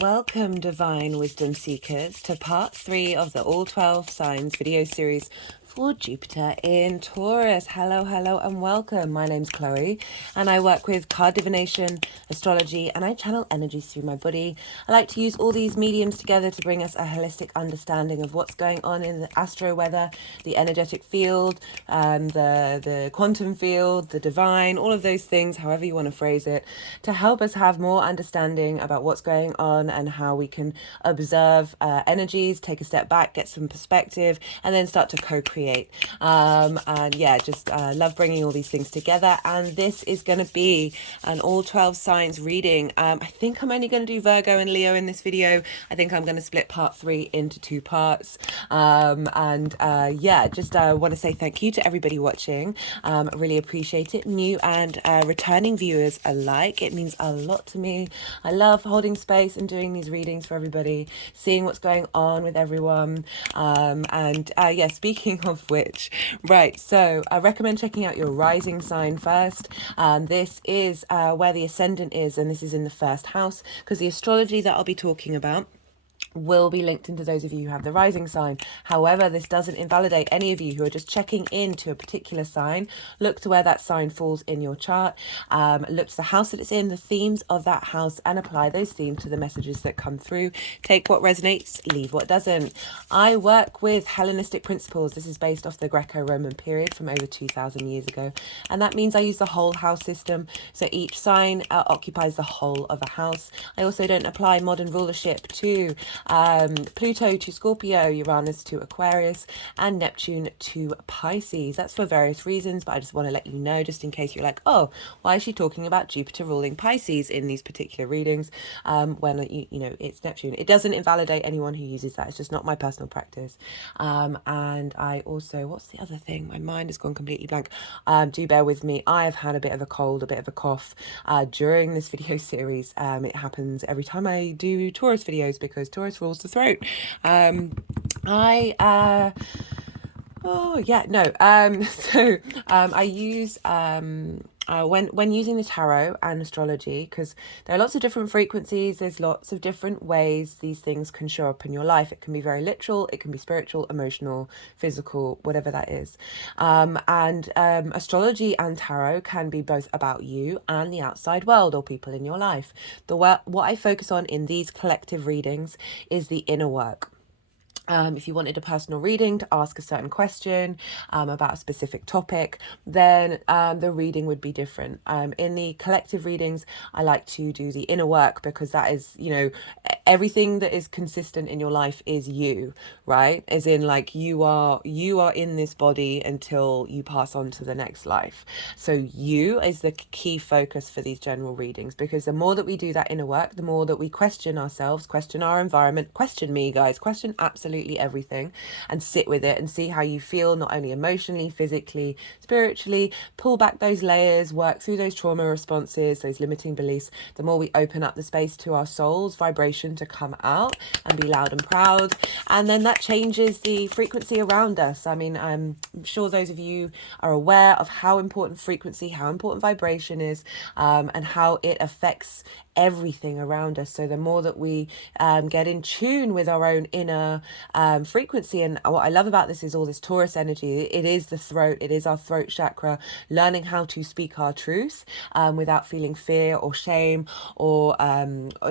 Welcome, Divine Wisdom Seekers, to part 3 of the All 12 Signs video series for Jupiter in Taurus. Hello, and welcome. My name's Chloe, and I work with card divination, astrology, and I channel energies through my body. I like to use all these mediums together to bring us a holistic understanding of what's going on in the astro weather, the energetic field, the quantum field, the divine, all of those things, however you want to phrase it, to help us have more understanding about what's going on and how we can observe energies, take a step back, get some perspective, and then start to co-create. And yeah, just love bringing all these things together. And this is going to be an all 12 signs reading. I think I'm only going to do Virgo and Leo in this video. I think I'm going to split part 3 into 2 parts. Yeah, just want to say thank you to everybody watching. I really appreciate it. New and returning viewers alike. It means a lot to me. I love holding space and doing these readings for everybody, seeing what's going on with everyone. Yeah, speaking of which, right, so I recommend checking out your rising sign first. This is where the Ascendant is, and this is in the first house, because the astrology that I'll be talking about will be linked into those of you who have the rising sign. However, this doesn't invalidate any of you who are just checking into a particular sign. Look to where that sign falls in your chart. Look to the house that it's in, the themes of that house, and apply those themes to the messages that come through. Take what resonates, leave what doesn't. I work with Hellenistic principles. This is based off the Greco-Roman period from over 2,000 years ago. And that means I use the whole house system. So each sign occupies the whole of a house. I also don't apply modern rulership to Pluto to Scorpio, Uranus to Aquarius, and Neptune to Pisces. That's for various reasons, but I just want to let you know, just in case you're like, oh, why is she talking about Jupiter ruling Pisces in these particular readings when you know it's Neptune. It doesn't invalidate anyone who uses that. It's just not my personal practice. And I also, what's the other thing? My mind has gone completely blank. Do bear with me. I've had a bit of a cold, a bit of a cough during this video series. It happens every time I do Taurus videos because Taurus rules the throat. I use when using the tarot and astrology, because there are lots of different frequencies, there's lots of different ways these things can show up in your life. It can be very literal, it can be spiritual, emotional, physical, whatever that is. Astrology and tarot can be both about you and the outside world or people in your life. What I focus on in these collective readings is the inner work. If you wanted a personal reading to ask a certain question about a specific topic, then the reading would be different. In the collective readings, I like to do the inner work because that is, you know, everything that is consistent in your life is you, right? As in, like, you are in this body until you pass on to the next life. So you is the key focus for these general readings, because the more that we do that inner work, the more that we question ourselves, question our environment, question me, guys, question absolutely everything, and sit with it and see how you feel, not only emotionally, physically, spiritually. Pull back those layers, work through those trauma responses, those limiting beliefs. The more we open up the space to our soul's vibration to come out and be loud and proud, and then that changes the frequency around us. I mean, I'm sure those of you are aware of how important frequency, how important vibration is, and how it affects everything around us. So the more that we get in tune with our own inner frequency, and what I love about this is all this Taurus energy. It is the throat, it is our throat chakra, learning how to speak our truth without feeling fear or shame or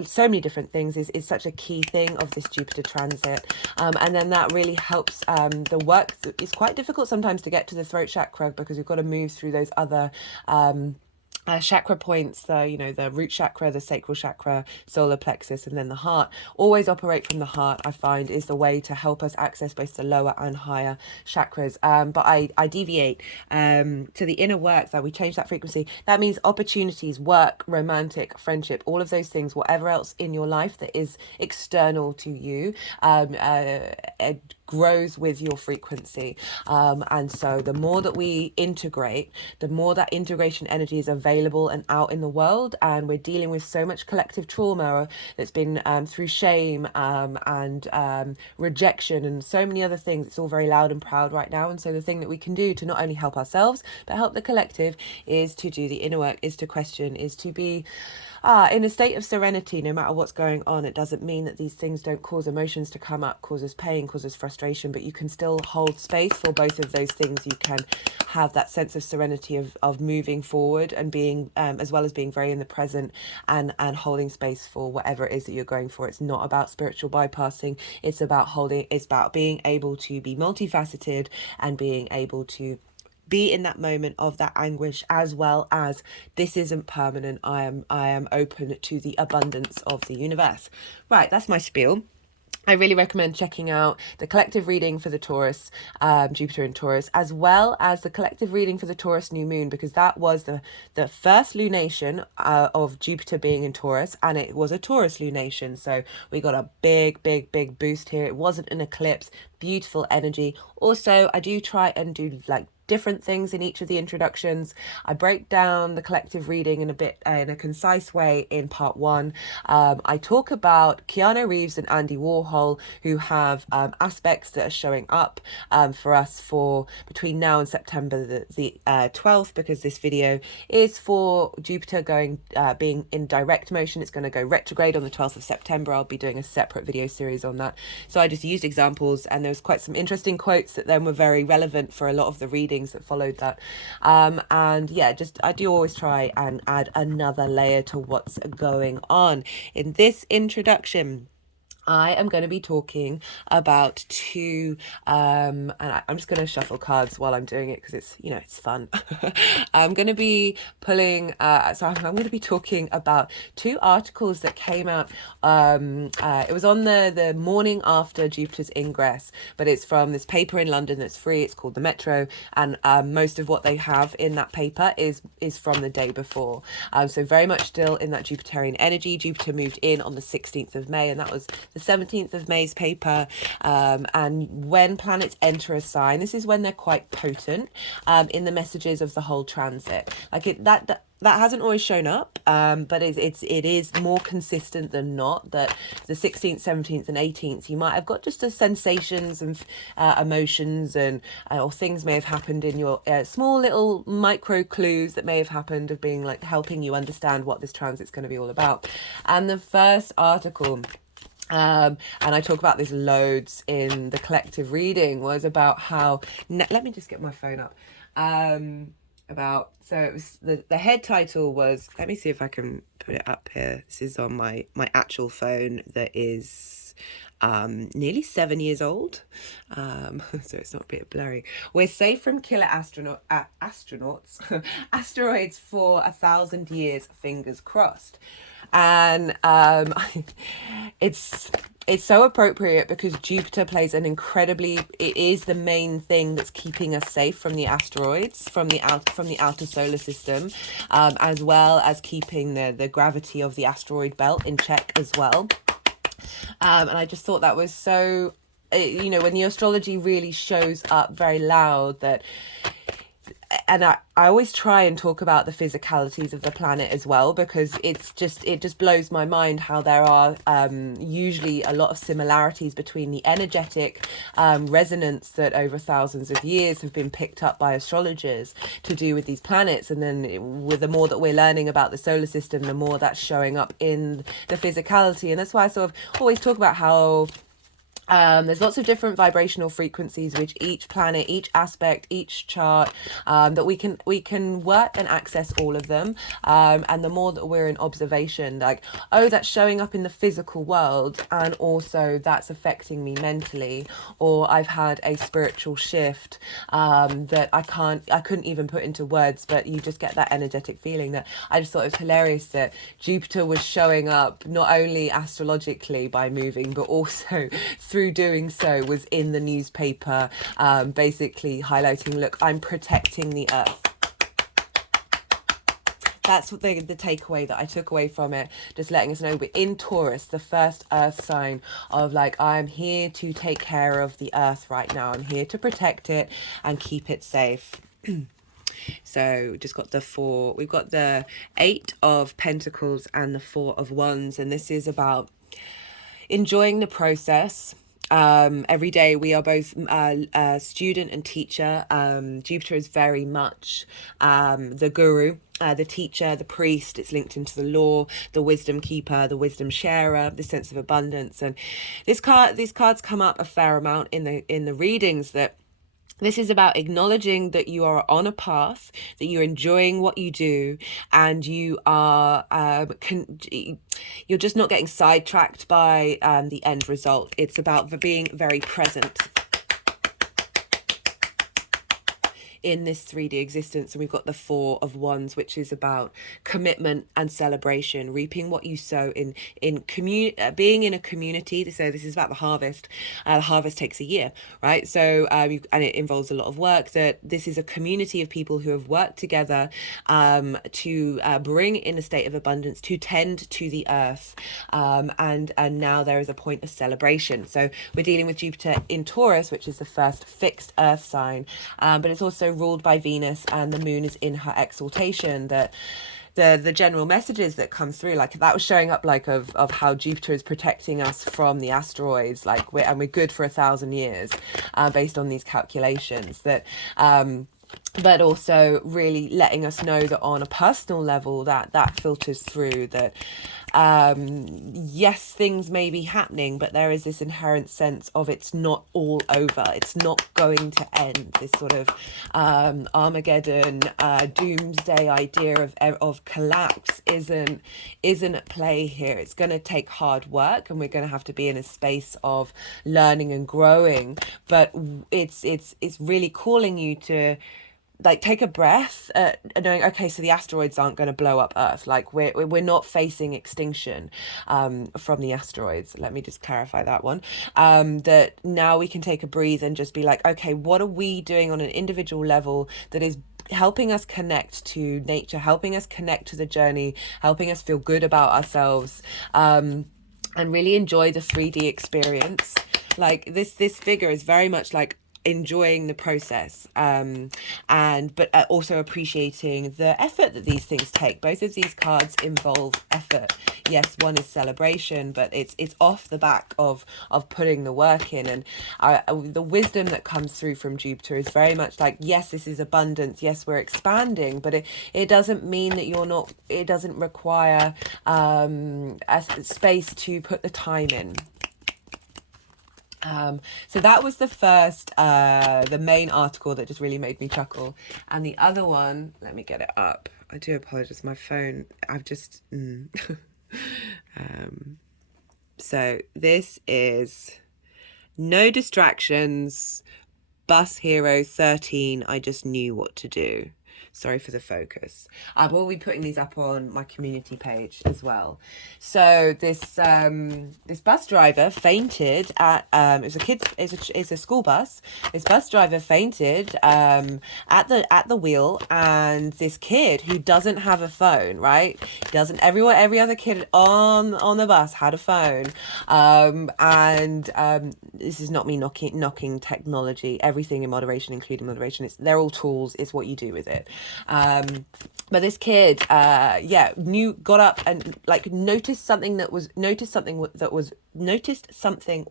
so many different things is such a key thing of this Jupiter transit. And then that really helps the work. It's quite difficult sometimes to get to the throat chakra because we've got to move through those other chakra points, the root chakra, the sacral chakra, solar plexus, and then the heart. Always operate from the heart, I find, is the way to help us access both the lower and higher chakras. But I deviate to the inner work, that we change that frequency. That means opportunities, work, romantic, friendship, all of those things, whatever else in your life that is external to you, grows with your frequency. And so the more that we integrate, the more that integration energy is available and out in the world. And we're dealing with so much collective trauma that's been through shame and rejection and so many other things. It's all very loud and proud right now. And so the thing that we can do to not only help ourselves but help the collective is to do the inner work, is to question, is to be in a state of serenity, no matter what's going on. It doesn't mean that these things don't cause emotions to come up, causes pain, causes frustration, but you can still hold space for both of those things. You can have that sense of serenity of moving forward and being, as well as being very in the present, and holding space for whatever it is that you're going for. It's not about spiritual bypassing. It's about being able to be multifaceted and being able to be in that moment of that anguish, as well as this isn't permanent. I am open to the abundance of the universe. Right, that's my spiel. I really recommend checking out the collective reading for the Taurus, Jupiter in Taurus, as well as the collective reading for the Taurus new moon, because that was the first lunation of Jupiter being in Taurus, and it was a Taurus lunation. So we got a big boost here. It wasn't an eclipse. Beautiful energy. Also, I do try and do like different things in each of the introductions. I break down the collective reading in a concise way in part 1. I talk about Keanu Reeves and Andy Warhol, who have aspects that are showing up for us for between now and September the 12th, because this video is for Jupiter being in direct motion. It's going to go retrograde on the 12th of September. I'll be doing a separate video series on that. So I just used examples, and there was quite some interesting quotes that then were very relevant for a lot of the readings that followed that. And yeah, I do always try and add another layer to what's going on. In this introduction, I am going to be talking about two, and I'm just going to shuffle cards while I'm doing it because it's fun. I'm going to be pulling, so I'm going to be talking about two articles that came out. It was on the morning after Jupiter's ingress, but it's from this paper in London that's free. It's called The Metro, and most of what they have in that paper is from the day before. So very much still in that Jupiterian energy. Jupiter moved in on the 16th of May, and that was the 17th of May's paper. And when planets enter a sign, this is when they're quite potent in the messages of the whole transit. Like that hasn't always shown up, but it is more consistent than not that the 16th, 17th and 18th, you might have got just the sensations and emotions and or things may have happened in your small little micro clues that may have happened of being like helping you understand what this transit's going to be all about. And the first article, and I talk about this loads in the collective reading, was about how let me just get my phone up. So it was the head title was, let me see if I can put it up here. This is on my actual phone that is nearly 7 years old, so it's not a bit blurry. We're safe from killer astronauts asteroids for 1,000 years, fingers crossed. And it's so appropriate because Jupiter plays it is the main thing that's keeping us safe from the asteroids, from the outer solar system, as well as keeping the gravity of the asteroid belt in check as well. And I just thought that was so, when the astrology really shows up very loud, that, and I always try and talk about the physicalities of the planet as well, because it just blows my mind how there are usually a lot of similarities between the energetic resonance that over thousands of years have been picked up by astrologers to do with these planets, and then with the more that we're learning about the solar system, the more that's showing up in the physicality. And that's why I sort of always talk about how there's lots of different vibrational frequencies which each planet, each aspect, each chart, that we can work and access all of them, and the more that we're in observation, like, oh, that's showing up in the physical world and also that's affecting me mentally, or I've had a spiritual shift that I couldn't even put into words, but you just get that energetic feeling. That I just thought it was hilarious that Jupiter was showing up not only astrologically by moving, but also through doing so was in the newspaper, basically highlighting, look, I'm protecting the earth. That's what the takeaway that I took away from it, just letting us know we're in Taurus, the first earth sign of like, I'm here to take care of the earth right now. I'm here to protect it and keep it safe. So just got we've got the 8 of Pentacles and the 4 of Wands, and this is about enjoying the process, Every day we are both student and teacher. Jupiter is very much the guru, the teacher, the priest. It's linked into the law, the wisdom keeper, the wisdom sharer, the sense of abundance. And these cards come up a fair amount in the readings, that this is about acknowledging that you are on a path, that you're enjoying what you do, and you are you're just not getting sidetracked by the end result. It's about being very present in this 3D existence. And we've got the Four of Wands, which is about commitment and celebration, reaping what you sow in being in a community. So this is about the harvest. The harvest takes a year, right? So and it involves a lot of work. That this is a community of people who have worked together to bring in a state of abundance, to tend to the earth, and now there is a point of celebration. So we're dealing with Jupiter in Taurus, which is the first fixed earth sign, but it's also ruled by Venus, and the moon is in her exaltation. That the general messages that come through, like that was showing up, like of how Jupiter is protecting us from the asteroids, like we're good for 1,000 years, based on these calculations. That but also really letting us know that on a personal level that filters through, that yes, things may be happening, but there is this inherent sense of it's not all over, it's not going to end. This sort of Armageddon, doomsday idea of collapse isn't at play here. It's going to take hard work, and we're going to have to be in a space of learning and growing, but it's really calling you to like take a breath, knowing, okay, so the asteroids aren't going to blow up Earth. Like we're not facing extinction from the asteroids. Let me just clarify that one. That now we can take a breathe and just be like, okay, what are we doing on an individual level that is helping us connect to nature, helping us connect to the journey, helping us feel good about ourselves, and really enjoy the 3D experience. Like this figure is very much like enjoying the process, but also appreciating the effort that these things take. Both of these cards involve effort. Yes, one is celebration, but it's off the back of putting the work in. And the wisdom that comes through from Jupiter is very much like, yes, this is abundance, yes, we're expanding, but it doesn't mean that you're not, it doesn't require a space to put the time in. So that was the first, the main article that just really made me chuckle. And the other one, let me get it up. I do apologize, my phone, I've just, so this is No Distractions, Bus Hero 13, I Just Knew What to Do. Sorry for the focus. I will be putting these up on my community page as well. So this bus driver fainted at it's a school bus. This bus driver fainted at the wheel, and this kid who doesn't have a phone, right? Every other kid on the bus had a phone. This is not me knocking technology. Everything in moderation, including moderation. They're all tools. It's what you do with it. But this kid, got up and like noticed something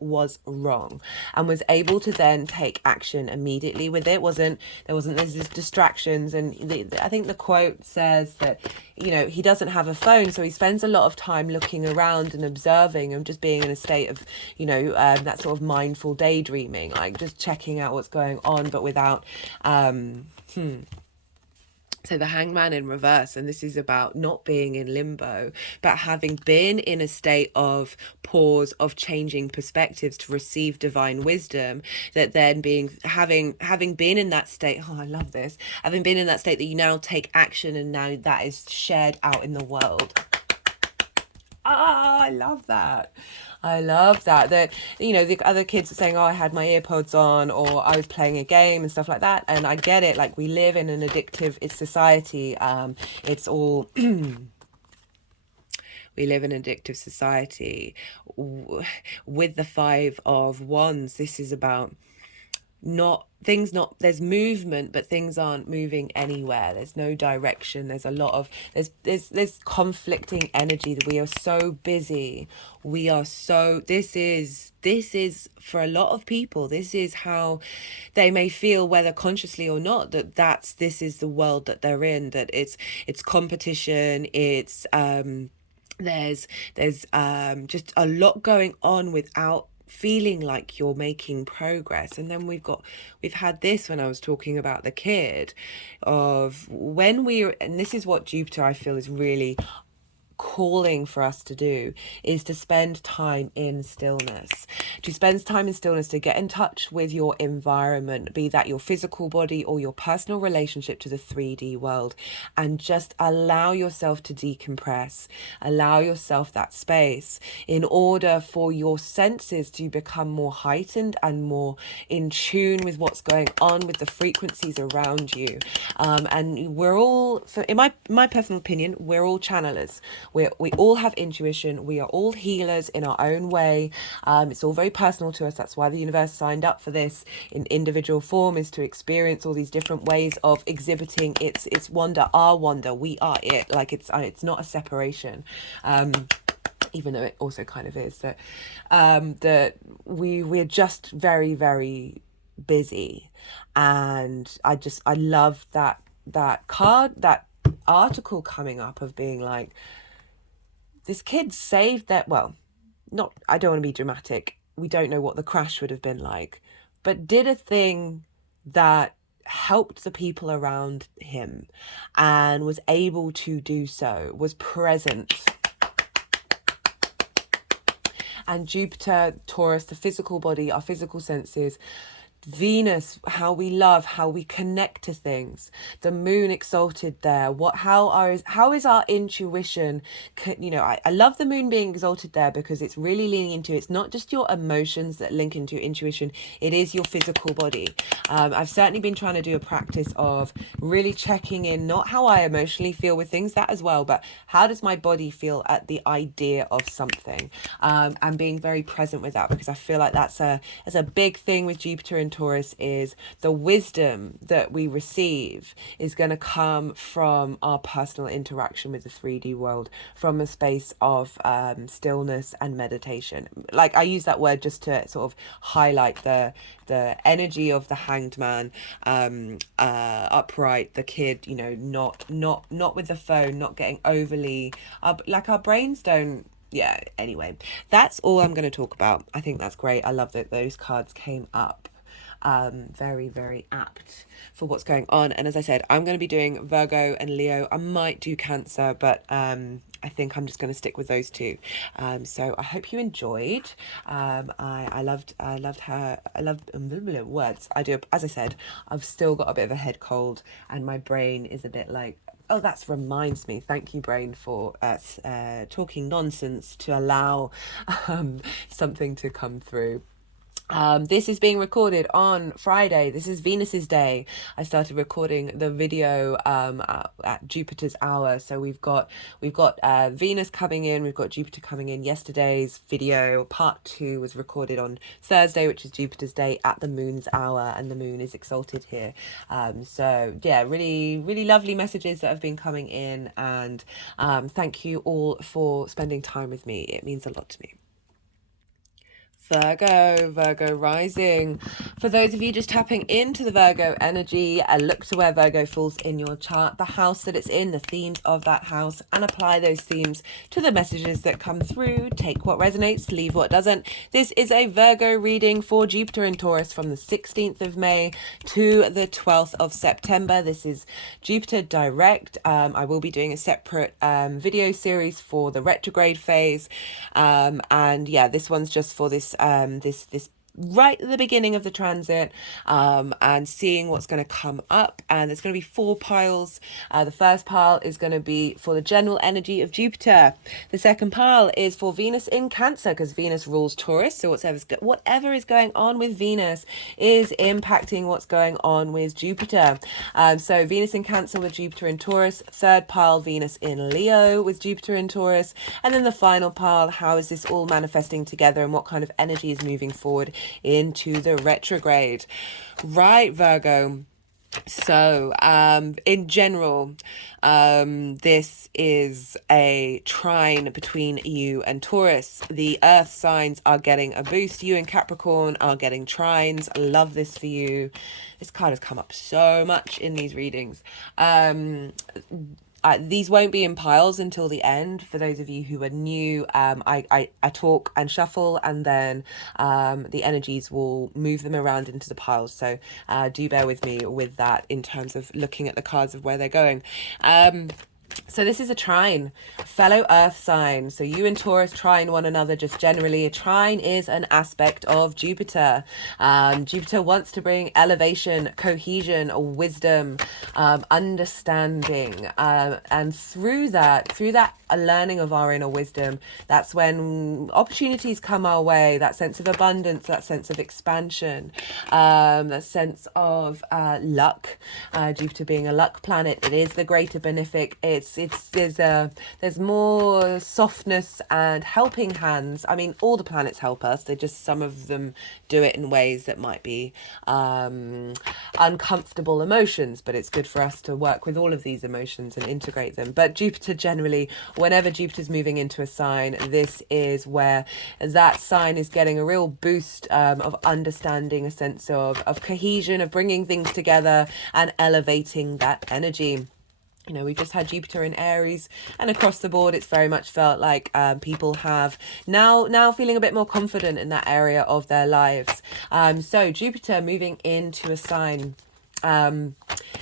was wrong, and was able to then take action immediately with it. There's these distractions, and I think the quote says that, he doesn't have a phone, so he spends a lot of time looking around and observing and just being in a state of, that sort of mindful daydreaming, like just checking out what's going on, but without, So the Hangman in reverse, and this is about not being in limbo, but having been in a state of pause, of changing perspectives to receive divine wisdom, that then having been in that state, oh, I love this, having been in that state that you now take action, and now that is shared out in the world. I love that. That, the other kids are saying, oh, I had my earpods on, or I was playing a game and stuff like that. And I get it. Like, we live in an addictive society. It's all... We live in an addictive society. With the Five of Wands, this is about there's movement, but things aren't moving anywhere. There's no direction. There's a lot of there's conflicting energy, that we are so busy. We are so this is for a lot of people, this is how they may feel, whether consciously or not, this is the world that they're in, that it's competition, it's there's just a lot going on without feeling like you're making progress. And then we've had this, when I was talking about the kid, of when and this is what Jupiter, I feel, is really calling for us to do, is to spend time in stillness, to get in touch with your environment, be that your physical body or your personal relationship to the 3D world, and just allow yourself to decompress, allow yourself that space, in order for your senses to become more heightened and more in tune with what's going on with the frequencies around you. And we're all, in my personal opinion, we're all channelers. We all have intuition. We are all healers in our own way. It's all very personal to us. That's why the universe signed up for this in individual form, is to experience all these different ways of exhibiting its wonder, our wonder. We are it. Like it's not a separation. Even though it also kind of is. That we're just very, very busy. And I love that article coming up of being like, this kid saved that, well, not, I don't want to be dramatic, we don't know what the crash would have been like, but did a thing that helped the people around him, and was able to do so, was present. And Jupiter, Taurus, the physical body, our physical senses. Venus, how we love, how we connect to things. The moon exalted there. How is our intuition? I love the moon being exalted there, because it's really leaning into, it's not just your emotions that link into your intuition, it is your physical body. I've certainly been trying to do a practice of really checking in, not how I emotionally feel with things, that as well, but how does my body feel at the idea of something, and being very present with that, because I feel like that's a big thing with Jupiter and Taurus, is the wisdom that we receive is going to come from our personal interaction with the 3D world, from a space of stillness and meditation. Like, I use that word just to sort of highlight the energy of the Hanged Man, upright, the kid, not with the phone, not getting overly like, our brains don't. Yeah, anyway, that's all I'm going to talk about. I think that's great. I love that those cards came up. Very, very apt for what's going on. And as I said, I'm going to be doing Virgo and Leo. I might do Cancer, but I think I'm just going to stick with those two. So I hope you enjoyed. I loved words. I do, as I said, I've still got a bit of a head cold, and my brain is a bit like, oh, that reminds me. Thank you, brain, for talking nonsense to allow something to come through. This is being recorded on Friday. This is Venus's day. I started recording the video at Jupiter's hour. So we've got Venus coming in, we've got Jupiter coming in. Yesterday's video, part 2, was recorded on Thursday, which is Jupiter's day, at the moon's hour, and the moon is exalted here. So yeah, really, really lovely messages that have been coming in, and thank you all for spending time with me. It means a lot to me. Virgo rising. For those of you just tapping into the Virgo energy, look to where Virgo falls in your chart, the house that it's in, the themes of that house, and apply those themes to the messages that come through. Take what resonates, leave what doesn't. This is a Virgo reading for Jupiter and Taurus from the 16th of May to the 12th of September. This is Jupiter direct. I will be doing a separate video series for the retrograde phase. And yeah, this one's just for this this right at the beginning of the transit, and seeing what's going to come up. And there's going to be 4 piles. The first pile is going to be for the general energy of Jupiter. The second pile is for Venus in Cancer, because Venus rules Taurus. So whatever is going on with Venus is impacting what's going on with Jupiter. So Venus in Cancer with Jupiter in Taurus. Third pile, Venus in Leo with Jupiter in Taurus. And then the final pile, how is this all manifesting together, and what kind of energy is moving forward into the retrograde. Right, Virgo. So, in general, this is a trine between you and Taurus. The earth signs are getting a boost. You and Capricorn are getting trines. I love this for you. This card has come up so much in these readings. These won't be in piles until the end. For those of you who are new, I talk and shuffle, and then the energies will move them around into the piles. So do bear with me with that in terms of looking at the cards of where they're going. So this is a trine, fellow earth sign. So you and Taurus trine one another just generally. A trine is an aspect of Jupiter. Jupiter wants to bring elevation, cohesion, wisdom, understanding. And through that learning of our inner wisdom, that's when opportunities come our way, that sense of abundance, that sense of expansion, that sense of luck. Jupiter being a luck planet, it is the greater benefic. There's more softness and helping hands. I mean, all the planets help us. They just, some of them do it in ways that might be uncomfortable emotions, but it's good for us to work with all of these emotions and integrate them. But Jupiter generally, whenever Jupiter's moving into a sign, this is where that sign is getting a real boost of understanding, a sense of cohesion, of bringing things together and elevating that energy. You know, we've just had Jupiter in Aries, and across the board, it's very much felt like people have now feeling a bit more confident in that area of their lives. So Jupiter moving into a sign.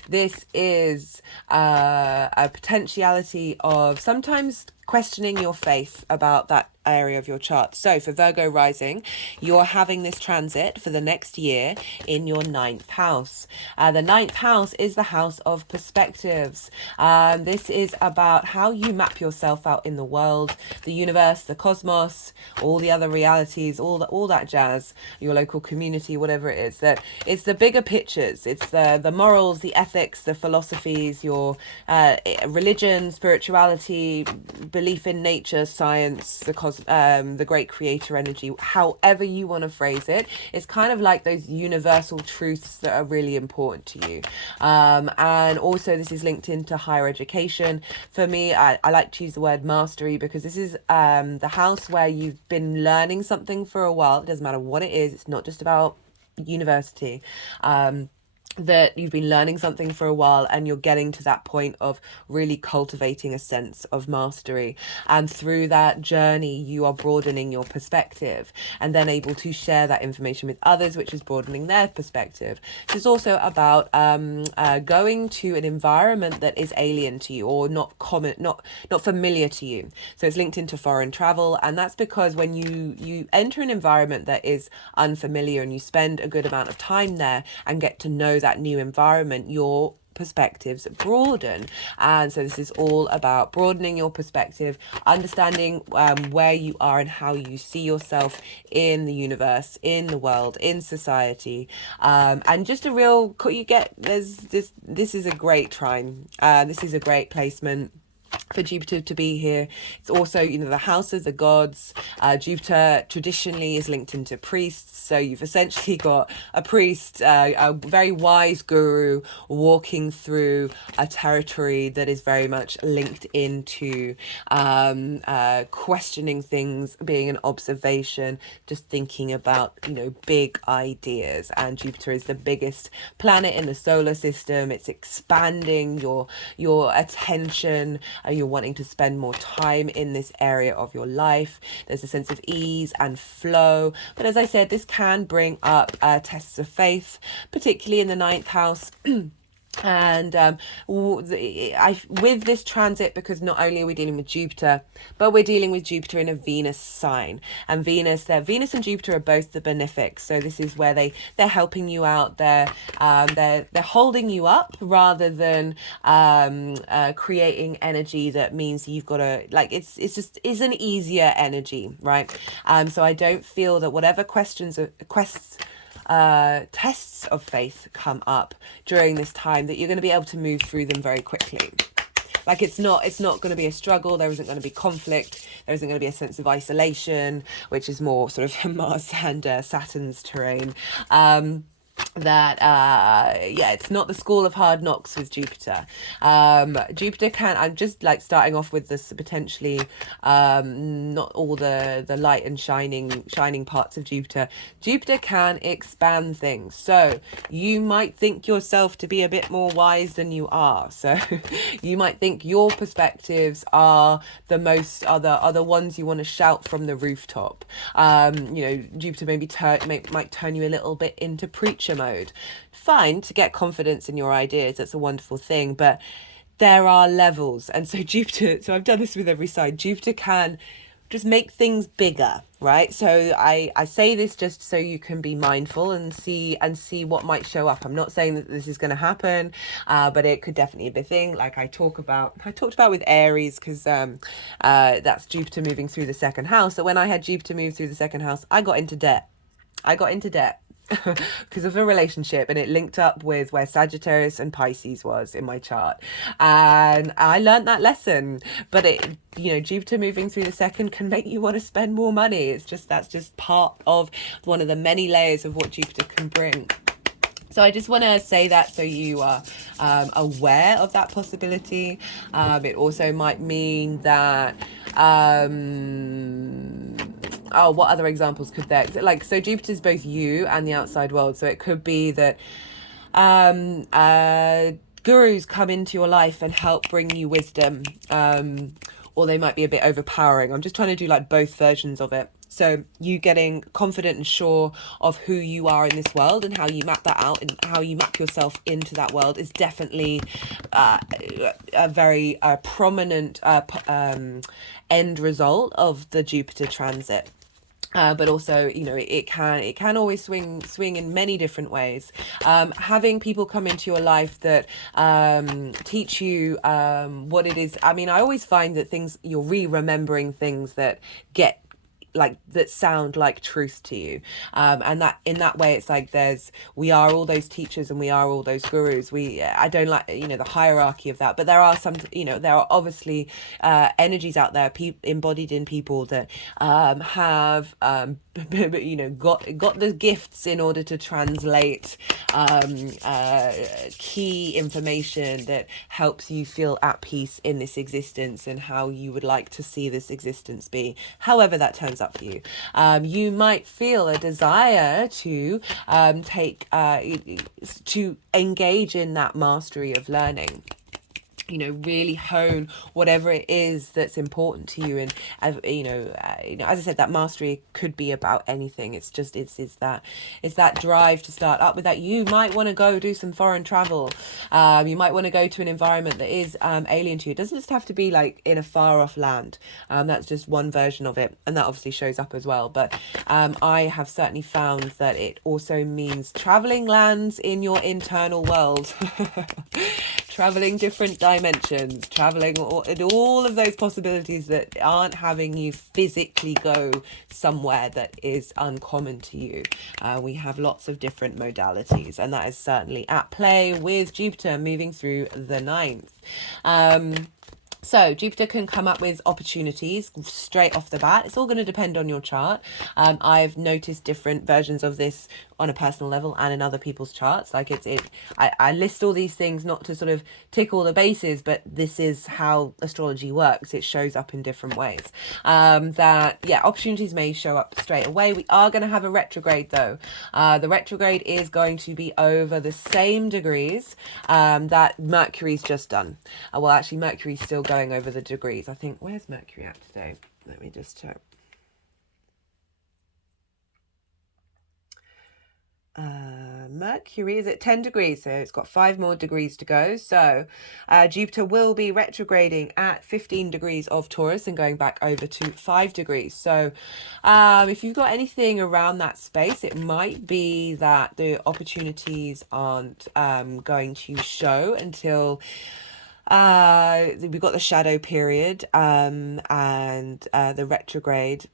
This is a potentiality of sometimes questioning your faith about that area of your chart. So for Virgo rising, you're having this transit for the next year in your 9th house. The 9th house is the house of perspectives. This is about how you map yourself out in the world, the universe, the cosmos, all the other realities, all that jazz, your local community, whatever it is. That it's the bigger pictures. It's the morals, the ethics, the philosophies, your religion, spirituality, belief in nature, science, the great creator energy, however you want to phrase it. It's kind of like those universal truths that are really important to you. And also this is linked into higher education. For me, I like to use the word mastery, because this is the house where you've been learning something for a while. It doesn't matter what it is. It's not just about university. That you've been learning something for a while, and you're getting to that point of really cultivating a sense of mastery, and through that journey you are broadening your perspective and then able to share that information with others, which is broadening their perspective. It's also about going to an environment that is alien to you, or not familiar to you. So it's linked into foreign travel, and that's because when you enter an environment that is unfamiliar and you spend a good amount of time there and get to know that new environment, your perspectives broaden. And so this is all about broadening your perspective, understanding where you are and how you see yourself in the universe, in the world, in society, and just a real this is a great trine. This is a great placement for Jupiter to be here. It's also, you know, the house of the gods. Jupiter traditionally is linked into priests, so you've essentially got a priest, a very wise guru walking through a territory that is very much linked into questioning things, being an observation, just thinking about, you know, big ideas. And Jupiter is the biggest planet in the solar system. It's expanding your attention. You're wanting to spend more time in this area of your life. There's a sense of ease and flow. But as I said, this can bring up tests of faith, particularly in the 9th house. And with this transit, because not only are we dealing with Jupiter, but we're dealing with Jupiter in a Venus sign, and Venus and Jupiter are both the benefics. So this is where they're helping you out. They're holding you up rather than creating energy that means you've got to, like, it's an easier energy, right? So I don't feel that whatever tests of faith come up during this time, that you're going to be able to move through them very quickly. Like it's not going to be a struggle. There isn't going to be conflict. There isn't going to be a sense of isolation, which is more sort of Mars and Saturn's terrain. It's not the school of hard knocks with Jupiter. Jupiter can, I'm just like starting off with this potentially not all the light and shining parts of Jupiter. Jupiter can expand things, so you might think yourself to be a bit more wise than you are. So you might think your perspectives are the ones you want to shout from the rooftop. Jupiter maybe might turn you a little bit into preacher mode. Fine, to get confidence in your ideas, that's a wonderful thing, but there are levels. And so Jupiter, so I've done this with every sign, Jupiter can just make things bigger, right? So I say this just so you can be mindful and see what might show up. I'm not saying that this is going to happen, but it could definitely be a thing. Like I talked about with Aries, because that's Jupiter moving through the second house. So when I had Jupiter move through the second house, I got into debt because of a relationship, and it linked up with where Sagittarius and Pisces was in my chart, and I learned that lesson. But Jupiter moving through the second can make you want to spend more money. That's just part of one of the many layers of what Jupiter can bring. So I just want to say that so you are aware of that possibility. It also might mean that what other examples could there, like, so Jupiter's both you and the outside world. So it could be that gurus come into your life and help bring you wisdom, or they might be a bit overpowering. I'm just trying to do like both versions of it. So you getting confident and sure of who you are in this world and how you map that out and how you map yourself into that world is definitely a very prominent end result of the Jupiter transit. But also, it can always swing in many different ways. Having people come into your life that teach you what it is. I mean, I always find that you're remembering things that that sound like truth to you, and that in that way it's like we are all those teachers and we are all those gurus. I don't like the hierarchy of that, but there are there are obviously energies out there embodied in people that have got the gifts in order to translate key information that helps you feel at peace in this existence and how you would like to see this existence be, however that turns up for you. You might feel a desire to to engage in that mastery of learning, really hone whatever it is that's important to you. And as I said, that mastery could be about anything. It's that drive to start up with that. You might want to go do some foreign travel. You might want to go to an environment that is alien to you. It doesn't just have to be like in a far off land. That's just one version of it, and that obviously shows up as well. But I have certainly found that it also means traveling lands in your internal world. Traveling different dimensions, traveling all of those possibilities that aren't having you physically go somewhere that is uncommon to you. We have lots of different modalities, and that is certainly at play with Jupiter moving through the ninth. So Jupiter can come up with opportunities straight off the bat. It's all going to depend on your chart. I've noticed different versions of this on a personal level and in other people's charts. Like I list all these things not to sort of tick all the bases, but this is how astrology works. It shows up in different ways. Opportunities may show up straight away. We are going to have a retrograde though. The retrograde is going to be over the same degrees that Mercury's just done. Actually, Mercury's still going over the degrees. I think, where's Mercury at today? Let me just check. Mercury is at 10 degrees, so it's got 5 more degrees to go. So Jupiter will be retrograding at 15 degrees of Taurus and going back over to 5 degrees. So if you've got anything around that space, it might be that the opportunities aren't going to show until we've got the shadow period and the retrograde.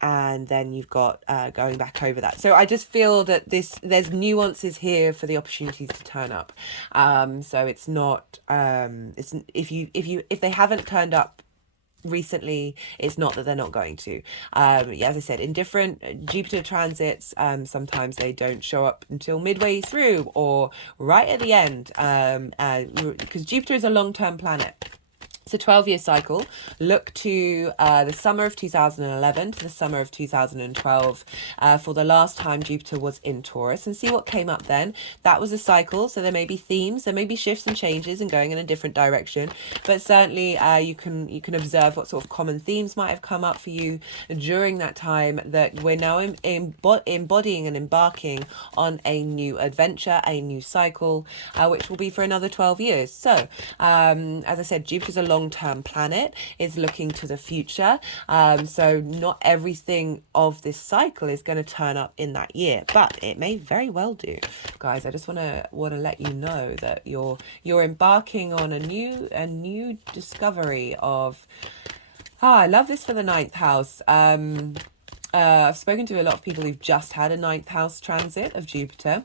and then you've got going back over that. So I just feel that there's nuances here for the opportunities to turn up. So it's not it's if they haven't turned up recently, it's not that they're not going to. Yeah, as I said, in different Jupiter transits, sometimes they don't show up until midway through or right at the end, because Jupiter is a long-term planet. It's a 12-year cycle. Look to the summer of 2011 to the summer of 2012 for the last time Jupiter was in Taurus, and see what came up then. That was a cycle, so there may be themes, there may be shifts and changes and going in a different direction, but certainly you can observe what sort of common themes might have come up for you during that time, that we're now embodying and embarking on a new adventure, a new cycle, which will be for another 12 years. So as I said, Jupiter's a long-term planet, is looking to the future, so not everything of this cycle is going to turn up in that year, but it may very well do. Guys, I just want to let you know that you're embarking on a new discovery of I love this for the ninth house. I've spoken to a lot of people who've just had a ninth house transit of Jupiter,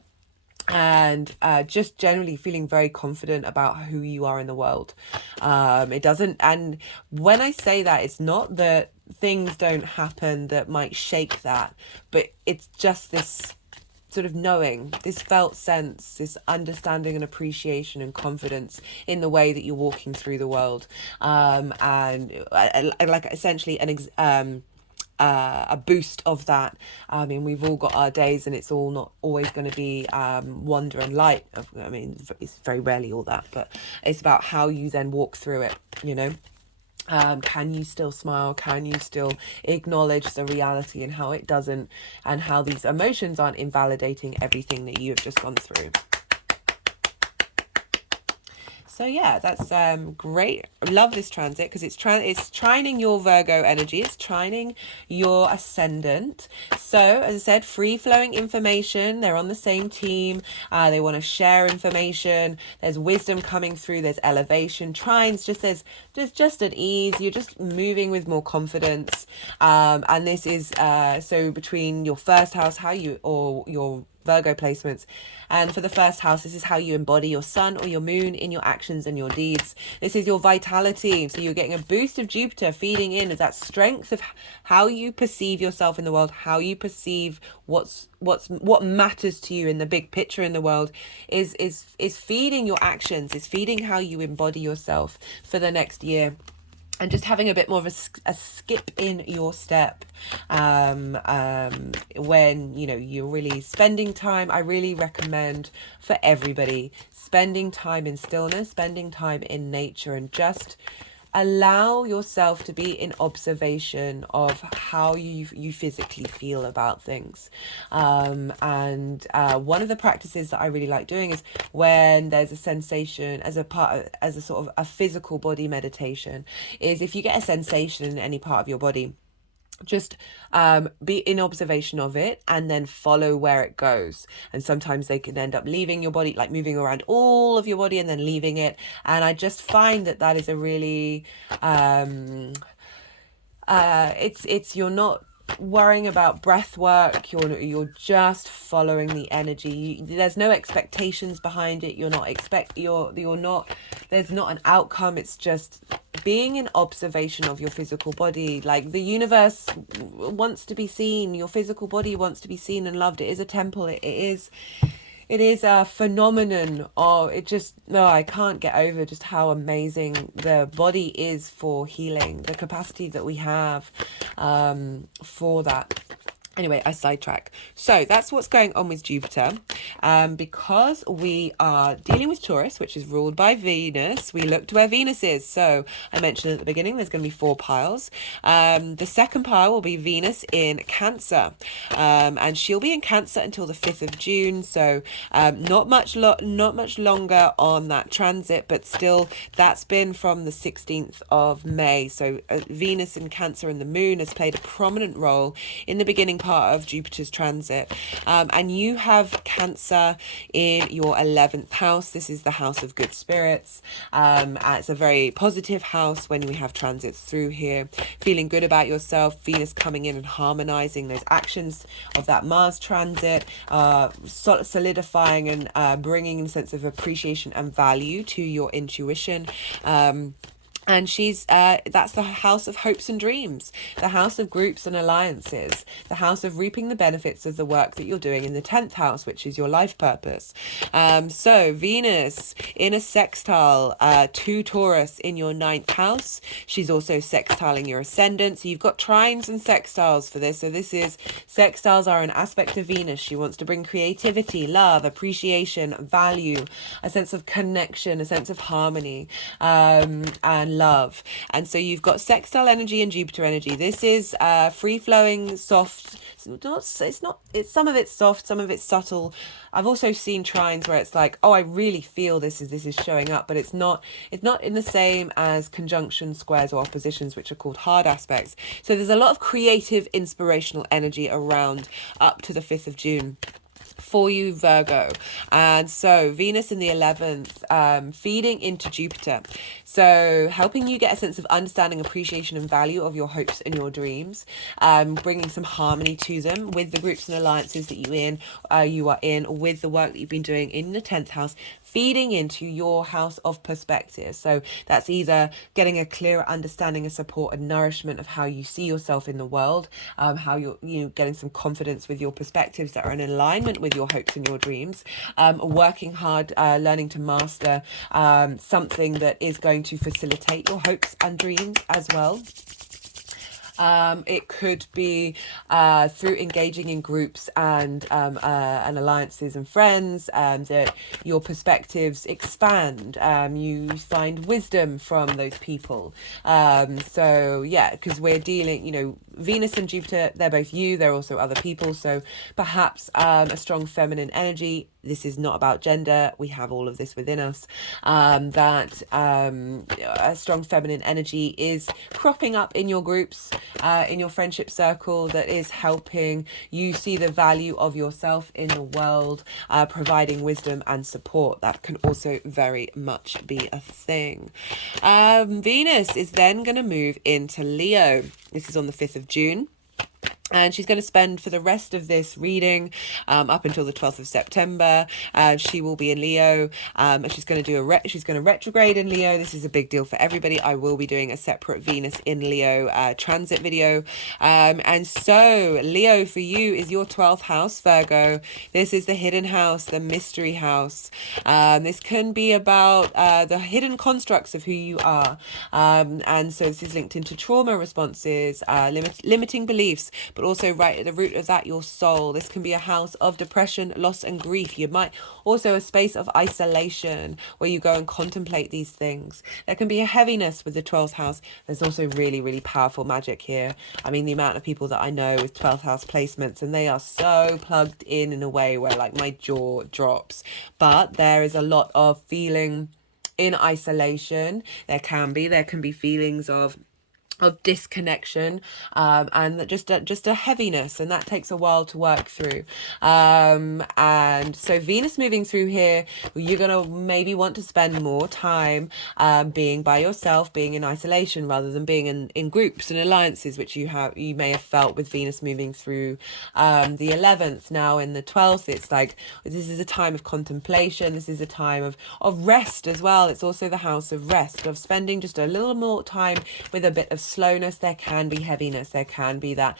and just generally feeling very confident about who you are in the world. It doesn't, and when I say that, it's not that things don't happen that might shake that, but it's just this sort of knowing, this felt sense, this understanding and appreciation and confidence in the way that you're walking through the world, and like essentially a boost of that. I mean, we've all got our days, and it's all not always going to be wonder and light. I mean, it's very rarely all that, but it's about how you then walk through it, you know. Can you still smile? Can you still acknowledge the reality and how it doesn't, and how these emotions aren't invalidating everything that you've just gone through? So yeah, that's great. I love this transit because it's trining your Virgo energy. It's trining your ascendant. So as I said, free flowing information. They're on the same team. They want to share information. There's wisdom coming through. There's elevation. Trines, there's just an ease. You're just moving with more confidence. And this is so between your first house, or your Virgo placements, and for the first house, this is how you embody your sun or your moon in your actions and your deeds. This is your vitality, so you're getting a boost of Jupiter feeding in as that strength of how you perceive yourself in the world, how you perceive what matters to you in the big picture in the world, is feeding your actions, is feeding how you embody yourself for the next year. And just having a bit more of a skip in your step when, you know, you're really spending time. I really recommend for everybody spending time in stillness, spending time in nature, and just allow yourself to be in observation of how you physically feel about things. And one of the practices that I really like doing is when there's a sensation as a sort of a physical body meditation, is if you get a sensation in any part of your body, just be in observation of it and then follow where it goes. And sometimes they can end up leaving your body, like moving around all of your body and then leaving it. And I just find that is a really it's you're not worrying about breath work, you're just following the energy. There's no expectations behind it. You're not there's not an outcome. It's just being in observation of your physical body. Like, the universe wants to be seen, your physical body wants to be seen and loved. It is a temple. It is a phenomenon of I can't get over just how amazing the body is for healing, the capacity that we have for that. Anyway, I sidetrack. So that's what's going on with Jupiter. Because we are dealing with Taurus, which is ruled by Venus, we look to where Venus is. So I mentioned at the beginning, there's going to be 4 piles. The second pile will be Venus in Cancer. And she'll be in Cancer until the 5th of June. So not much longer on that transit, but still that's been from the 16th of May. So Venus in Cancer and the moon has played a prominent role in the beginning part of Jupiter's transit. And you have Cancer in your 11th house. This is the house of good spirits. It's a very positive house when we have transits through here. Feeling good about yourself, Venus coming in and harmonizing those actions of that Mars transit, solidifying and bringing a sense of appreciation and value to your intuition. And she's that's the house of hopes and dreams, the house of groups and alliances, the house of reaping the benefits of the work that you're doing in the 10th house, which is your life purpose. So Venus in a sextile to Taurus in your 9th house. She's also sextiling your ascendant. So you've got trines and sextiles for this. So this is, sextiles are an aspect of Venus. She wants to bring creativity, love, appreciation, value, a sense of connection, a sense of harmony, and love. And so you've got sextile energy and Jupiter energy. This is free flowing, soft. It's some of it's soft, some of it's subtle. I've also seen trines where it's like, oh, I really feel this is showing up, but it's not in the same as conjunction, squares, or oppositions, which are called hard aspects. So there's a lot of creative, inspirational energy around up to the 5th of June. For you, Virgo. And so Venus in the 11th, feeding into Jupiter. So helping you get a sense of understanding, appreciation and value of your hopes and your dreams, bringing some harmony to them with the groups and alliances that you are in, with the work that you've been doing in the 10th house, feeding into your house of perspective. So that's either getting a clearer understanding and support and nourishment of how you see yourself in the world, how you're getting some confidence with your perspectives that are in alignment with your hopes and your dreams, working hard, learning to master something that is going to facilitate your hopes and dreams as well. It could be through engaging in groups and alliances and friends, that your perspectives expand. You find wisdom from those people. So yeah, because we're dealing, Venus and Jupiter, they're both you, they're also other people. So perhaps a strong feminine energy. This is not about gender. We have all of this within us. That a strong feminine energy is cropping up in your groups, in your friendship circle, that is helping you see the value of yourself in the world, providing wisdom and support. That can also very much be a thing. Venus is then going to move into Leo. This is on the 5th of June. And she's going to spend for the rest of this reading, up until the 12th of September, she will be in Leo. And she's going to she's going to retrograde in Leo. This is a big deal for everybody. I will be doing a separate Venus in Leo transit video. And so Leo for you is your 12th house, Virgo. This is the hidden house, the mystery house. This can be about the hidden constructs of who you are. And so this is linked into trauma responses, limiting beliefs, but also right at the root of that, your soul. This can be a house of depression, loss and grief. You might also a space of isolation where you go and contemplate these things. There can be a heaviness with the 12th house. There's also really, really powerful magic here. I mean, the amount of people that I know with 12th house placements, and they are so plugged in a way where like my jaw drops. But there is a lot of feeling in isolation. There can be feelings of disconnection, and just a heaviness, and that takes a while to work through. And so Venus moving through here, you're gonna maybe want to spend more time being by yourself, being in isolation, rather than being in groups and alliances, which you may have felt with Venus moving through the 11th. Now in the 12th, it's like this is a time of contemplation. This is a time of rest as well. It's also the house of rest, of spending just a little more time with a bit of slowness. There can be heaviness, there can be that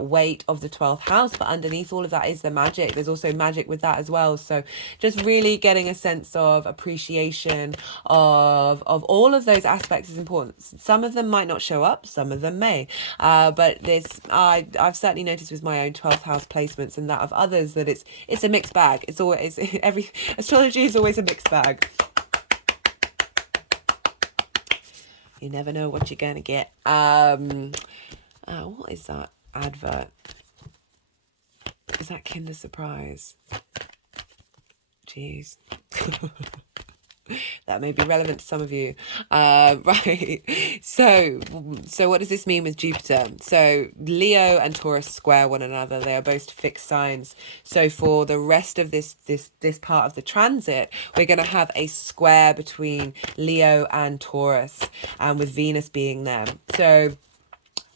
weight of the 12th house, but underneath all of that is the magic. There's also magic with that as well. So just really getting a sense of appreciation of all of those aspects is important. Some of them might not show up, some of them may, but this I've certainly noticed with my own 12th house placements and that of others that it's a mixed bag. It's always every astrology is always a mixed bag. You never know what you're going to get. What is that advert? Is that Kinder Surprise? Jeez. That may be relevant to some of you. Right. So what does this mean with Jupiter? So Leo and Taurus square one another. They are both fixed signs. So for the rest of this part of the transit, we're going to have a square between Leo and Taurus, and with Venus being there. So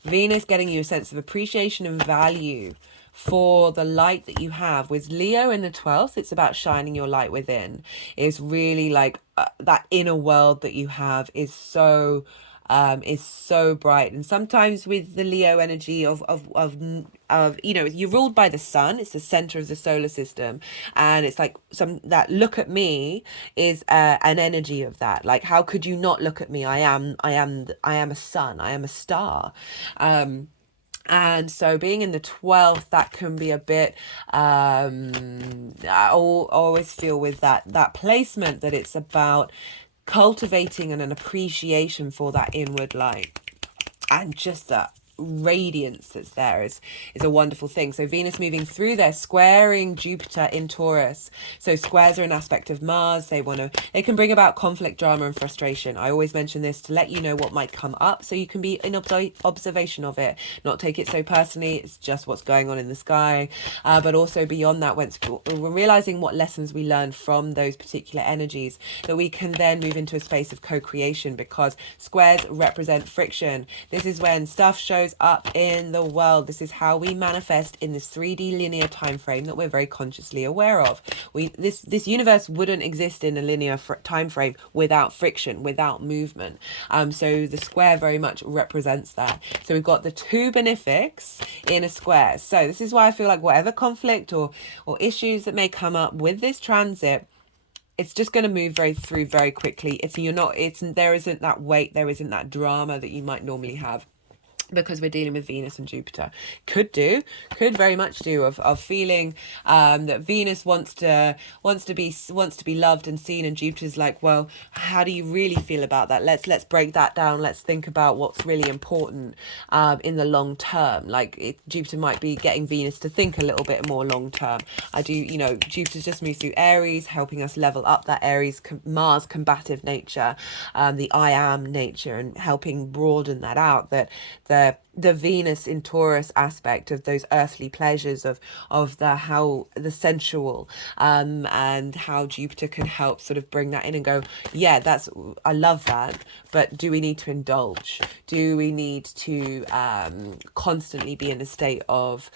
Venus getting you a sense of appreciation and value for the light that you have. With Leo in the 12th, it's about shining your light within. It's really like that inner world that you have is so bright. And sometimes with the Leo energy of you know, you're ruled by the sun. It's the center of the solar system, and it's like that look at me is an energy of that. Like, how could you not look at me? I am a sun. I am a star. And so being in the 12th, that can be a bit, I always feel with that placement that it's about cultivating an appreciation for that inward light, and just that radiance that's there is a wonderful thing. So Venus moving through there, squaring Jupiter in Taurus. So squares are an aspect of Mars. They can bring about conflict, drama, and frustration. I always mention this to let you know what might come up, so you can be in observation of it, not take it so personally. It's just what's going on in the sky, but also beyond that, when we're realizing what lessons we learn from those particular energies, that we can then move into a space of co-creation, because squares represent friction. This is when stuff shows up in the world. This is how we manifest in this 3D linear time frame that we're very consciously aware of. This universe wouldn't exist in a linear time frame without friction, without movement. So the square very much represents that. So we've got the two benefics in a square. So this is why I feel like whatever conflict or issues that may come up with this transit, it's just going to move through very quickly. There isn't that weight, there isn't that drama that you might normally have, because we're dealing with Venus and Jupiter. Could very much do of feeling that Venus wants to be loved and seen, and Jupiter's like, well, how do you really feel about that? Let's break that down. Let's think about what's really important in the long term. Like Jupiter might be getting Venus to think a little bit more long term. Jupiter's just moved through Aries, helping us level up that Aries Mars combative nature, the I am nature, and helping broaden that out. That the Venus in Taurus aspect of those earthly pleasures of the sensual, and how Jupiter can help sort of bring that in and go, yeah, I love that, but do we need to indulge? Do we need to constantly be in a state of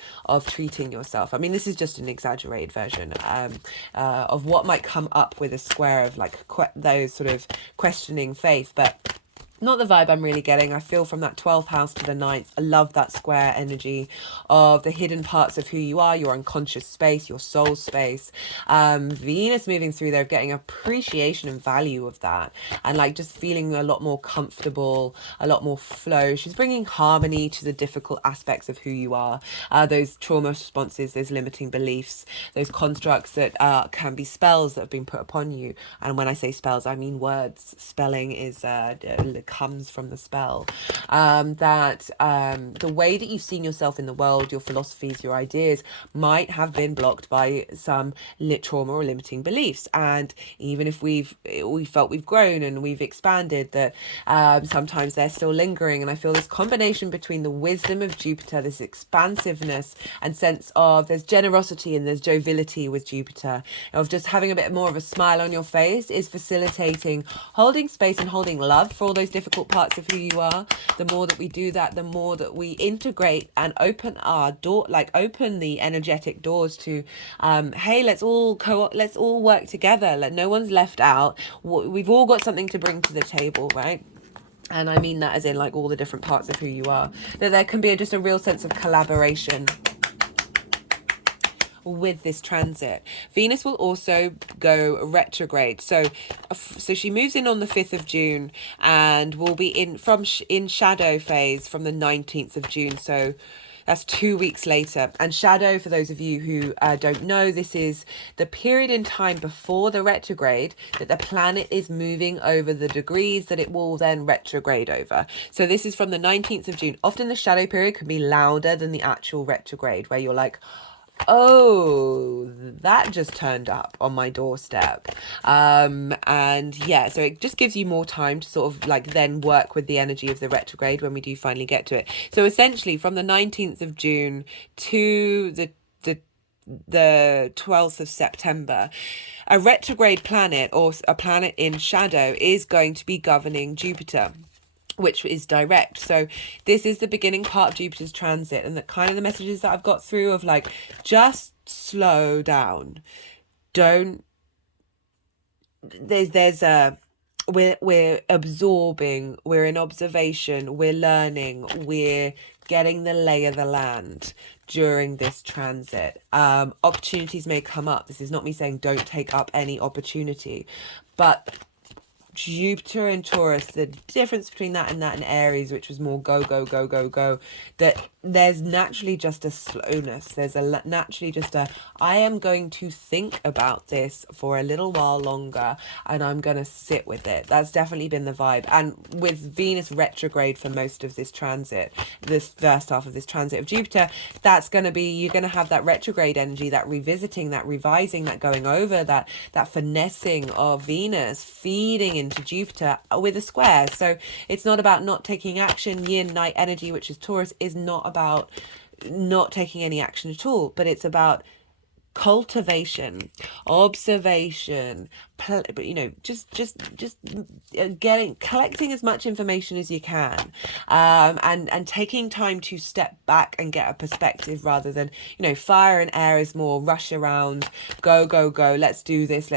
treating yourself? I mean, this is just an exaggerated version of what might come up with a square of like those sort of questioning faith, but not the vibe I'm really getting. I feel from that 12th house to the 9th, I love that square energy of the hidden parts of who you are, your unconscious space, your soul space. Venus moving through there, getting appreciation and value of that, and like just feeling a lot more comfortable, a lot more flow. She's bringing harmony to the difficult aspects of who you are, those trauma responses, those limiting beliefs, those constructs that can be spells that have been put upon you. And when I say spells, I mean words. Spelling is comes from the spell. The way that you've seen yourself in the world, your philosophies, your ideas might have been blocked by some trauma or limiting beliefs. And even if we felt we've grown and we've expanded, that sometimes they're still lingering. And I feel this combination between the wisdom of Jupiter, this expansiveness and sense of there's generosity and there's joviality with Jupiter, of just having a bit more of a smile on your face, is facilitating holding space and holding love for all those difficult parts of who you are. The more that we do that, the more that we integrate and open our door, like open the energetic doors to, hey, let's all work together. Like, no one's left out. We've all got something to bring to the table, right? And I mean that as in like all the different parts of who you are. That there can be just a real sense of collaboration with this transit. Venus will also go retrograde. So she moves in on the 5th of June and will be in shadow phase from the 19th of June. So that's 2 weeks later. And shadow, for those of you who don't know, this is the period in time before the retrograde that the planet is moving over the degrees that it will then retrograde over. So this is from the 19th of June. Often the shadow period can be louder than the actual retrograde, where you're like, oh, that just turned up on my doorstep. And yeah, so it just gives you more time to sort of like then work with the energy of the retrograde when we do finally get to it. So essentially from the 19th of June to the 12th of September, a retrograde planet or a planet in shadow is going to be governing Jupiter, which is direct. So this is the beginning part of Jupiter's transit, and the kind of the messages that I've got through of like, just slow down. Don't, there's a, we're absorbing, we're in observation, we're learning, we're getting the lay of the land during this transit. Opportunities may come up. This is not me saying don't take up any opportunity, but Jupiter and Taurus, the difference between that and Aries, which was more go, go, go, go, go, that there's naturally just a slowness. There's a naturally just a, I am going to think about this for a little while longer and I'm going to sit with it. That's definitely been the vibe. And with Venus retrograde for most of this transit, this first half of this transit of Jupiter, that's going to be, you're going to have that retrograde energy, that revisiting, that revising, that going over, that finessing of Venus feeding into Jupiter with a square. So it's not about not taking action. Yin night energy, which is Taurus, is not about not taking any action at all, but it's about cultivation, observation, just collecting as much information as you can, and taking time to step back and get a perspective rather than, fire and air is more rush around, go, go, go, let's do this,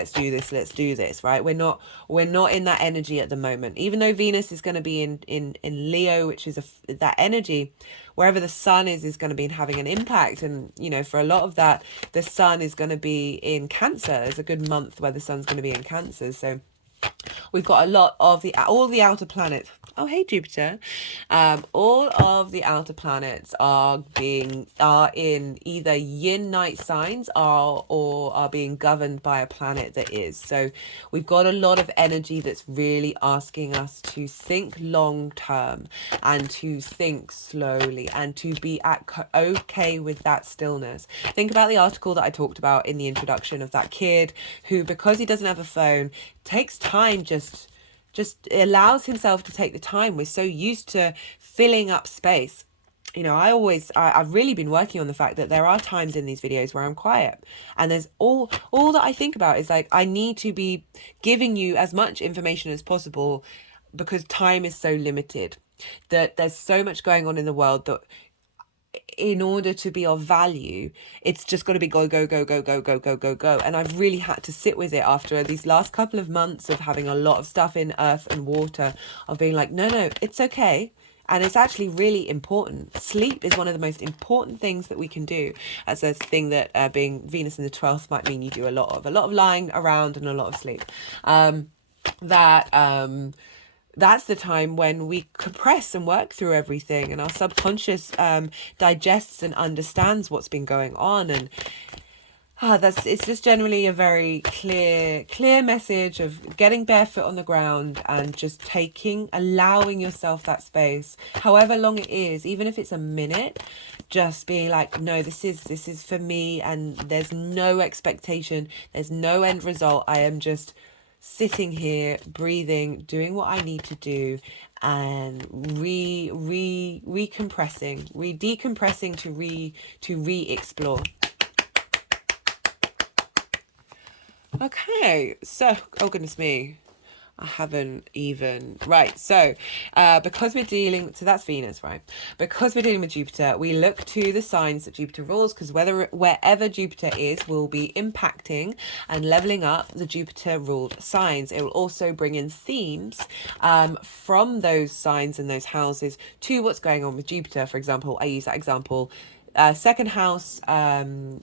right? We're not in that energy at the moment, even though Venus is going to be in Leo, which is that energy. Wherever the sun is going to be having an impact. And, for a lot of that, the sun is going to be in Cancer. There's a good month where the sun's going to be in Cancer. So we've got a lot of all the outer planets. Oh, hey, Jupiter. All of the outer planets are in either yin night signs or are being governed by a planet that is. So we've got a lot of energy that's really asking us to think long term and to think slowly and to be okay with that stillness. Think about the article that I talked about in the introduction of that kid who, because he doesn't have a phone, takes time, just allows himself to take the time. We're so used to filling up space. I've really been working on the fact that there are times in these videos where I'm quiet, and there's all that I think about is like, I need to be giving you as much information as possible because time is so limited, that there's so much going on in the world that in order to be of value, it's just got to be go, go, go, go, go, go, go, go, go. And I've really had to sit with it after these last couple of months of having a lot of stuff in earth and water, of being like, no, it's okay. And it's actually really important. Sleep is one of the most important things that we can do. As a thing that being Venus in the 12th might mean you do a lot of lying around and a lot of sleep. That's the time when we compress and work through everything, and our subconscious digests and understands what's been going on. And it's just generally a very clear message of getting barefoot on the ground and just allowing yourself that space, however long it is, even if it's a minute, just being like, no, this is for me, and there's no expectation, there's no end result. I am just sitting here, breathing, doing what I need to do, and decompressing to re-explore. Okay, so, oh goodness me, I haven't even, right, so because we're dealing, so that's Venus, right? Because we're dealing with Jupiter, we look to the signs that Jupiter rules, because wherever Jupiter is will be impacting and leveling up the Jupiter ruled signs. It will also bring in themes from those signs and those houses to what's going on with Jupiter. For example, I use that example, second house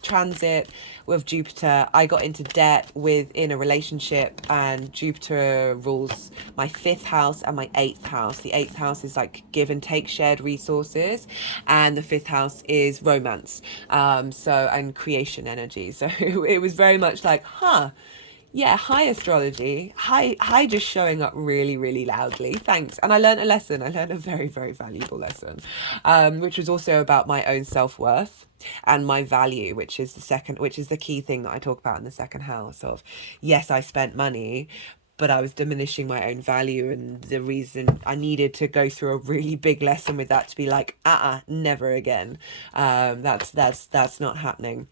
transit with Jupiter. I got into debt within a relationship, and Jupiter rules my 5th house and my 8th house. The 8th house is like give and take, shared resources, and the 5th house is romance, and creation energy. So it was very much like, yeah, hi astrology. Hi just showing up really, really loudly. Thanks. And I learned a lesson. I learned a very, very valuable lesson, which was also about my own self-worth and my value, which is the key thing that I talk about in the second house of, yes, I spent money, but I was diminishing my own value, and the reason I needed to go through a really big lesson with that to be like, never again. That's not happening.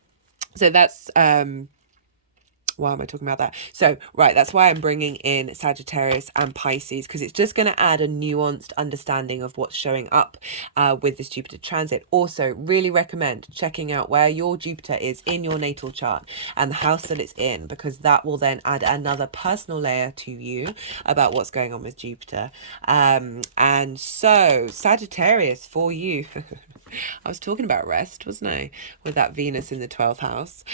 So that's why am I talking about that? So, right, that's why I'm bringing in Sagittarius and Pisces, because it's just going to add a nuanced understanding of what's showing up with this Jupiter transit. Also, really recommend checking out where your Jupiter is in your natal chart and the house that it's in, because that will then add another personal layer to you about what's going on with Jupiter. And so, Sagittarius, for you, I was talking about rest, wasn't I? With that Venus in the 12th house.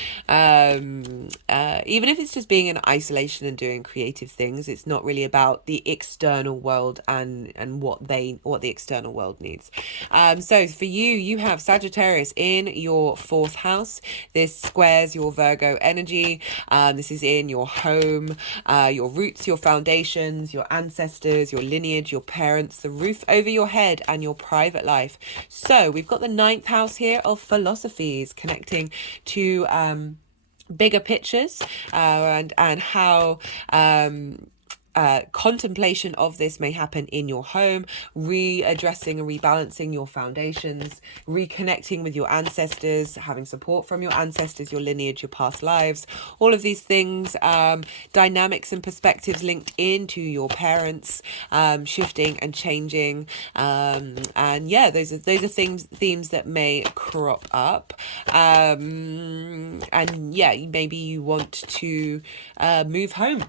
Even if it's just being in isolation and doing creative things, it's not really about the external world and what the external world needs. So for you have Sagittarius in your 4th house. This squares your Virgo energy. This is in your home, your roots, your foundations, your ancestors, your lineage, your parents, the roof over your head, and your private life. So we've got the 9th house here of philosophies, connecting to bigger pictures, and how contemplation of this may happen in your home, readdressing and rebalancing your foundations, reconnecting with your ancestors, having support from your ancestors, your lineage, your past lives, all of these things, dynamics and perspectives linked into your parents, shifting and changing, and yeah, those are themes that may crop up, and yeah, maybe you want to move home.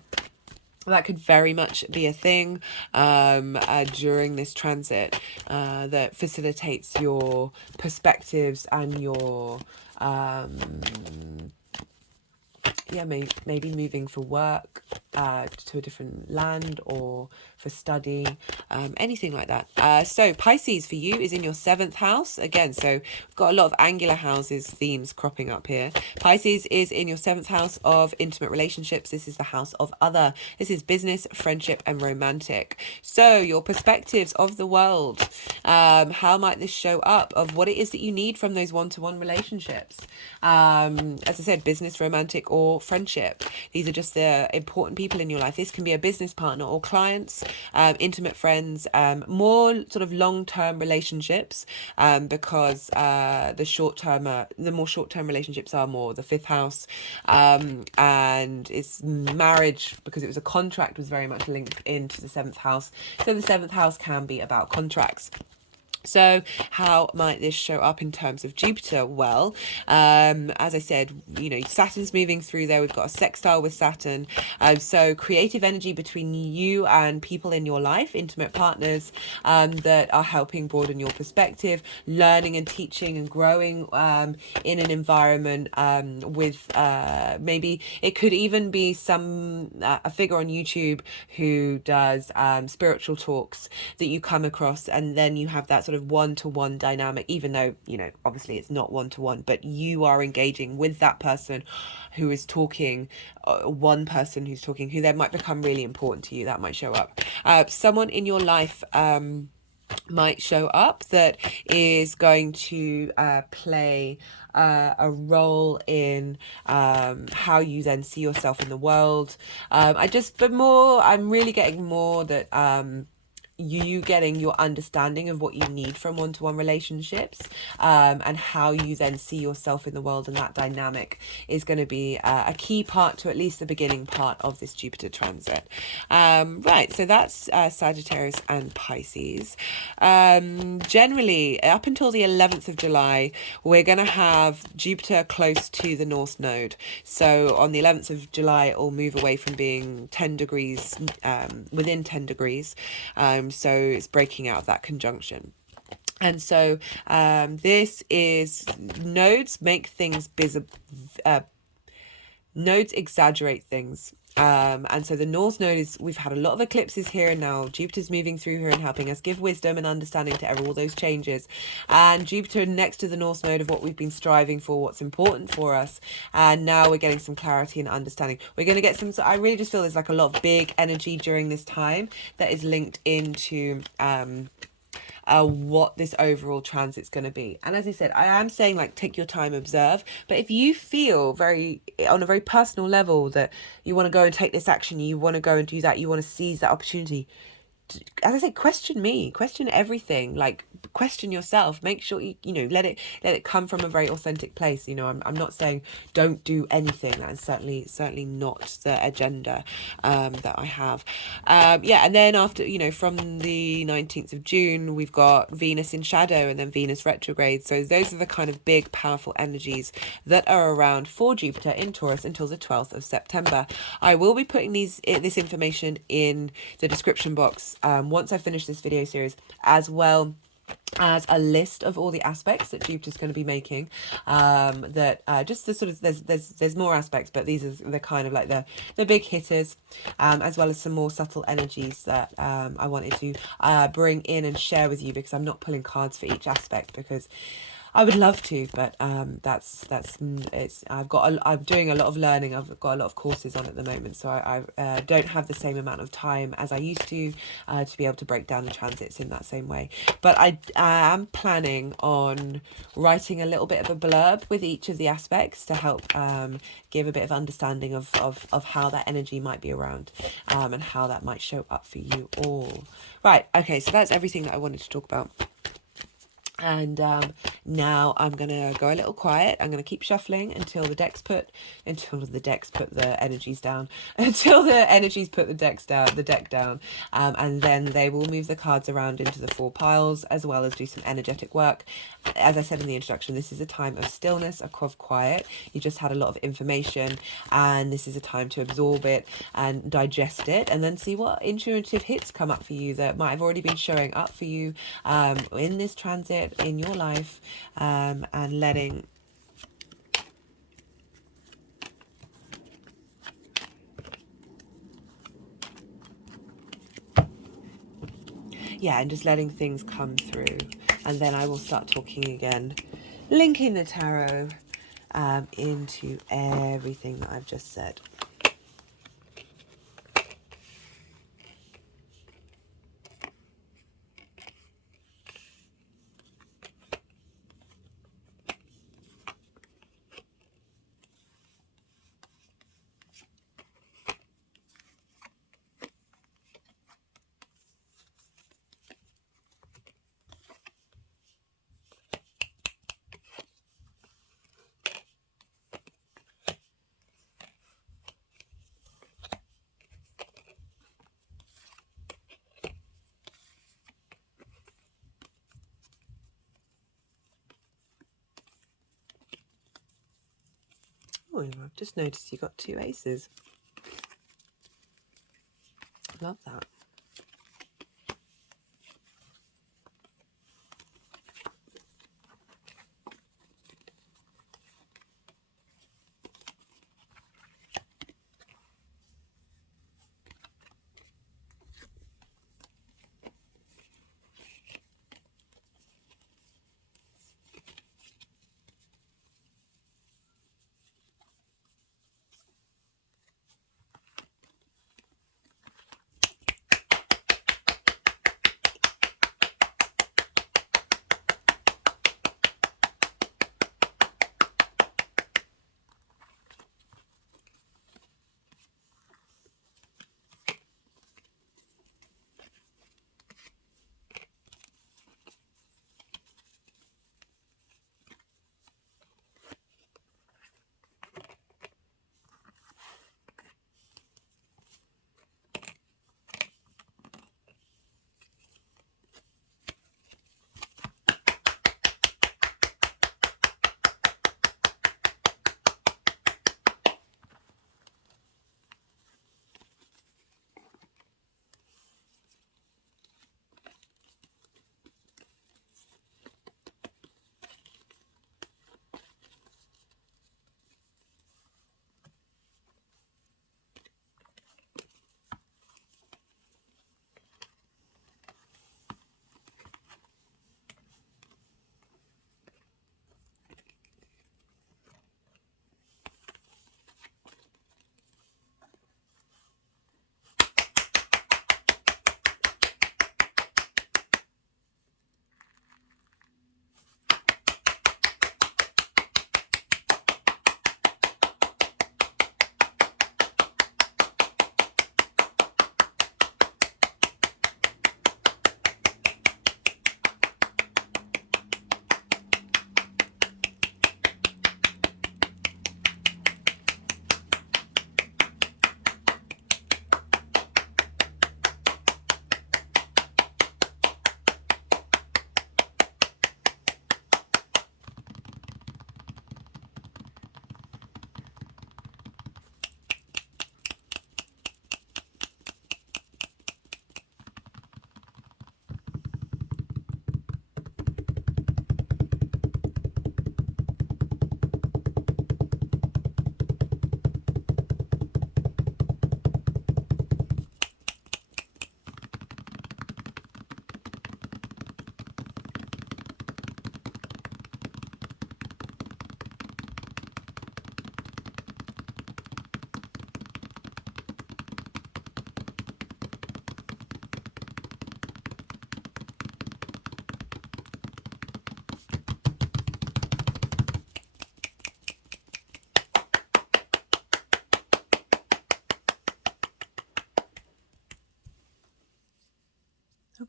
That could very much be a thing during this transit that facilitates your perspectives and your maybe moving for work to a different land or for study, anything like that. So Pisces for you is in your 7th house again. So we've got a lot of angular houses themes cropping up here. Pisces is in your 7th house of intimate relationships. This is the house of other. This is business, friendship, and romantic. So your perspectives of the world. How might this show up of what it is that you need from those one-to-one relationships? As I said, business, romantic, or friendship. These are just the important people in your life. This can be a business partner or clients, intimate friends, more sort of long-term relationships, because the more short-term relationships are more the 5th house, and it's marriage, because it was a contract, was very much linked into the 7th house. So the 7th house can be about contracts. So how might this show up in terms of Jupiter? Well, as I said, Saturn's moving through there. We've got a sextile with Saturn. So creative energy between you and people in your life, intimate partners, that are helping broaden your perspective, learning and teaching and growing in an environment with maybe it could even be a figure on YouTube who does spiritual talks that you come across, and then you have that sort of one-to-one dynamic, even though obviously it's not one-to-one, but you are engaging with that person who is talking, one person who's talking, who then might become really important to you. That might show up. Someone in your life might show up that is going to play a role in how you then see yourself in the world. I'm really getting more that you getting your understanding of what you need from one-to-one relationships, and how you then see yourself in the world, and that dynamic is going to be a key part to at least the beginning part of this Jupiter transit. Right, so that's Sagittarius and Pisces. Generally, up until the 11th of July, we're going to have Jupiter close to the North Node. So on the 11th of July, it will move away from being 10 degrees, within 10 degrees. So it's breaking out of that conjunction. And so this is nodes make things nodes exaggerate things. And so the North Node is, we've had a lot of eclipses here, and now Jupiter's moving through here and helping us give wisdom and understanding to all those changes. And Jupiter next to the North Node of what we've been striving for, what's important for us. And now we're getting some clarity and understanding. We're going to get some, so I really just feel there's like a lot of big energy during this time that is linked into what this overall transit's going to be. And as I said, I am saying, like, take your time, observe. But if you feel very, on a very personal level, that you want to go and take this action, you want to go and do that, you want to seize that opportunity, as I say, question me, question everything, like question yourself, make sure you know, let it come from a very authentic place. You know, I'm not saying don't do anything. That is certainly not the agenda that I have. Yeah, and then after, you know, from the 19th of June, we've got Venus in shadow and then Venus retrograde. So those are the kind of big, powerful energies that are around for Jupiter in Taurus until the 12th of September. I will be putting this information in the description box once I finish this video series, as well as a list of all the aspects that Jupiter's going to be making. Just the sort of, there's more aspects, but these are the kind of like the big hitters, as well as some more subtle energies that I wanted to bring in and share with you, because I'm not pulling cards for each aspect, because I would love to, but I'm doing a lot of learning. I've got a lot of courses on at the moment, so I don't have the same amount of time as I used to be able to break down the transits in that same way. But I am planning on writing a little bit of a blurb with each of the aspects to help give a bit of understanding of how that energy might be around, and how that might show up for you all. Right, okay, so that's everything that I wanted to talk about. And now I'm going to go a little quiet. I'm going to keep shuffling until the decks put the energies down, until the energies put the deck down. And then they will move the cards around into the 4 piles, as well as do some energetic work. As I said in the introduction, this is a time of stillness, of quiet. You just had a lot of information, and this is a time to absorb it and digest it, and then see what intuitive hits come up for you that might have already been showing up for you in this transit in your life, and letting and just letting things come through. And then I will start talking again, linking the tarot into everything that I've just said. Oh, I've just noticed you got 2 aces. Love that.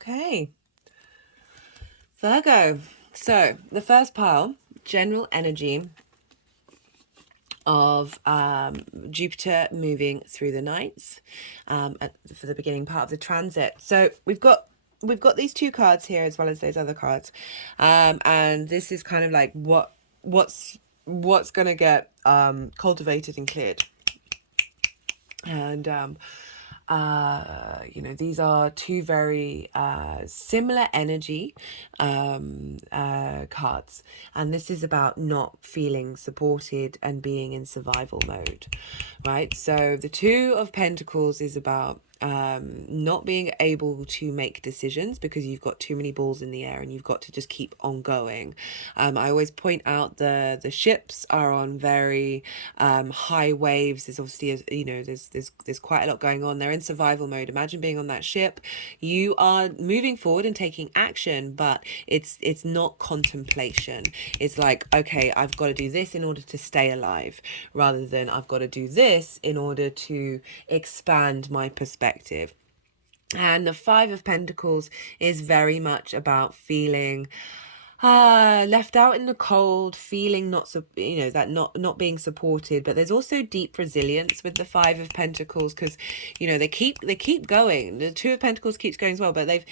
Okay. Virgo. So the first pile, general energy of Jupiter moving through the ninth for the beginning part of the transit. So we've got these two cards here as well as those other cards, and this is kind of like what's going to get cultivated and cleared. And you know, these are two very similar energy cards, and this is about not feeling supported and being in survival mode, right? So the Two of Pentacles is about not being able to make decisions because you've got too many balls in the air and you've got to just keep on going. I always point out the ships are on very high waves. There's obviously, you know, there's quite a lot going on. They're in survival mode. Imagine being on that ship. You are moving forward and taking action, but it's not contemplation. It's like, okay, I've got to do this in order to stay alive, rather than I've got to do this in order to expand my perspective. And the Five of Pentacles is very much about feeling left out in the cold, feeling not being supported. But there's also deep resilience with the Five of Pentacles, because you know they keep going. The Two of Pentacles keeps going as well, but they've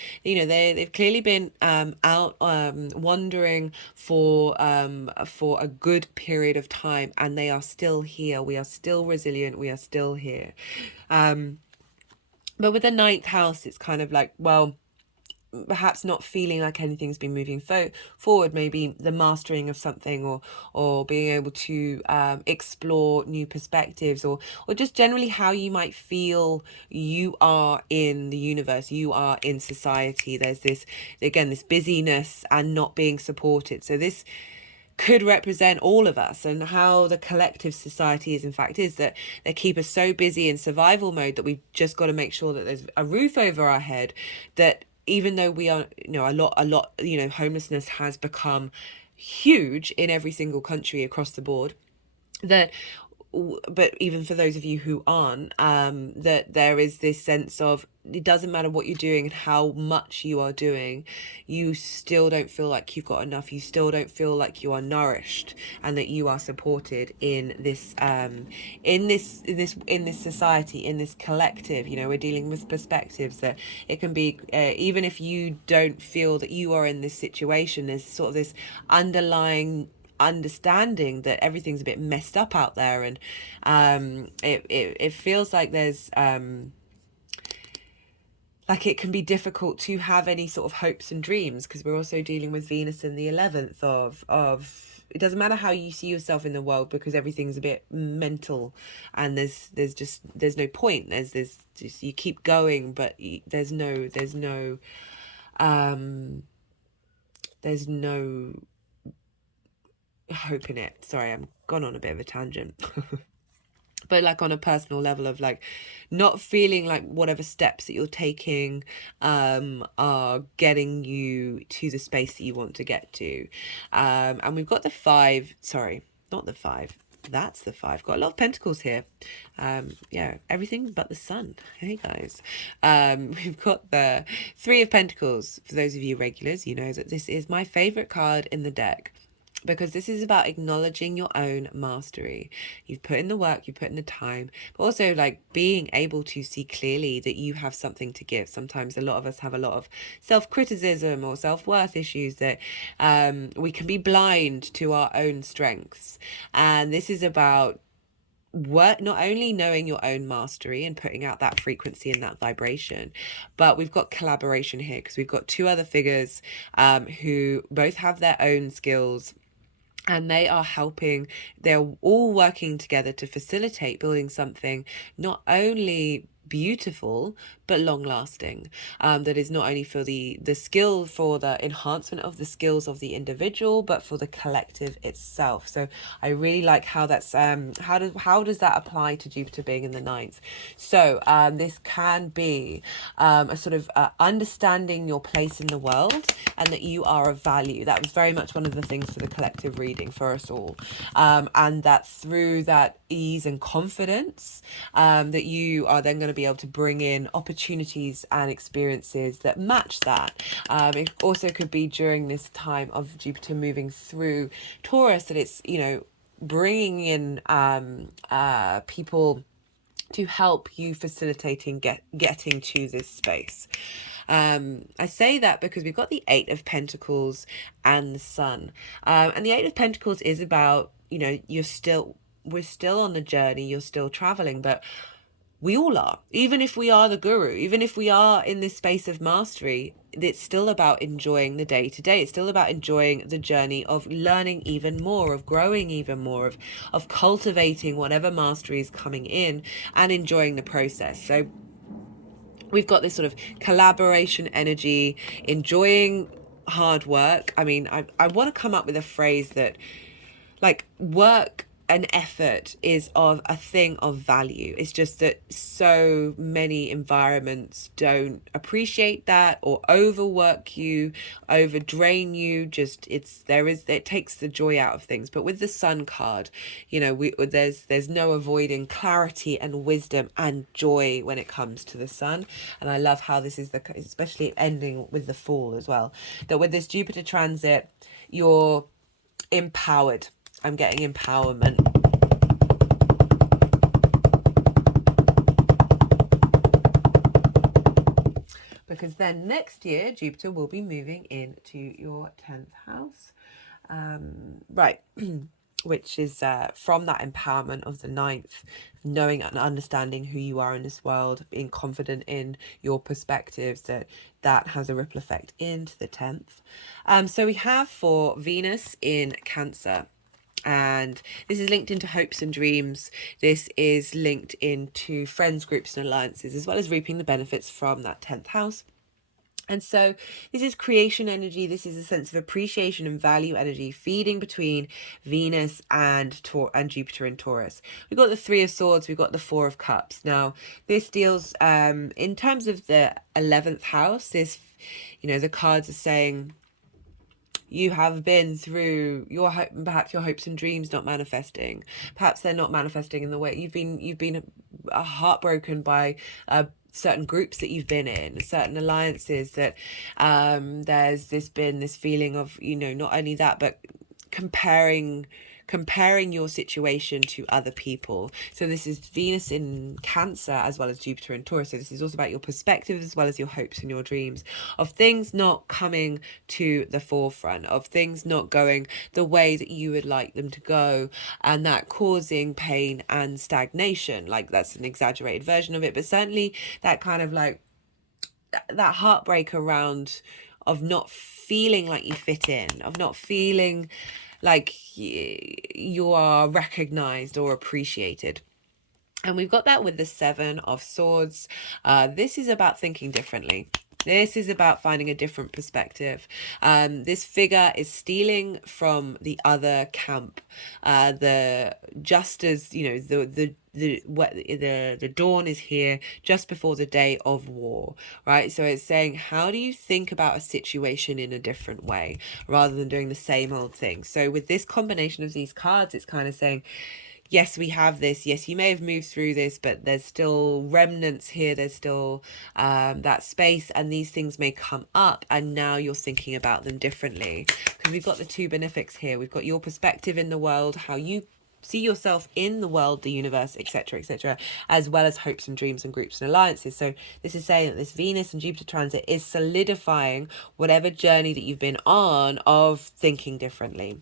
clearly been out wandering for a good period of time, and they are still here. We are still resilient. We are still here. But with the ninth house, it's kind of like, well, perhaps not feeling like anything's been moving forward, maybe the mastering of something, or being able to explore new perspectives, or just generally how you might feel you are in the universe, you are in society. There's this busyness and not being supported. So this could represent all of us, and how the collective society is that they keep us so busy in survival mode that we've just got to make sure that there's a roof over our head, that even though we are, you know, a lot, you know, homelessness has become huge in every single country across the board, but even for those of you who aren't, that there is this sense of, it doesn't matter what you're doing and how much you are doing, you still don't feel like you've got enough. You still don't feel like you are nourished and that you are supported in this society, in this collective. You know, we're dealing with perspectives that it can be, even if you don't feel that you are in this situation, there's sort of this underlying understanding that everything's a bit messed up out there, and it feels like there's like it can be difficult to have any sort of hopes and dreams, because we're also dealing with Venus in the 11th of it doesn't matter how you see yourself in the world, because everything's a bit mental, and there's no point. There's just, you keep going, but there's no hope in it. Sorry, I'm gone on a bit of a tangent. But like on a personal level of like not feeling like whatever steps that you're taking are getting you to the space that you want to get to. And we've got the five, sorry, not the five, that's the five. Got a lot of pentacles here. Yeah, everything but the sun. Hey guys. We've got the Three of Pentacles. For those of you regulars, you know that this is my favorite card in the deck, because this is about acknowledging your own mastery. You've put in the work, you put in the time, but also like being able to see clearly that you have something to give. Sometimes a lot of us have a lot of self-criticism or self-worth issues that we can be blind to our own strengths. And this is about work, not only knowing your own mastery and putting out that frequency and that vibration, but we've got collaboration here, because we've got two other figures who both have their own skills, and they are helping. They're all working together to facilitate building something not only beautiful but long lasting, that is not only for the skill, for the enhancement of the skills of the individual, but for the collective itself. So I really like how that's how does that apply to Jupiter being in the ninth. So this can be a sort of understanding your place in the world and that you are of value. That was very much one of the things for the collective reading for us all, and that through that ease and confidence, that you are then going to be able to bring in opportunities opportunities and experiences that match that. It also could be during this time of Jupiter moving through Taurus that it's, you know, bringing in people to help you facilitating getting to this space. I say that because we've got the Eight of Pentacles and the Sun. And the Eight of Pentacles is about, you know, we're still on the journey, you're still traveling, but we all are. Even if we are the guru, even if we are in this space of mastery, it's still about enjoying the day to day. It's still about enjoying the journey of learning even more, of growing even more, of cultivating whatever mastery is coming in and enjoying the process. So we've got this sort of collaboration energy, enjoying hard work. I mean, I want to come up with a phrase that, like, work and effort is of a thing of value. It's just that so many environments don't appreciate that, or overwork you, over drain you. Just it takes the joy out of things. But with the Sun card, you know, there's no avoiding clarity and wisdom and joy when it comes to the Sun. And I love how this is especially ending with the Fool as well, that with this Jupiter transit, you're empowered. I'm getting empowerment. Because then next year, Jupiter will be moving into your 10th house. Right. Which is from that empowerment of the 9th, knowing and understanding who you are in this world, being confident in your perspectives, that has a ripple effect into the 10th. So we have for Venus in Cancer. And this is linked into hopes and dreams. This is linked into friends, groups and alliances, as well as reaping the benefits from that 10th house. And so this is creation energy. This is a sense of appreciation and value energy feeding between Venus and Jupiter in Taurus. We've got the Three of Swords. We've got the Four of Cups. Now, this deals in terms of the 11th house. This, you know, the cards are saying, you have been through perhaps your hopes and dreams not manifesting. Perhaps they're not manifesting in the way you've been heartbroken by certain groups that you've been in, certain alliances that there's been this feeling of, you know, not only that, but comparing your situation to other people. So this is Venus in Cancer as well as Jupiter in Taurus. So this is also about your perspective as well as your hopes and your dreams, of things not coming to the forefront, of things not going the way that you would like them to go, and that causing pain and stagnation. Like, that's an exaggerated version of it, but certainly that kind of like that heartbreak around of not feeling like you fit in, of not feeling like you are recognized or appreciated. And we've got that with the Seven of Swords. This is about thinking differently. This is about finding a different perspective. This figure is stealing from the other camp. Just as, you know, the dawn is here just before the day of war, right? So it's saying, how do you think about a situation in a different way rather than doing the same old thing? So with this combination of these cards, it's kind of saying, yes, we have this. Yes, you may have moved through this, but there's still remnants here. There's still that space, and these things may come up, and now you're thinking about them differently. Because we've got the two benefics here. We've got your perspective in the world, how you see yourself in the world, the universe, etc., as well as hopes and dreams and groups and alliances. So this is saying that this Venus and Jupiter transit is solidifying whatever journey that you've been on of thinking differently.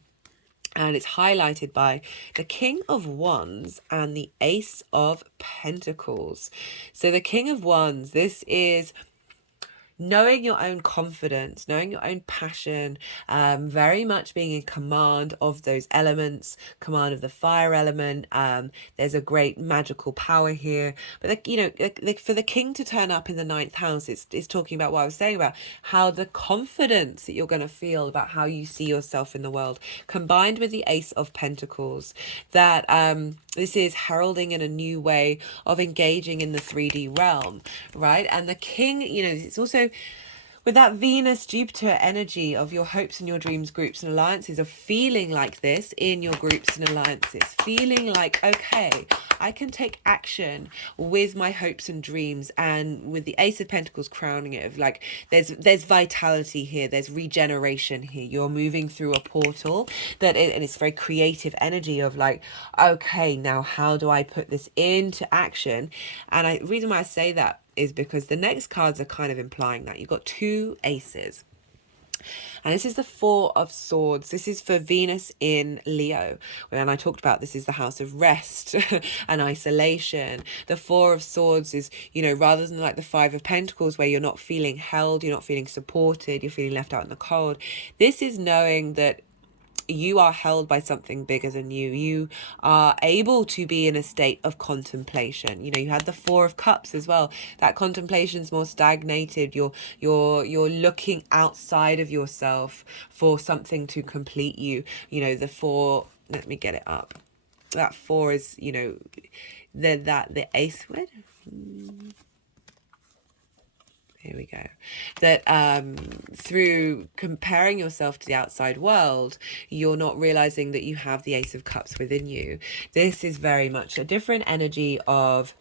And it's highlighted by the King of Wands and the Ace of Pentacles. So the King of Wands, this is knowing your own confidence, knowing your own passion, very much being in command of those elements, command of the fire element. There's a great magical power here. But, you know, for the king to turn up in the 9th house, it's talking about what I was saying about how the confidence that you're going to feel about how you see yourself in the world, combined with the Ace of Pentacles, that this is heralding in a new way of engaging in the 3D realm, right? And the king, you know, it's also with that Venus Jupiter energy of your hopes and your dreams, groups and alliances, of feeling like this in your groups and alliances, feeling like, okay, I can take action with my hopes and dreams, and with the Ace of Pentacles crowning it, of like there's vitality here, there's regeneration here. You're moving through a portal and it's very creative energy of like, okay, now how do I put this into action? And the reason why I say that is because the next cards are kind of implying that you've got two aces. And this is the Four of Swords. This is for Venus in Leo. When I talked about this is the house of rest and isolation. The Four of Swords is, you know, rather than like the Five of Pentacles where you're not feeling held, you're not feeling supported, you're feeling left out in the cold. This is knowing that you are held by something bigger than you. You are able to be in a state of contemplation. You know, you had the Four of Cups as well. That contemplation's more stagnated. You're looking outside of yourself for something to complete you. You know, the Four, let me get it up. That Four is, you know, the Ace word. Here we go. That through comparing yourself to the outside world, you're not realizing that you have the Ace of Cups within you. This is very much a different energy of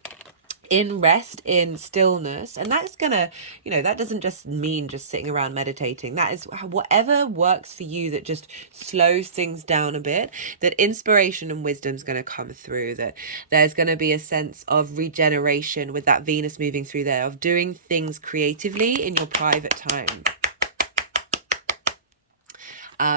in rest, in stillness. And that's gonna, you know, that doesn't just mean just sitting around meditating. That is whatever works for you, that just slows things down a bit, that inspiration and wisdom is going to come through, that there's going to be a sense of regeneration with that Venus moving through there, of doing things creatively in your private time.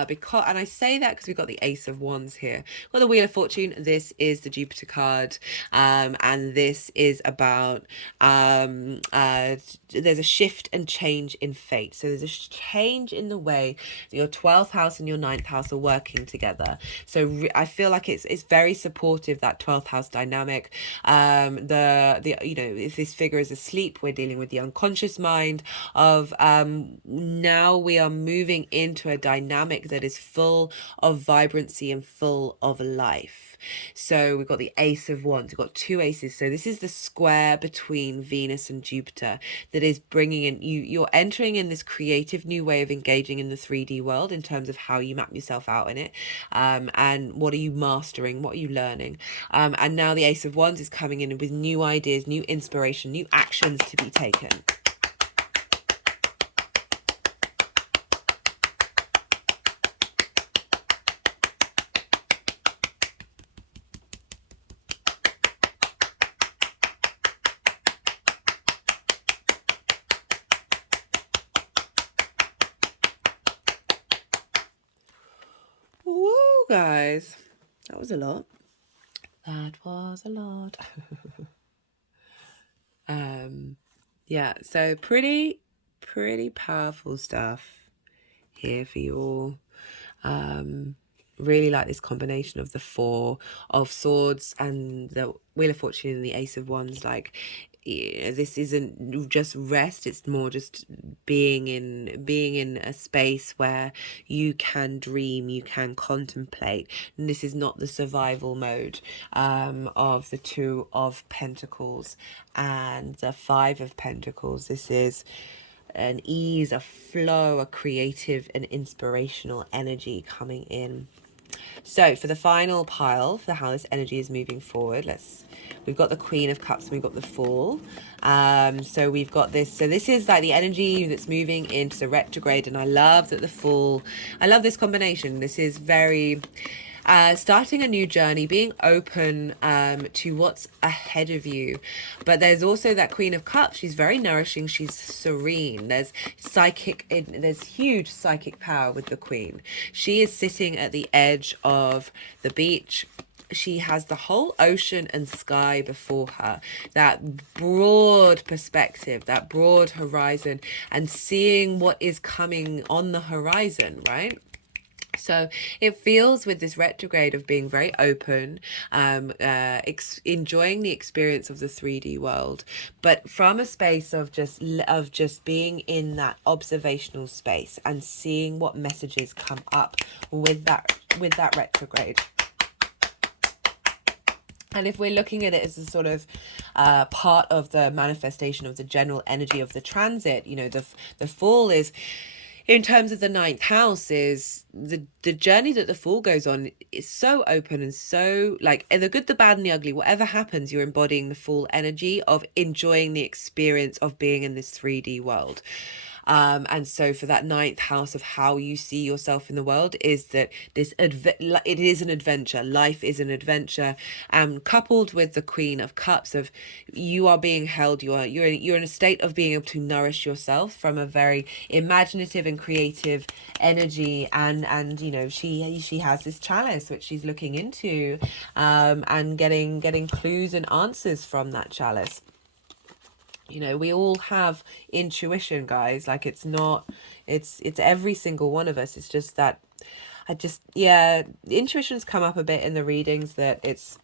Because, and I say that because we've got the Ace of Wands here. Well, the Wheel of Fortune, this is the Jupiter card, and this is about there's a shift and change in fate. So there's a change in the way that your 12th house and your 9th house are working together. So I feel like it's very supportive, that 12th house dynamic. The you know, if this figure is asleep, we're dealing with the unconscious mind of now we are moving into a dynamic that is full of vibrancy and full of life. So we've got the Ace of Wands, we've got two aces. So this is the square between Venus and Jupiter that is bringing in, you're entering in this creative new way of engaging in the 3D world in terms of how you map yourself out in it, and what are you mastering, what are you learning, and now the Ace of Wands is coming in with new ideas, new inspiration, new actions to be taken. Guys, that was a lot. Yeah, so pretty powerful stuff here for you all. Really like this combination of the Four of Swords and the Wheel of Fortune and the Ace of Wands. Like, yeah, this isn't just rest, it's more just being in a space where you can dream, you can contemplate. And this is not the survival mode of the Two of Pentacles and the Five of Pentacles. This is an ease, a flow, a creative and inspirational energy coming in. So for the final pile, for how this energy is moving forward, we've got the Queen of Cups and we've got the Fool. So we've got this, so this is like the energy that's moving into the retrograde, and I love that the Fool, I love this combination. This is very starting a new journey, being open to what's ahead of you. But there's also that Queen of Cups. She's very nourishing, she's serene. There's huge psychic power with the Queen. She is sitting at the edge of the beach. She has the whole ocean and sky before her, that broad perspective, that broad horizon, and seeing what is coming on the horizon, right? So it feels with this retrograde of being very open, enjoying the experience of the 3D world, but from a space of just being in that observational space and seeing what messages come up with that retrograde. And if we're looking at it as a sort of part of the manifestation of the general energy of the transit, you know, the Fool is, in terms of the ninth house, is the journey that the Fool goes on is so open and so, like, the good, the bad, and the ugly. Whatever happens, you're embodying the Fool energy of enjoying the experience of being in this 3D world. And so for that ninth house of how you see yourself in the world is that it is an adventure. Life is an adventure, coupled with the Queen of Cups of you are being held. You're in a state of being able to nourish yourself from a very imaginative and creative energy, and you know, she has this chalice which she's looking into, and getting clues and answers from that chalice. You know, we all have intuition, guys. Like, it's every single one of us. It's just that intuition's come up a bit in the readings, that it's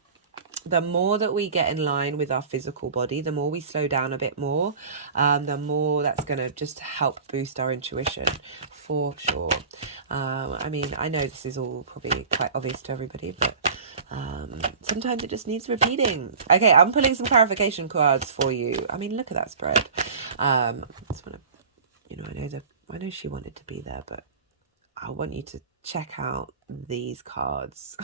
the more that we get in line with our physical body, the more we slow down a bit more, the more that's going to just help boost our intuition, for sure. I mean, I know this is all probably quite obvious to everybody, but sometimes it just needs repeating. Okay, I'm pulling some clarification cards for you. I mean, look at that spread. I just want to, you know, I know she wanted to be there, but I want you to check out these cards.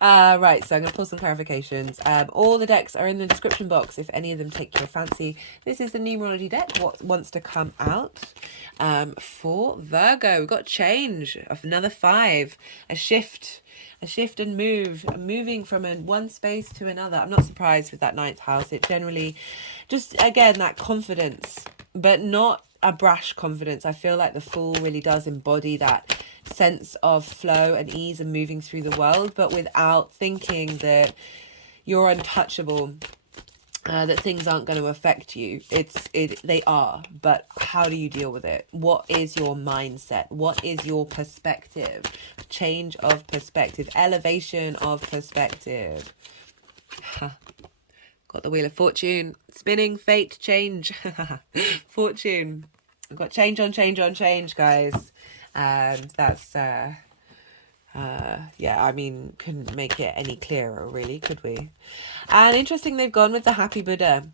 Right, so I'm going to pull some clarifications. All the decks are in the description box if any of them take your fancy. This is the numerology deck, what wants to come out for Virgo. We've got change of another 5, a shift and moving from one space to another. I'm not surprised with that ninth house. It generally just, again, that confidence, but not a brash confidence. I feel like the Fool really does embody that sense of flow and ease and moving through the world, but without thinking that you're untouchable, that things aren't going to affect you. They are, but how do you deal with it? What is your mindset? What is your perspective? Change of perspective, elevation of perspective. Got the Wheel of Fortune spinning, fate, change. Fortune. I've got change on change on change, guys. And that's yeah, I mean, couldn't make it any clearer, really, could we? And interesting, they've gone with the Happy Buddha.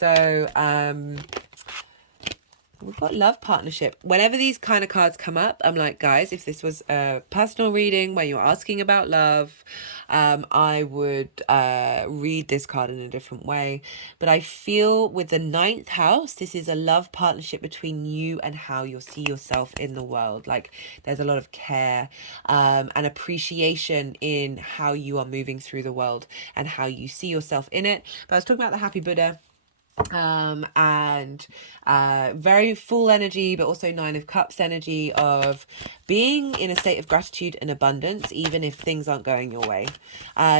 So we've got love partnership. Whenever these kind of cards come up, I'm like, guys, if this was a personal reading where you're asking about love, I would read this card in a different way. But I feel with the ninth house, this is a love partnership between you and how you see yourself in the world. Like, there's a lot of care and appreciation in how you are moving through the world and how you see yourself in it. But I was talking about the Happy Buddha. And very full energy, but also 9 of Cups energy of being in a state of gratitude and abundance, even if things aren't going your way.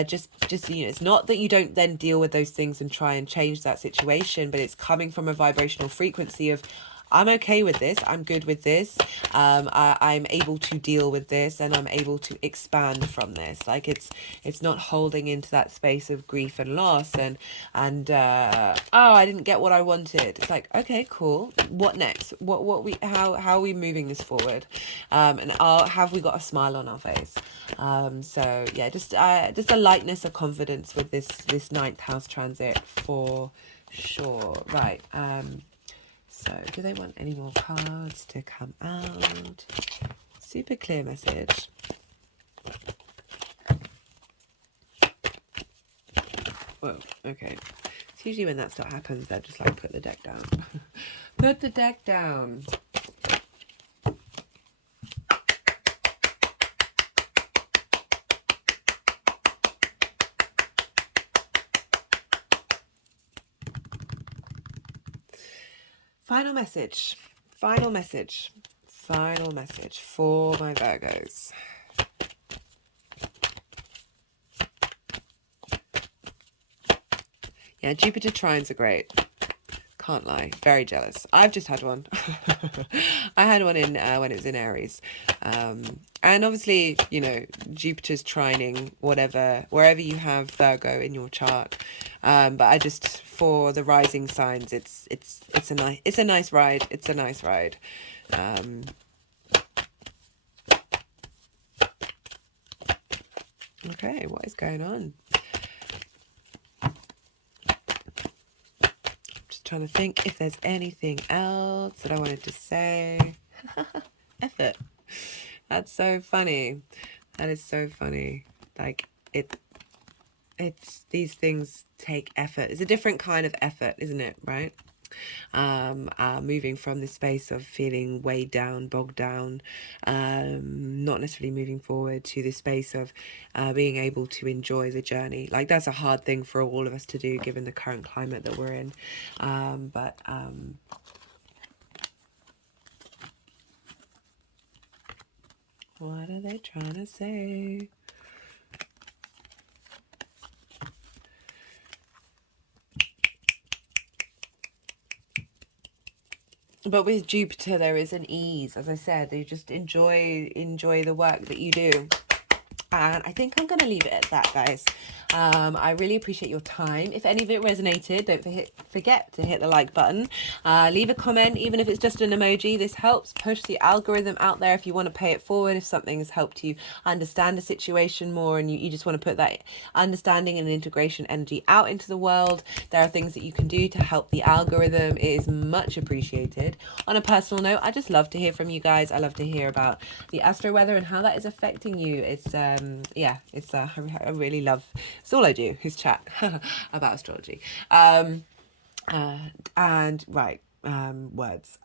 Just you know, it's not that you don't then deal with those things and try and change that situation, but it's coming from a vibrational frequency of, I'm okay with this. I'm good with this. I'm able to deal with this, and I'm able to expand from this. Like, it's not holding into that space of grief and loss and oh, I didn't get what I wanted. It's like, okay, cool. What next? How are we moving this forward? And have we got a smile on our face? So yeah, just a lightness, a confidence with this ninth house transit for sure. Right. So, do they want any more cards to come out? Super clear message. Whoa, okay. It's usually when that stuff happens, they're just like, put the deck down. Put the deck down. Final message for my Virgos. Yeah, Jupiter trines are great. Can't lie. Very jealous. I've just had one. I had one in when it was in Aries. And obviously, you know, Jupiter's trining wherever you have Virgo in your chart. But I just, for the rising signs, it's a nice ride. It's a nice ride. Okay, what is going on? trying to think if there's anything else that I wanted to say. Effort. That's so funny. That is so funny. Like it's these things take effort. It's a different kind of effort, isn't it? Right? Moving from the space of feeling weighed down, bogged down, not necessarily moving forward, to the space of being able to enjoy the journey. Like, that's a hard thing for all of us to do given the current climate that we're in. What are they trying to say? But with Jupiter, there is an ease, as I said. You just enjoy the work that you do. And I think I'm going to leave it at that, guys. I really appreciate your time. If any of it resonated, don't forget to hit the like button. Leave a comment, even if it's just an emoji. This helps push the algorithm out there if you want to pay it forward. If something has helped you understand a situation more and you just want to put that understanding and integration energy out into the world, there are things that you can do to help the algorithm. It is much appreciated. On a personal note, I just love to hear from you guys. I love to hear about the astro weather and how that is affecting you. It's I really love, it's all I do is chat about astrology. Words.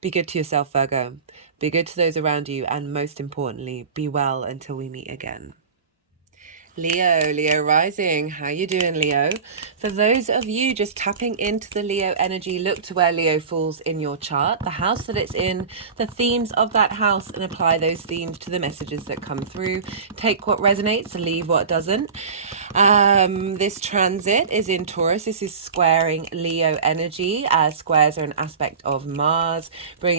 Be good to yourself, Virgo. Be good to those around you, and most importantly, be well until we meet again. Leo rising. How you doing, Leo? For those of you just tapping into the Leo energy, look to where Leo falls in your chart, the house that it's in, the themes of that house, and apply those themes to the messages that come through. Take what resonates and leave what doesn't. This transit is in Taurus. This is squaring Leo energy. Squares are an aspect of Mars.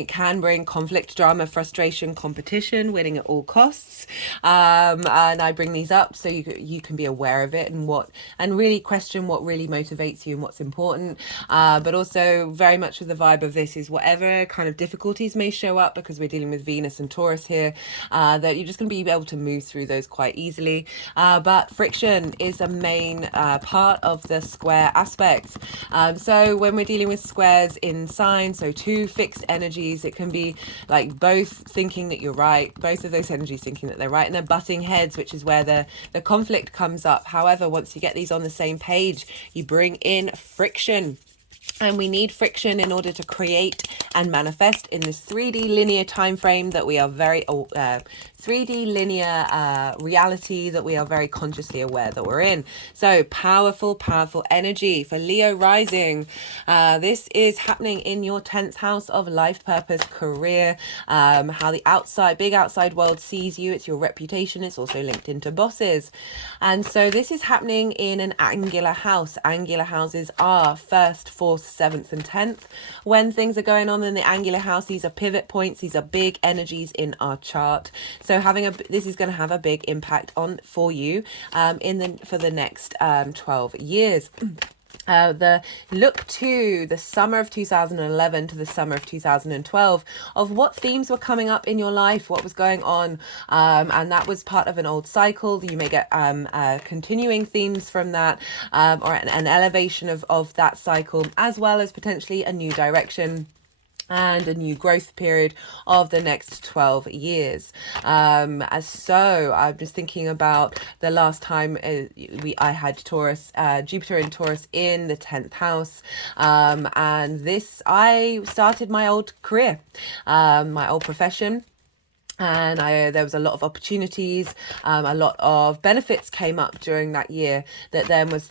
Can bring conflict, drama, frustration, competition, winning at all costs. And I bring these up so you can be aware of it and really question what really motivates you and what's important. But also very much with the vibe of this is whatever kind of difficulties may show up, because we're dealing with Venus and Taurus here, that you're just going to be able to move through those quite easily. But friction is a main part of the square aspect. So when we're dealing with squares in signs, so two fixed energies, it can be like both thinking that you're right, both of those energies thinking that they're right, and they're butting heads, which is where the conflict comes up. However, once you get these on the same page, you bring in friction. And we need friction in order to create and manifest in this 3D linear time frame that we are very 3D linear reality that we are very consciously aware that we're in. So powerful energy for Leo rising. This is happening in your 10th house of life, purpose, career, how the big outside world sees you. It's your reputation. It's also linked into bosses. And so this is happening in an angular house. Angular houses are 1st, 4th, 7th and 10th. When things are going on in the angular house, these are pivot points. These are big energies in our chart. So this is going to have a big impact for you for the next 12 years. The look to the summer of 2011 to the summer of 2012 of what themes were coming up in your life, what was going on, and that was part of an old cycle. You may get continuing themes from that, or an elevation of that cycle, as well as potentially a new direction and a new growth period of the next 12 years. So I'm just thinking about the last time I had Jupiter in Taurus in the 10th house. And I started my old career, my old profession. And there was a lot of opportunities, a lot of benefits came up during that year that then was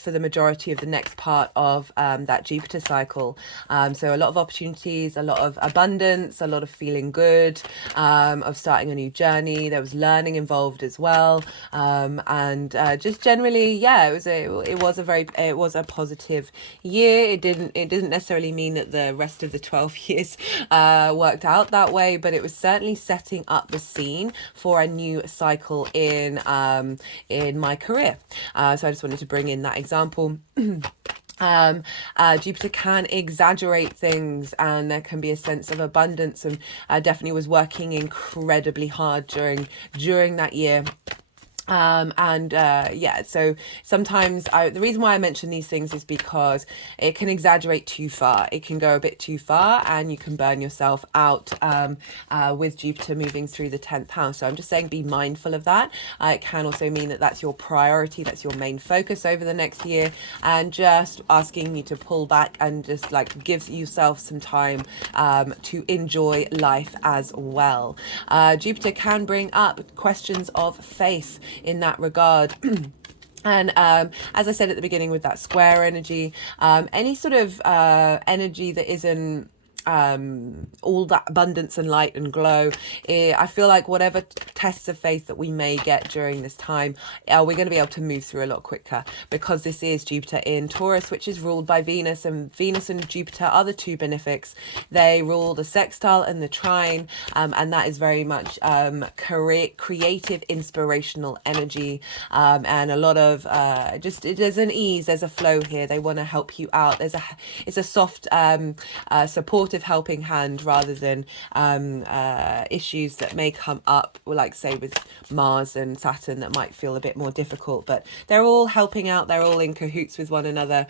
for the majority of the next part of that Jupiter cycle. So a lot of opportunities, a lot of abundance, a lot of feeling good, of starting a new journey. There was learning involved as well, and just generally, yeah, it was a positive year. It didn't necessarily mean that the rest of the 12 years worked out that way, but it was certainly setting up the scene for a new cycle in my career. So I just wanted to bring in that example. Jupiter can exaggerate things, and there can be a sense of abundance, and definitely was working incredibly hard during that year. Yeah, so sometimes the reason why I mention these things is because it can exaggerate too far. It can go a bit too far and you can burn yourself out with Jupiter moving through the 10th house. So I'm just saying be mindful of that. It can also mean that that's your priority, that's your main focus over the next year, and just asking you to pull back and just like give yourself some time to enjoy life as well. Jupiter can bring up questions of faith in that regard. And as I said at the beginning with that square energy, any sort of energy that isn't all that abundance and light and glow, I feel like whatever tests of faith that we may get during this time, we're going to be able to move through a lot quicker, because this is Jupiter in Taurus, which is ruled by Venus, and Venus and Jupiter are the two benefics. They rule the sextile and the trine, and that is very much creative, inspirational energy, and a lot of there's an ease, there's a flow here. They want to help you out. It's a soft, supportive helping hand, rather than issues that may come up, like say with Mars and Saturn, that might feel a bit more difficult, but they're all helping out, they're all in cahoots with one another.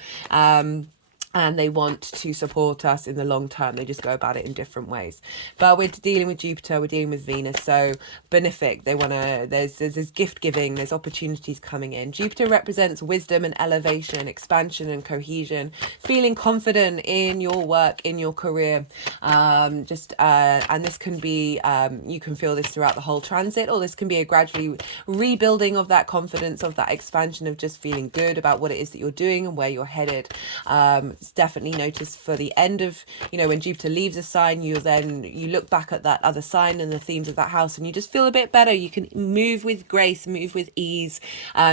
And they want to support us in the long term. They just go about it in different ways. But we're dealing with Jupiter, we're dealing with Venus, so benefic. They want to, there's gift giving, there's opportunities coming in. Jupiter represents wisdom and elevation, expansion and cohesion, feeling confident in your work, in your career. And this can be, you can feel this throughout the whole transit, or this can be a gradually rebuilding of that confidence, of that expansion, of just feeling good about what it is that you're doing and where you're headed. It's definitely noticed for the end of, when Jupiter leaves a sign, you look back at that other sign and the themes of that house, and you just feel a bit better. You can move with grace, move with ease,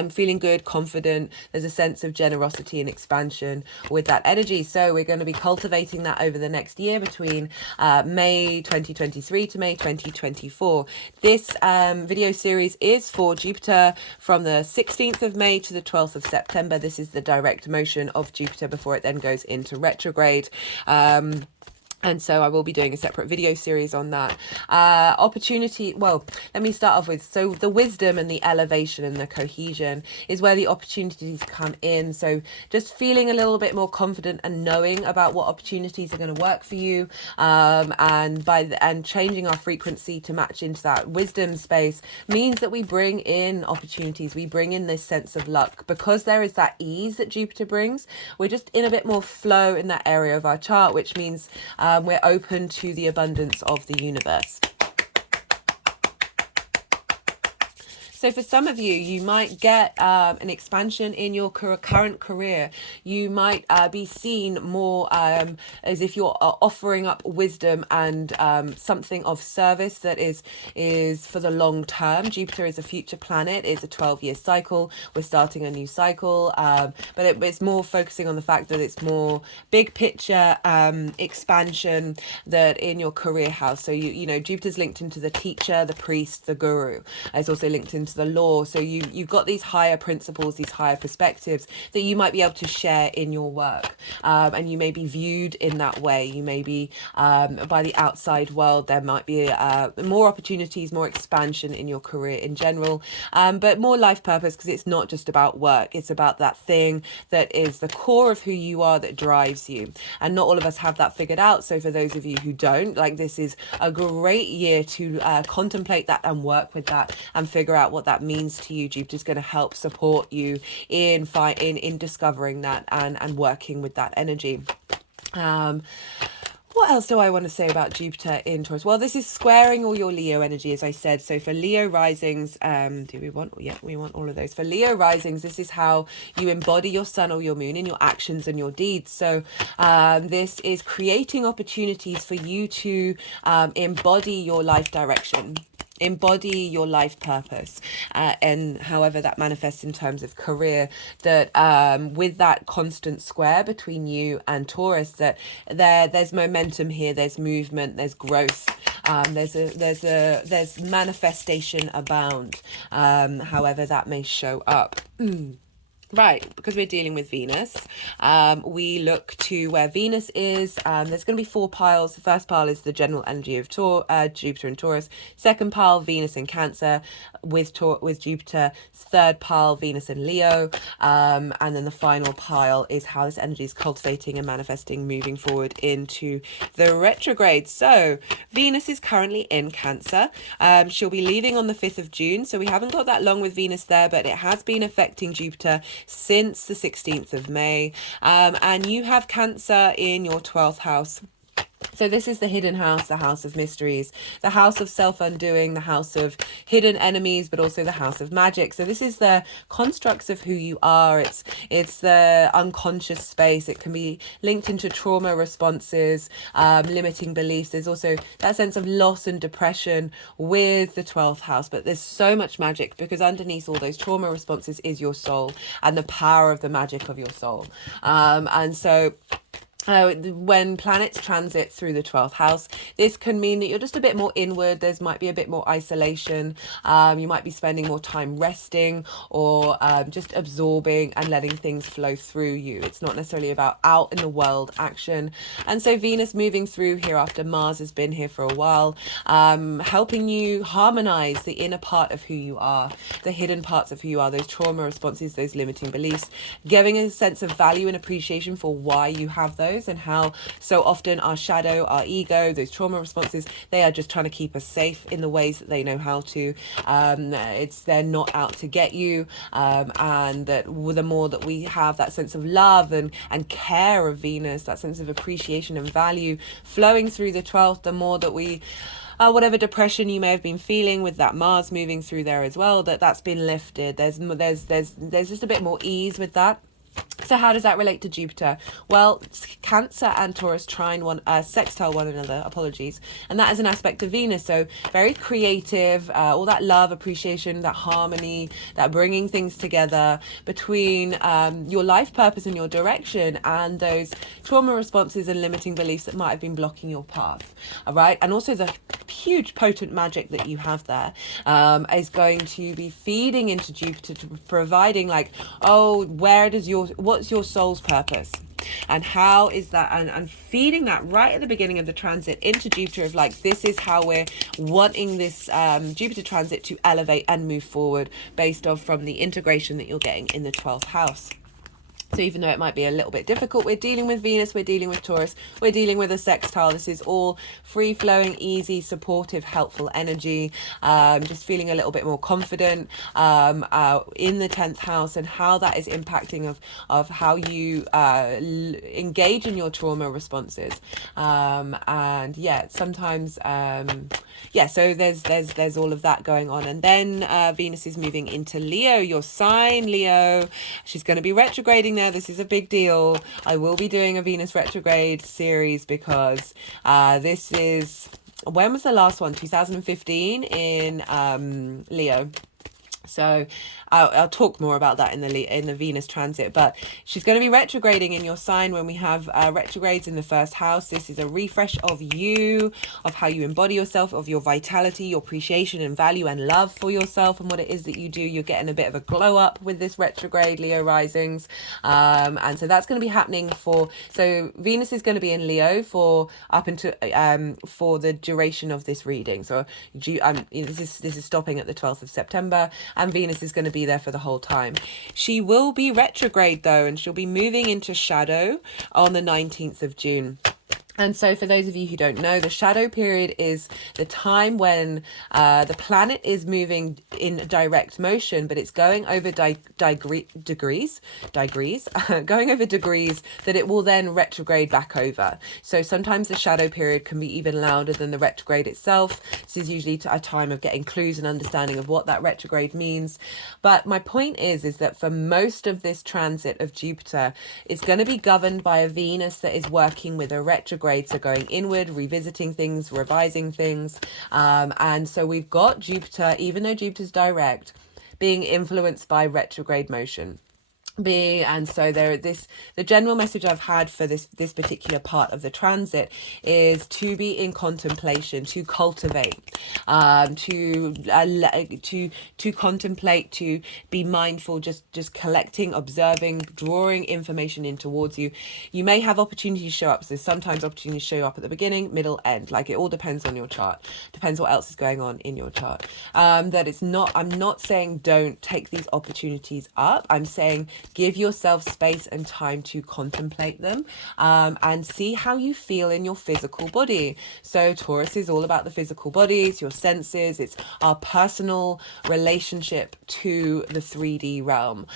feeling good, confident. There's a sense of generosity and expansion with that energy. So we're going to be cultivating that over the next year, between May 2023 to May 2024. This video series is for Jupiter from the 16th of May to the 12th of September. This is the direct motion of Jupiter before it then goes into retrograde. And so I will be doing a separate video series on that. Let me start off with, so the wisdom and the elevation and the cohesion is where the opportunities come in. So just feeling a little bit more confident and knowing about what opportunities are going to work for you, and changing our frequency to match into that wisdom space means that we bring in opportunities. We bring in this sense of luck, because there is that ease that Jupiter brings. We're just in a bit more flow in that area of our chart, which means we're open to the abundance of the universe. So for some of you, you might get an expansion in your current career. You might be seen more as if you're offering up wisdom and something of service that is for the long term. Jupiter is a future planet. It's a 12-year cycle. We're starting a new cycle, but it's more focusing on the fact that it's more big picture expansion that in your career house. So Jupiter's linked into the teacher, the priest, the guru. It's also linked into the law. So you've got these higher principles, these higher perspectives that you might be able to share in your work, and you may be viewed in that way. You may be by the outside world. There might be more opportunities, more expansion in your career in general, but more life purpose, because it's not just about work. It's about that thing that is the core of who you are, that drives you. And not all of us have that figured out. So for those of you who don't, this is a great year to contemplate that and work with that and figure out what that means to you. Jupiter's going to help support you in discovering that and working with that energy. What else do I want to say about Jupiter in Taurus? Well, this is squaring all your Leo energy, as I said. So for Leo risings, we want all of those. For Leo risings, this is how you embody your sun or your moon in your actions and your deeds. So this is creating opportunities for you to embody your life direction, embody your life purpose, and however that manifests in terms of career, that with that constant square between you and Taurus, that there's momentum here, there's movement, there's growth, there's manifestation abound, however that may show up. Right, because we're dealing with Venus, we look to where Venus is. There's going to be 4 piles. The first pile is the general energy of Jupiter and Taurus. Second pile, Venus in Cancer with Jupiter. Third pile, Venus in Leo. And then the final pile is how this energy is cultivating and manifesting, moving forward into the retrograde. So Venus is currently in Cancer. She'll be leaving on the 5th of June. So we haven't got that long with Venus there, but it has been affecting Jupiter since the 16th of May. And you have Cancer in your 12th house. So this is the hidden house, the house of mysteries, the house of self-undoing, the house of hidden enemies, but also the house of magic. So this is the constructs of who you are. It's the unconscious space. It can be linked into trauma responses, limiting beliefs. There's also that sense of loss and depression with the 12th house. But there's so much magic because underneath all those trauma responses is your soul and the power of the magic of your soul. And so when planets transit through the 12th house, this can mean that you're just a bit more inward. There's might be a bit more isolation. You might be spending more time resting or just absorbing and letting things flow through you. It's not necessarily about out in the world action. And so Venus moving through here after Mars has been here for a while, helping you harmonize the inner part of who you are, the hidden parts of who you are, those trauma responses, those limiting beliefs, giving a sense of value and appreciation for why you have those, and how so often our shadow, our ego, those trauma responses, they are just trying to keep us safe in the ways that they know how to. They're not out to get you, and that the more that we have that sense of love and care of Venus, that sense of appreciation and value flowing through the 12th, the more that we whatever depression you may have been feeling with that Mars moving through there as well, that's been lifted. There's just a bit more ease with that. So how does that relate to Jupiter? Well, Cancer and Taurus sextile one another, apologies. And that is an aspect of Venus. So very creative, all that love, appreciation, that harmony, that bringing things together between your life purpose and your direction and those trauma responses and limiting beliefs that might have been blocking your path. All right. And also the huge potent magic that you have there is going to be feeding into Jupiter, to providing like, what's your soul's purpose? And how is that, and feeding that right at the beginning of the transit into Jupiter of like, this is how we're wanting this Jupiter transit to elevate and move forward based off from the integration that you're getting in the 12th house. So even though it might be a little bit difficult, we're dealing with Venus, we're dealing with Taurus, we're dealing with a sextile. This is all free-flowing, easy, supportive, helpful energy. Just feeling a little bit more confident in the 10th house, and how that is impacting of how you engage in your trauma responses. And yeah, sometimes so there's all of that going on. And then Venus is moving into Leo, your sign, Leo. She's going to be retrograding there. This is a big deal. I will be doing a Venus retrograde series because this is, when was the last one? 2015 in Leo. So I'll talk more about that in the Venus transit, but she's going to be retrograding in your sign when we have retrogrades in the first house. This is a refresh of you, of how you embody yourself, of your vitality, your appreciation and value and love for yourself and what it is that you do. You're getting a bit of a glow up with this retrograde, Leo risings. And so that's going to be happening so Venus is going to be in Leo for up into for the duration of this reading. So this is stopping at the 12th of September. And Venus is going to be there for the whole time. She will be retrograde though, and she'll be moving into shadow on the 19th of June. And so for those of you who don't know, the shadow period is the time when the planet is moving in direct motion, but it's going over degrees, going over degrees that it will then retrograde back over. So sometimes the shadow period can be even louder than the retrograde itself. This is usually a time of getting clues and understanding of what that retrograde means. But my point is that for most of this transit of Jupiter, it's going to be governed by a Venus that is working with a retrograde. So going inward, revisiting things, revising things. And so we've got Jupiter, even though Jupiter's direct, being influenced by retrograde motion. And so the general message I've had for this particular part of the transit is to be in contemplation, to cultivate, to contemplate, to be mindful, just collecting, observing, drawing information in towards you. You may have opportunities show up. So sometimes opportunities show up at the beginning, middle, end. Like, it all depends on your chart, depends what else is going on in your chart. That it's not, I'm not saying don't take these opportunities up. I'm saying give yourself space and time to contemplate them, and see how you feel in your physical body. So Taurus is all about the physical body, it's your senses, it's our personal relationship to the 3D realm,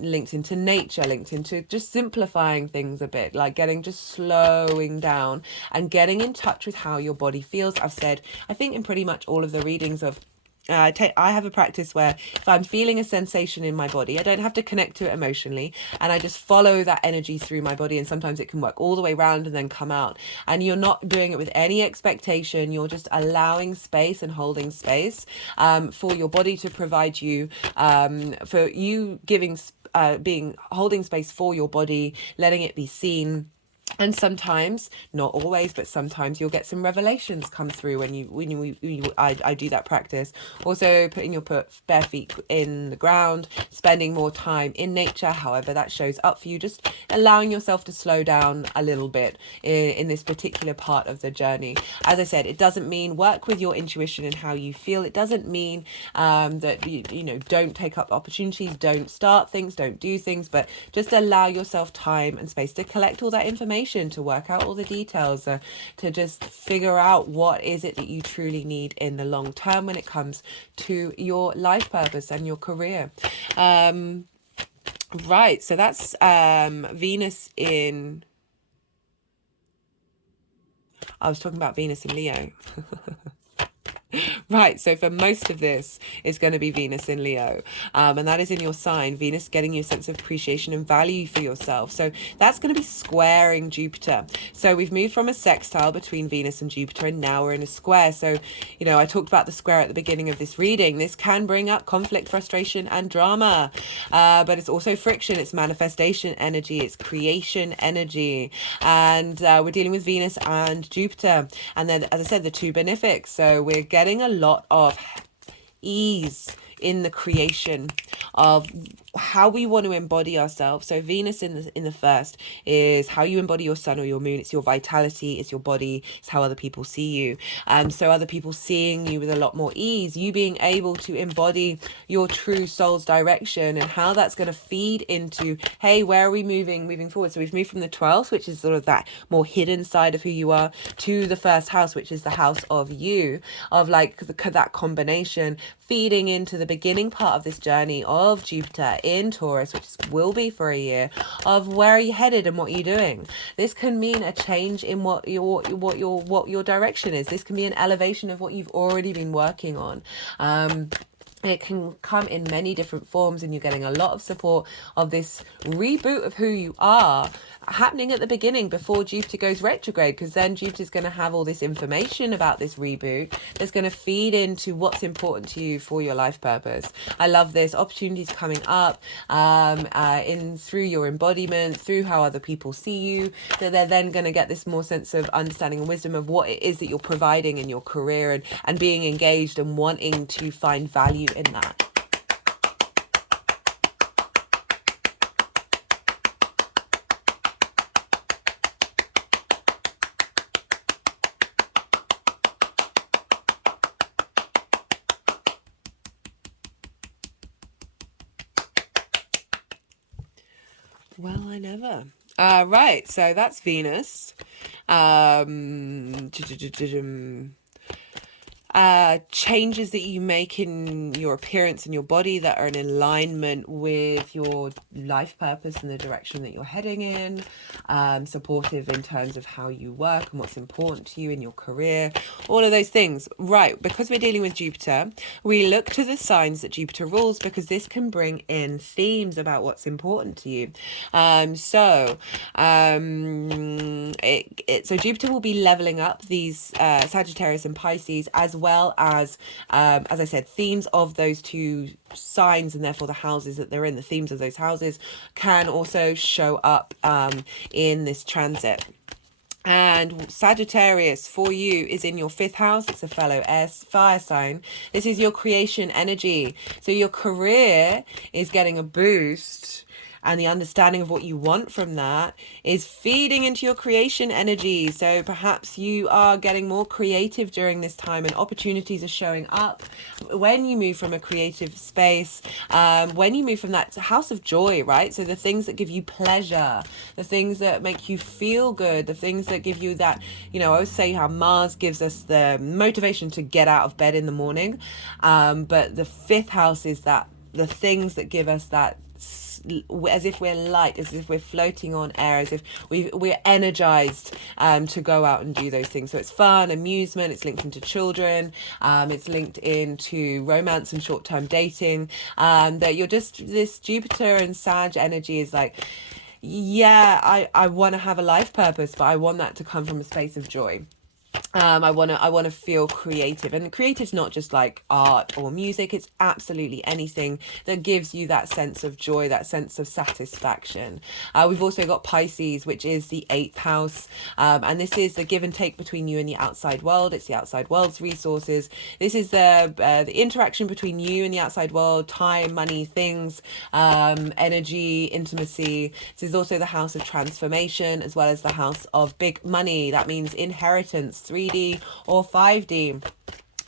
linked into nature, linked into just simplifying things a bit, like just slowing down and getting in touch with how your body feels. I've said, I think in pretty much all of the readings of I have a practice where if I'm feeling a sensation in my body, I don't have to connect to it emotionally, and I just follow that energy through my body. And sometimes it can work all the way around and then come out, and you're not doing it with any expectation. You're just allowing space and holding space for your body to provide you, for you giving being holding space for your body, letting it be seen. And sometimes, not always, but sometimes you'll get some revelations come through I do that practice. Also, putting your bare feet in the ground, spending more time in nature, however that shows up for you, just allowing yourself to slow down a little bit in this particular part of the journey. As I said, it doesn't mean work with your intuition and how you feel. It doesn't mean that you know, don't take up opportunities, don't start things, don't do things, but just allow yourself time and space to collect all that information, to work out all the details, to just figure out what is it that you truly need in the long term when it comes to your life purpose and your career. Right, so that's Venus in... I was talking about Venus in Leo. Right, so for most of this, it's going to be Venus in Leo, and that is in your sign. Venus getting you a sense of appreciation and value for yourself. So that's going to be squaring Jupiter. So we've moved from a sextile between Venus and Jupiter, and now we're in a square. So, you know, I talked about the square at the beginning of this reading. This can bring up conflict, frustration, and drama, but it's also friction, it's manifestation energy, it's creation energy, and we're dealing with Venus and Jupiter. And then, as I said, the two benefics. So we're getting a lot of ease in the creation of how we want to embody ourselves. So Venus in the first is how you embody your sun or your moon. It's your vitality, it's your body, it's how other people see you. So other people seeing you with a lot more ease, you being able to embody your true soul's direction, and how that's going to feed into, hey, where are we moving forward? So we've moved from the 12th, which is sort of that more hidden side of who you are, to the first house, which is the house of you, of like that combination feeding into the beginning part of this journey of Jupiter in Taurus, which will be for a year, of where are you headed and what are you doing. This can mean a change in what your direction is. This can be an elevation of what you've already been working on. It can come in many different forms, and you're getting a lot of support of this reboot of who you are happening at the beginning before Jupiter goes retrograde, because then Jupiter's going to have all this information about this reboot that's going to feed into what's important to you for your life purpose. I love this. Opportunities coming up in through your embodiment, through how other people see you, that they're then going to get this more sense of understanding and wisdom of what it is that you're providing in your career, and being engaged and wanting to find value in that. Well, I never. Right, so that's Venus. Changes that you make in your appearance and your body that are in alignment with your life purpose and the direction that you're heading in. Supportive in terms of how you work and what's important to you in your career. All of those things. Right, because we're dealing with Jupiter, we look to the signs that Jupiter rules, because this can bring in themes about what's important to you. So Jupiter will be leveling up these Sagittarius and Pisces, as well as I said, themes of those two signs and therefore the houses that they're in, the themes of those houses can also show up in this transit. And Sagittarius for you is in your 5th house. It's a fellow fire sign. This is your creation energy. So your career is getting a boost, and the understanding of what you want from that is feeding into your creation energy. So perhaps you are getting more creative during this time, and opportunities are showing up when you move from a creative space, when you move from that house of joy, right? So the things that give you pleasure, the things that make you feel good, the things that give you that, I always say how Mars gives us the motivation to get out of bed in the morning. But the 5th house is that the things that give us that, as if we're light, as if we're floating on air, as if we're energized to go out and do those things. So it's fun, amusement, it's linked into children, it's linked into romance and short-term dating, that you're just, this Jupiter and Sag energy is like, yeah, I want to have a life purpose, but I want that to come from a space of joy. I want to feel creative, and creative's not just like art or music. It's absolutely anything that gives you that sense of joy, that sense of satisfaction. We've also got Pisces, which is the 8th house, and this is the give and take between you and the outside world. It's the outside world's resources. This is the interaction between you and the outside world, time, money, things, energy, intimacy. This is also the house of transformation, as well as the house of big money. That means inheritance, 3D or 5D.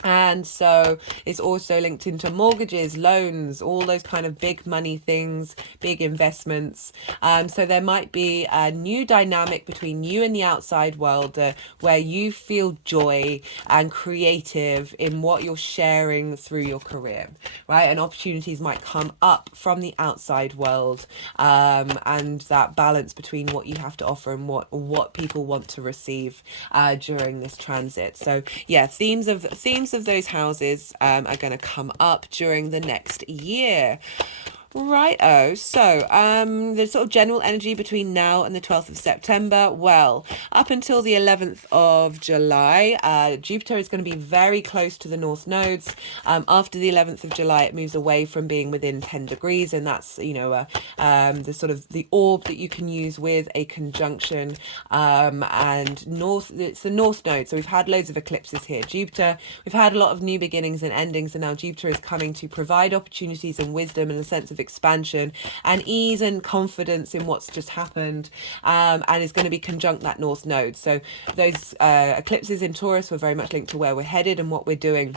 And so it's also linked into mortgages, loans, all those kind of big money things, big investments. So there might be a new dynamic between you and the outside world, where you feel joy and creative in what you're sharing through your career, right? And opportunities might come up from the outside world, and that balance between what you have to offer and what people want to receive during this transit. So yeah, themes of those houses are going to come up during the next year. Righto. So the sort of general energy between now and the 12th of September. Well, up until the 11th of July, Jupiter is going to be very close to the North nodes. After the 11th of July, it moves away from being within 10 degrees, and that's, the sort of the orb that you can use with a conjunction. And it's the North node. So we've had loads of eclipses here. Jupiter, we've had a lot of new beginnings and endings, and now Jupiter is coming to provide opportunities and wisdom and a sense of expansion and ease and confidence in what's just happened, and is going to be conjunct that North node. So those eclipses in Taurus were very much linked to where we're headed and what we're doing.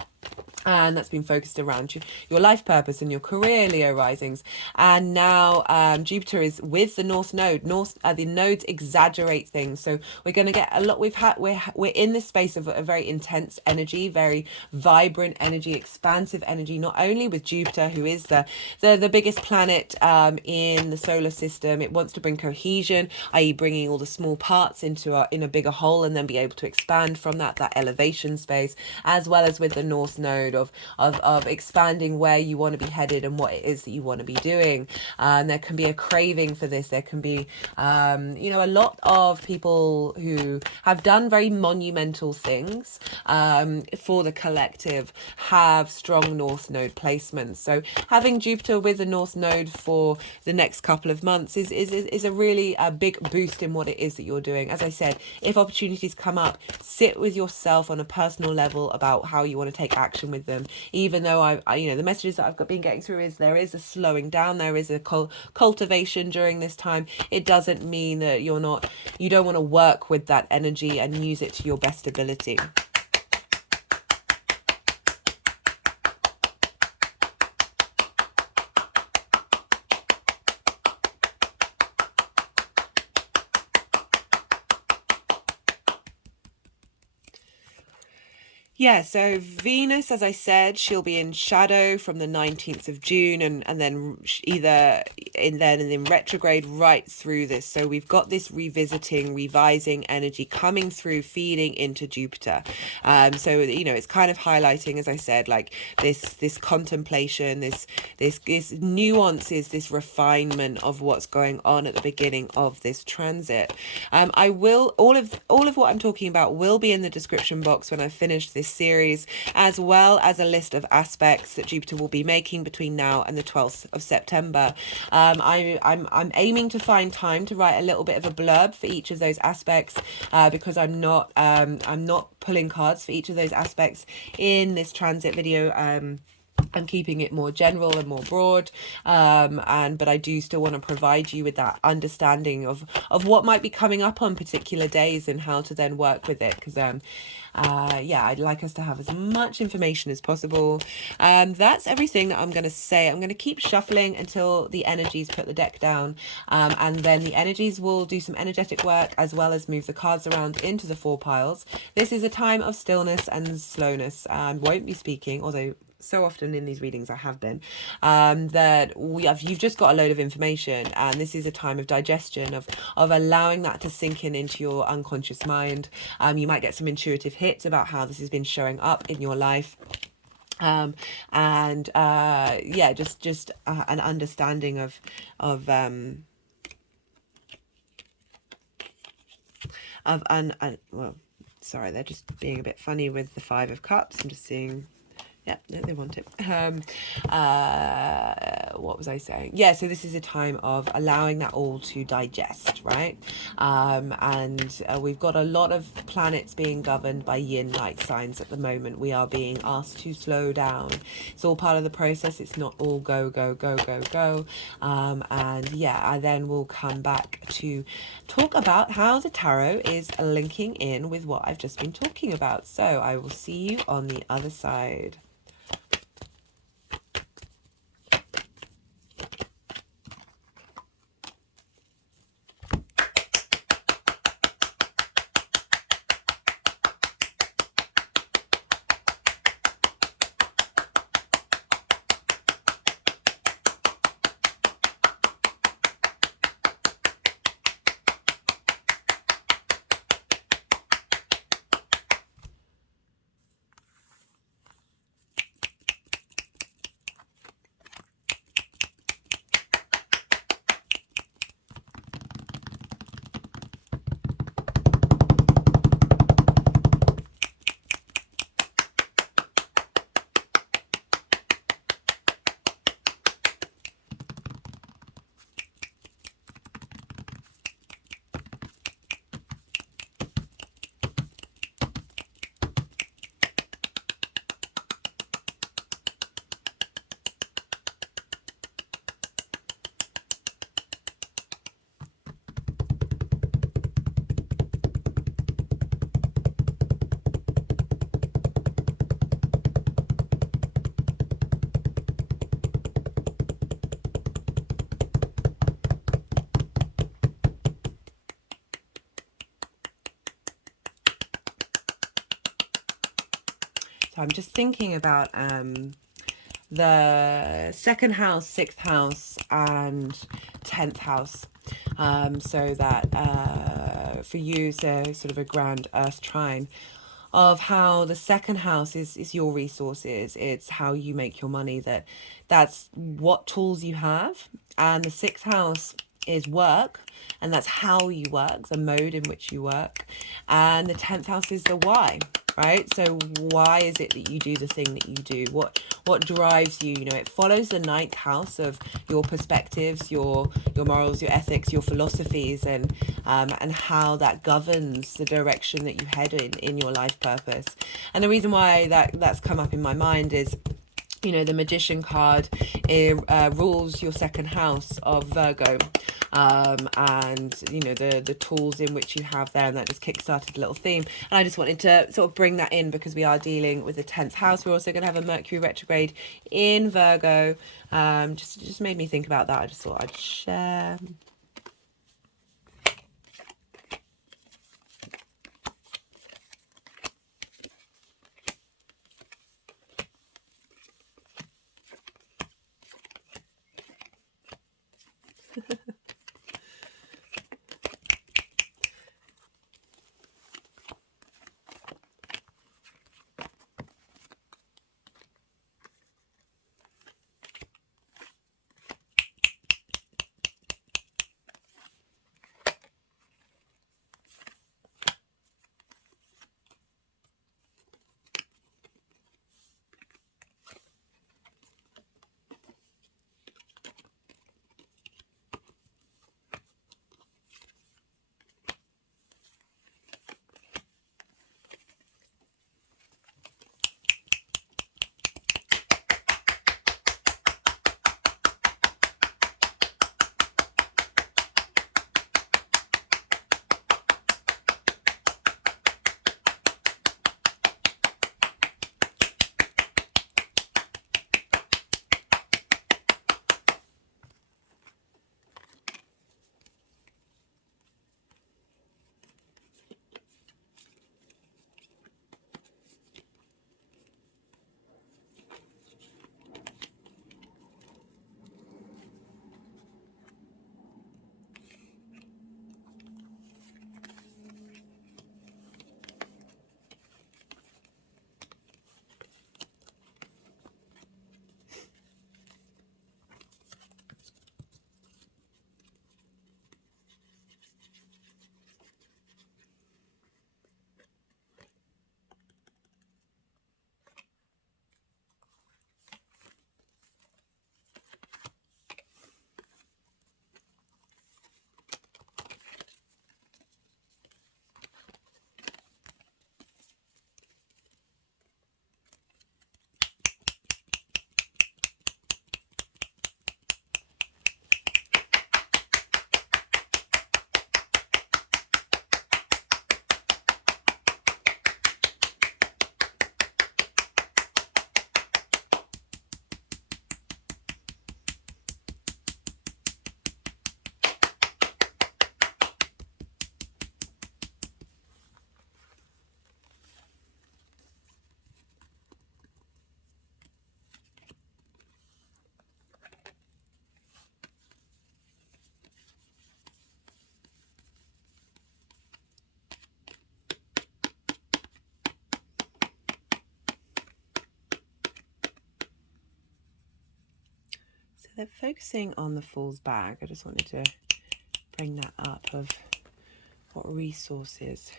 And that's been focused around your life purpose and your career, Leo risings. And now Jupiter is with the North node. The nodes exaggerate things, so we're going to get a lot. We're in this space of a very intense energy, very vibrant energy, expansive energy. Not only with Jupiter, who is the biggest planet in the solar system. It wants to bring cohesion, i.e., bringing all the small parts in a bigger whole, and then be able to expand from that elevation space, as well as with the North node of expanding where you want to be headed and what it is that you want to be doing. And there can be a craving for this. There can be a lot of people who have done very monumental things for the collective have strong North node placements. So having Jupiter with the North node for the next couple of months is a really big boost in what it is that you're doing. As I said, if opportunities come up, sit with yourself on a personal level about how you want to take action with them. Even though I the messages that I've been getting through is there is a slowing down, there is a cultivation during this time. It doesn't mean that you don't want to work with that energy and use it to your best ability. Yeah, so Venus, as I said, she'll be in shadow from the 19th of June, and then either and then retrograde right through this. So we've got this revisiting, revising energy coming through, feeding into Jupiter. So it's kind of highlighting, as I said, like this contemplation, this nuances, this refinement of what's going on at the beginning of this transit. I will all of what I'm talking about will be in the description box when I finish this series, as well as a list of aspects that Jupiter will be making between now and the 12th of September. I'm aiming to find time to write a little bit of a blurb for each of those aspects, because I'm not pulling cards for each of those aspects in this transit video. I'm keeping it more general and more broad, but I do still want to provide you with that understanding of what might be coming up on particular days and how to then work with it, because I'd like us to have as much information as possible. That's everything that I'm going to say. I'm going to keep shuffling until the energies put the deck down, and then the energies will do some energetic work as well as move the cards around into the 4 piles. This is a time of stillness and slowness. Won't be speaking, although so often in these readings I have been, that you've just got a load of information, and this is a time of digestion, of allowing that to sink into your unconscious mind. You might get some intuitive hits about how this has been showing up in your life. Just an understanding of well, sorry, they're just being a bit funny with the 5 of Cups. I'm just seeing. Yeah, no, they want it. What was I saying? Yeah, so this is a time of allowing that all to digest, right? We've got a lot of planets being governed by yin-like signs at the moment. We are being asked to slow down. It's all part of the process. It's not all go, go, go, go, go. I then will come back to talk about how the tarot is linking in with what I've just been talking about. So I will see you on the other side. I'm just thinking about the 2nd house, 6th house, and 10th house. So that for you, so sort of a grand earth trine of how the 2nd house is your resources. It's how you make your money. That's what tools you have. And the 6th house is work, and that's how you work, the mode in which you work. And the 10th house is the why, right? So why is it that you do the thing that you do? What drives you? It follows the 9th house of your perspectives, your morals, your ethics, your philosophies, and how that governs the direction that you head in your life purpose. And the reason why that's come up in my mind is, the Magician card, it rules your 2nd house of Virgo, and the tools in which you have there, and that just kick-started a little theme. And I just wanted to sort of bring that in because we are dealing with the 10th house. We're also going to have a Mercury retrograde in Virgo. Just made me think about that. I just thought I'd share. They're focusing on the Fool's bag. I just wanted to bring that up of what resources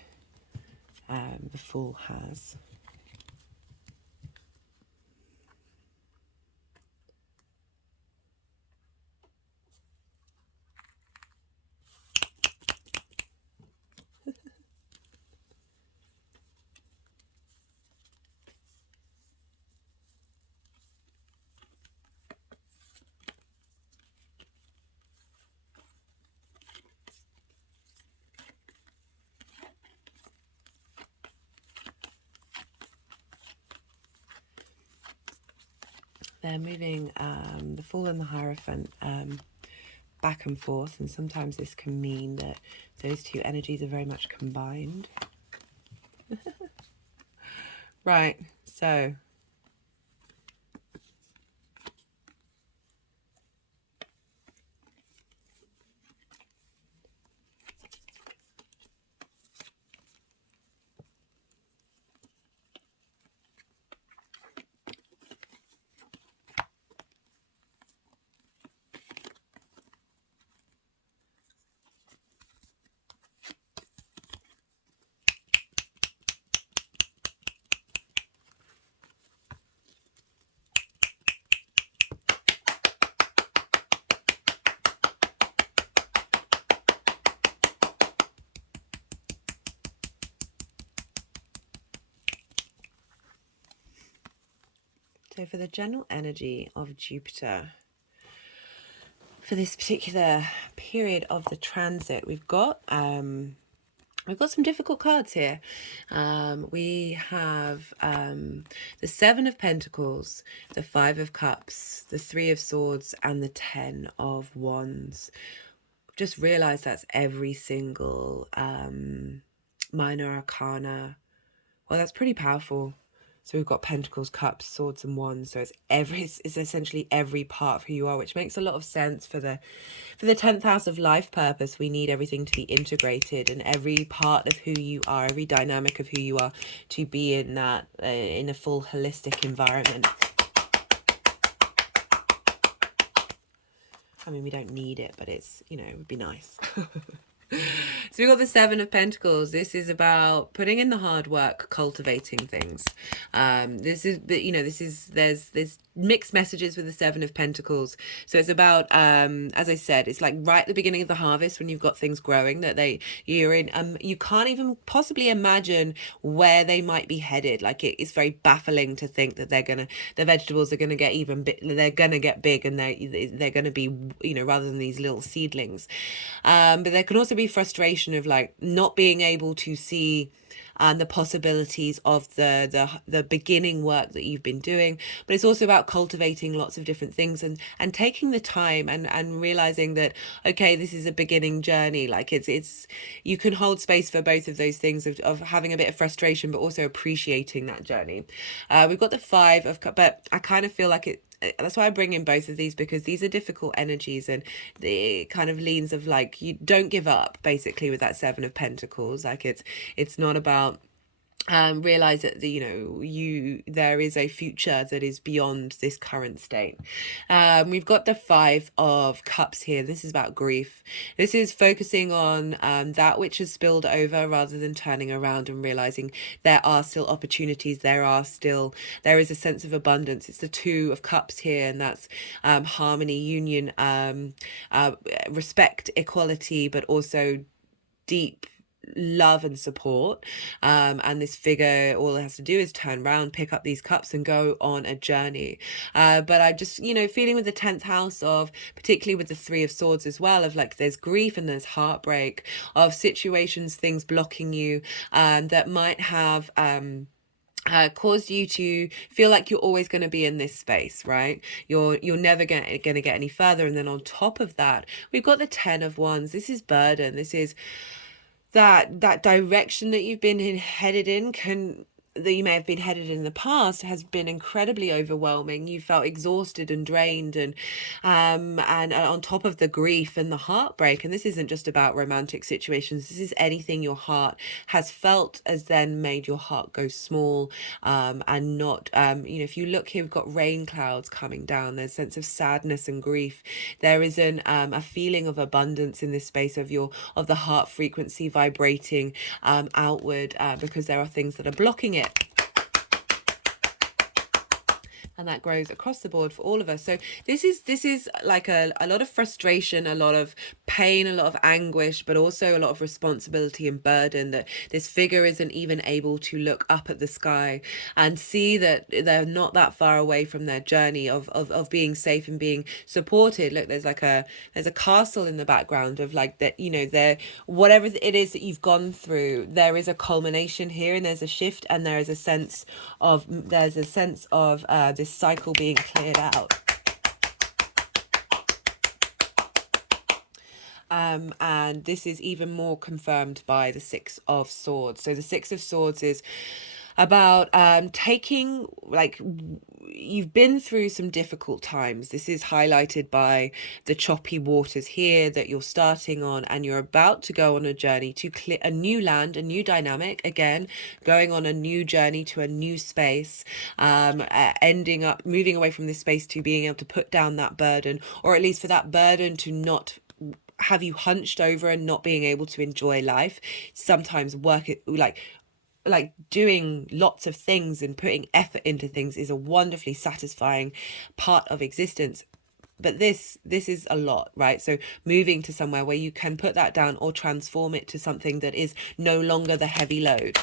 the Fool has. They're moving the Fool and the Hierophant back and forth, and sometimes this can mean that those two energies are very much combined. Right, so for the general energy of Jupiter for this particular period of the transit, we've got some difficult cards here. We have the Seven of Pentacles, the Five of Cups, the Three of Swords, and the 10 of Wands. Just realize that's every single minor arcana. Well, that's pretty powerful. So we've got Pentacles, Cups, Swords, and Wands. So it's essentially every part of who you are, which makes a lot of sense for the 10th house of life purpose. We need everything to be integrated, and every part of who you are, every dynamic of who you are, to be in that in a full holistic environment. I mean, we don't need it, but it's, you know, it would be nice. So we've got the Seven of Pentacles. This is about putting in the hard work, cultivating things. This is, you know, there's mixed messages with the Seven of Pentacles. So it's about, as I said, it's like right at the beginning of the harvest when you've got things growing that you're in. You can't even possibly imagine where they might be headed. Like it's very baffling to think that the vegetables are gonna get they're gonna get big, and they're gonna be, you know, rather than these little seedlings. But there can also be frustration of like not being able to see the possibilities of the beginning work that you've been doing. But it's also about cultivating lots of different things and taking the time and realizing that, okay, this is a beginning journey. Like it's you can hold space for both of those things of having a bit of frustration, but also appreciating that journey. We've got the Five of Cups, but I kind of feel like that's why I bring in both of these, because these are difficult energies, and the kind of leans of like, you don't give up basically with that Seven of Pentacles. Like it's not about realize that there is a future that is beyond this current state. We've got the Five of Cups here. This is about grief. This is focusing on that which has spilled over, rather than turning around and realizing there are still opportunities. There is a sense of abundance. It's the Two of Cups here, and that's harmony, union, respect, equality, but also deep love and support. And this figure, all it has to do is turn around, pick up these cups, and go on a journey. But I just, feeling with the 10th house of, particularly with the Three of Swords as well, of like there's grief and there's heartbreak, of situations, things blocking you, that might have caused you to feel like you're always going to be in this space, right? You're never going to get any further. And then on top of that, we've got the 10 of Wands. This is burden. This is that direction that you've been headed in, that you may have been headed in the past, has been incredibly overwhelming. You felt exhausted and drained, and on top of the grief and the heartbreak. And this isn't just about romantic situations. This is anything your heart has felt has then made your heart go small, and not, if you look here, we've got rain clouds coming down. There's a sense of sadness and grief. There is a feeling of abundance in this space of the heart frequency vibrating outward, because there are things that are blocking it. And that grows across the board for all of us. So this is like a lot of frustration, a lot of pain, a lot of anguish, but also a lot of responsibility and burden, that this figure isn't even able to look up at the sky and see that they're not that far away from their journey of being safe and being supported. Look, there's a castle in the background of like that, there, whatever it is that you've gone through, there is a culmination here, and there's a shift, and there is a sense of this cycle being cleared out. And this is even more confirmed by the Six of Swords. So the Six of Swords is about taking, like, you've been through some difficult times. This is highlighted by the choppy waters here that you're starting on, and you're about to go on a journey to clear a new land, a new dynamic, again going on a new journey to a new space, ending up moving away from this space to being able to put down that burden, or at least for that burden to not have you hunched over and not being able to enjoy life. Sometimes like doing lots of things and putting effort into things is a wonderfully satisfying part of existence. But this is a lot, right? So moving to somewhere where you can put that down or transform it to something that is no longer the heavy load.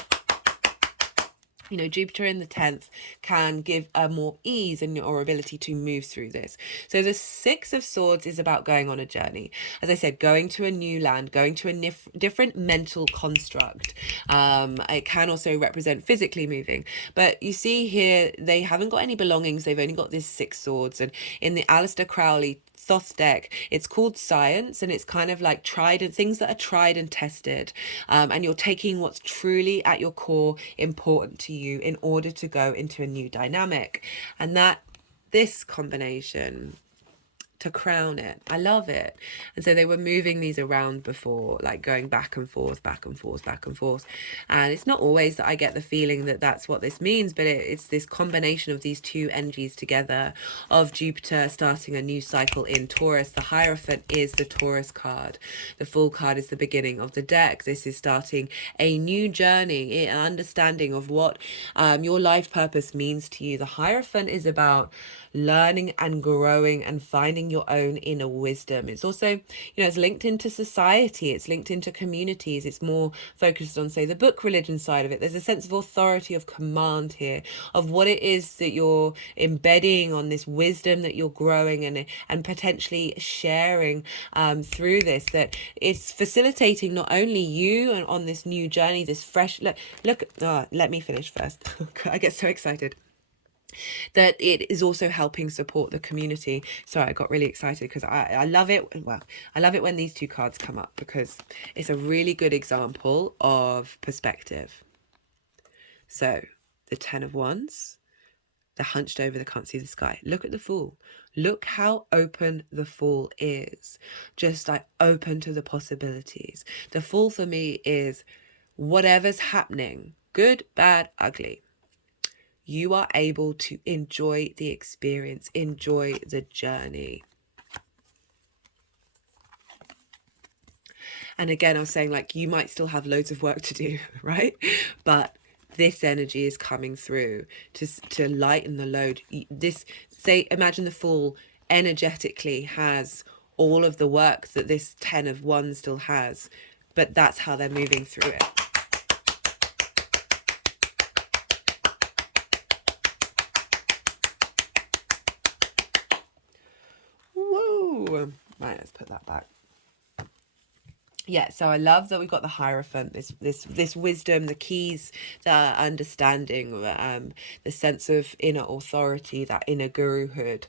Jupiter in the 10th can give a more ease in your ability to move through this. So the Six of Swords is about going on a journey. As I said, going to a new land, going to a different mental construct. It can also represent physically moving. But you see here, they haven't got any belongings. They've only got this Six Swords. And in the Aleister Crowley Thoth deck. It's called science, and it's kind of like tried and things that are tried and tested. And you're taking what's truly at your core important to you in order to go into a new dynamic. And this combination, to crown it, I love it. And so they were moving these around before, like going back and forth, back and forth, back and forth. And it's not always that I get the feeling that that's what this means, but it's this combination of these two energies together, of Jupiter starting a new cycle in Taurus. The Hierophant is the Taurus card. The Fool card is the beginning of the deck. This is starting a new journey, an understanding of what your life purpose means to you. The Hierophant is about learning and growing and finding your own inner wisdom. It's also, it's linked into society, it's linked into communities, it's more focused on, say, the book religion side of it. There's a sense of authority, of command here, of what it is that you're embedding, on this wisdom that you're growing and potentially sharing through this, that it's facilitating not only you and on this new journey, this fresh look. Let me finish first. I get so excited. That it is also helping support the community. So I got really excited because I love it. Well, I love it when these two cards come up, because it's a really good example of perspective. So the 10 of Wands, they're hunched over, they can't see the sky. Look at the Fool. Look how open the Fool is. Just like open to the possibilities. The Fool for me is whatever's happening, good, bad, ugly, you are able to enjoy the experience, enjoy the journey. And again, I was saying, like, you might still have loads of work to do, right? But this energy is coming through to lighten the load. Imagine the Fool energetically has all of the work that this 10 of Wands still has, but that's how they're moving through it. Right, let's put that back. Yeah, so I love that we've got the Hierophant, this wisdom, the keys, the understanding, the sense of inner authority, that inner guruhood,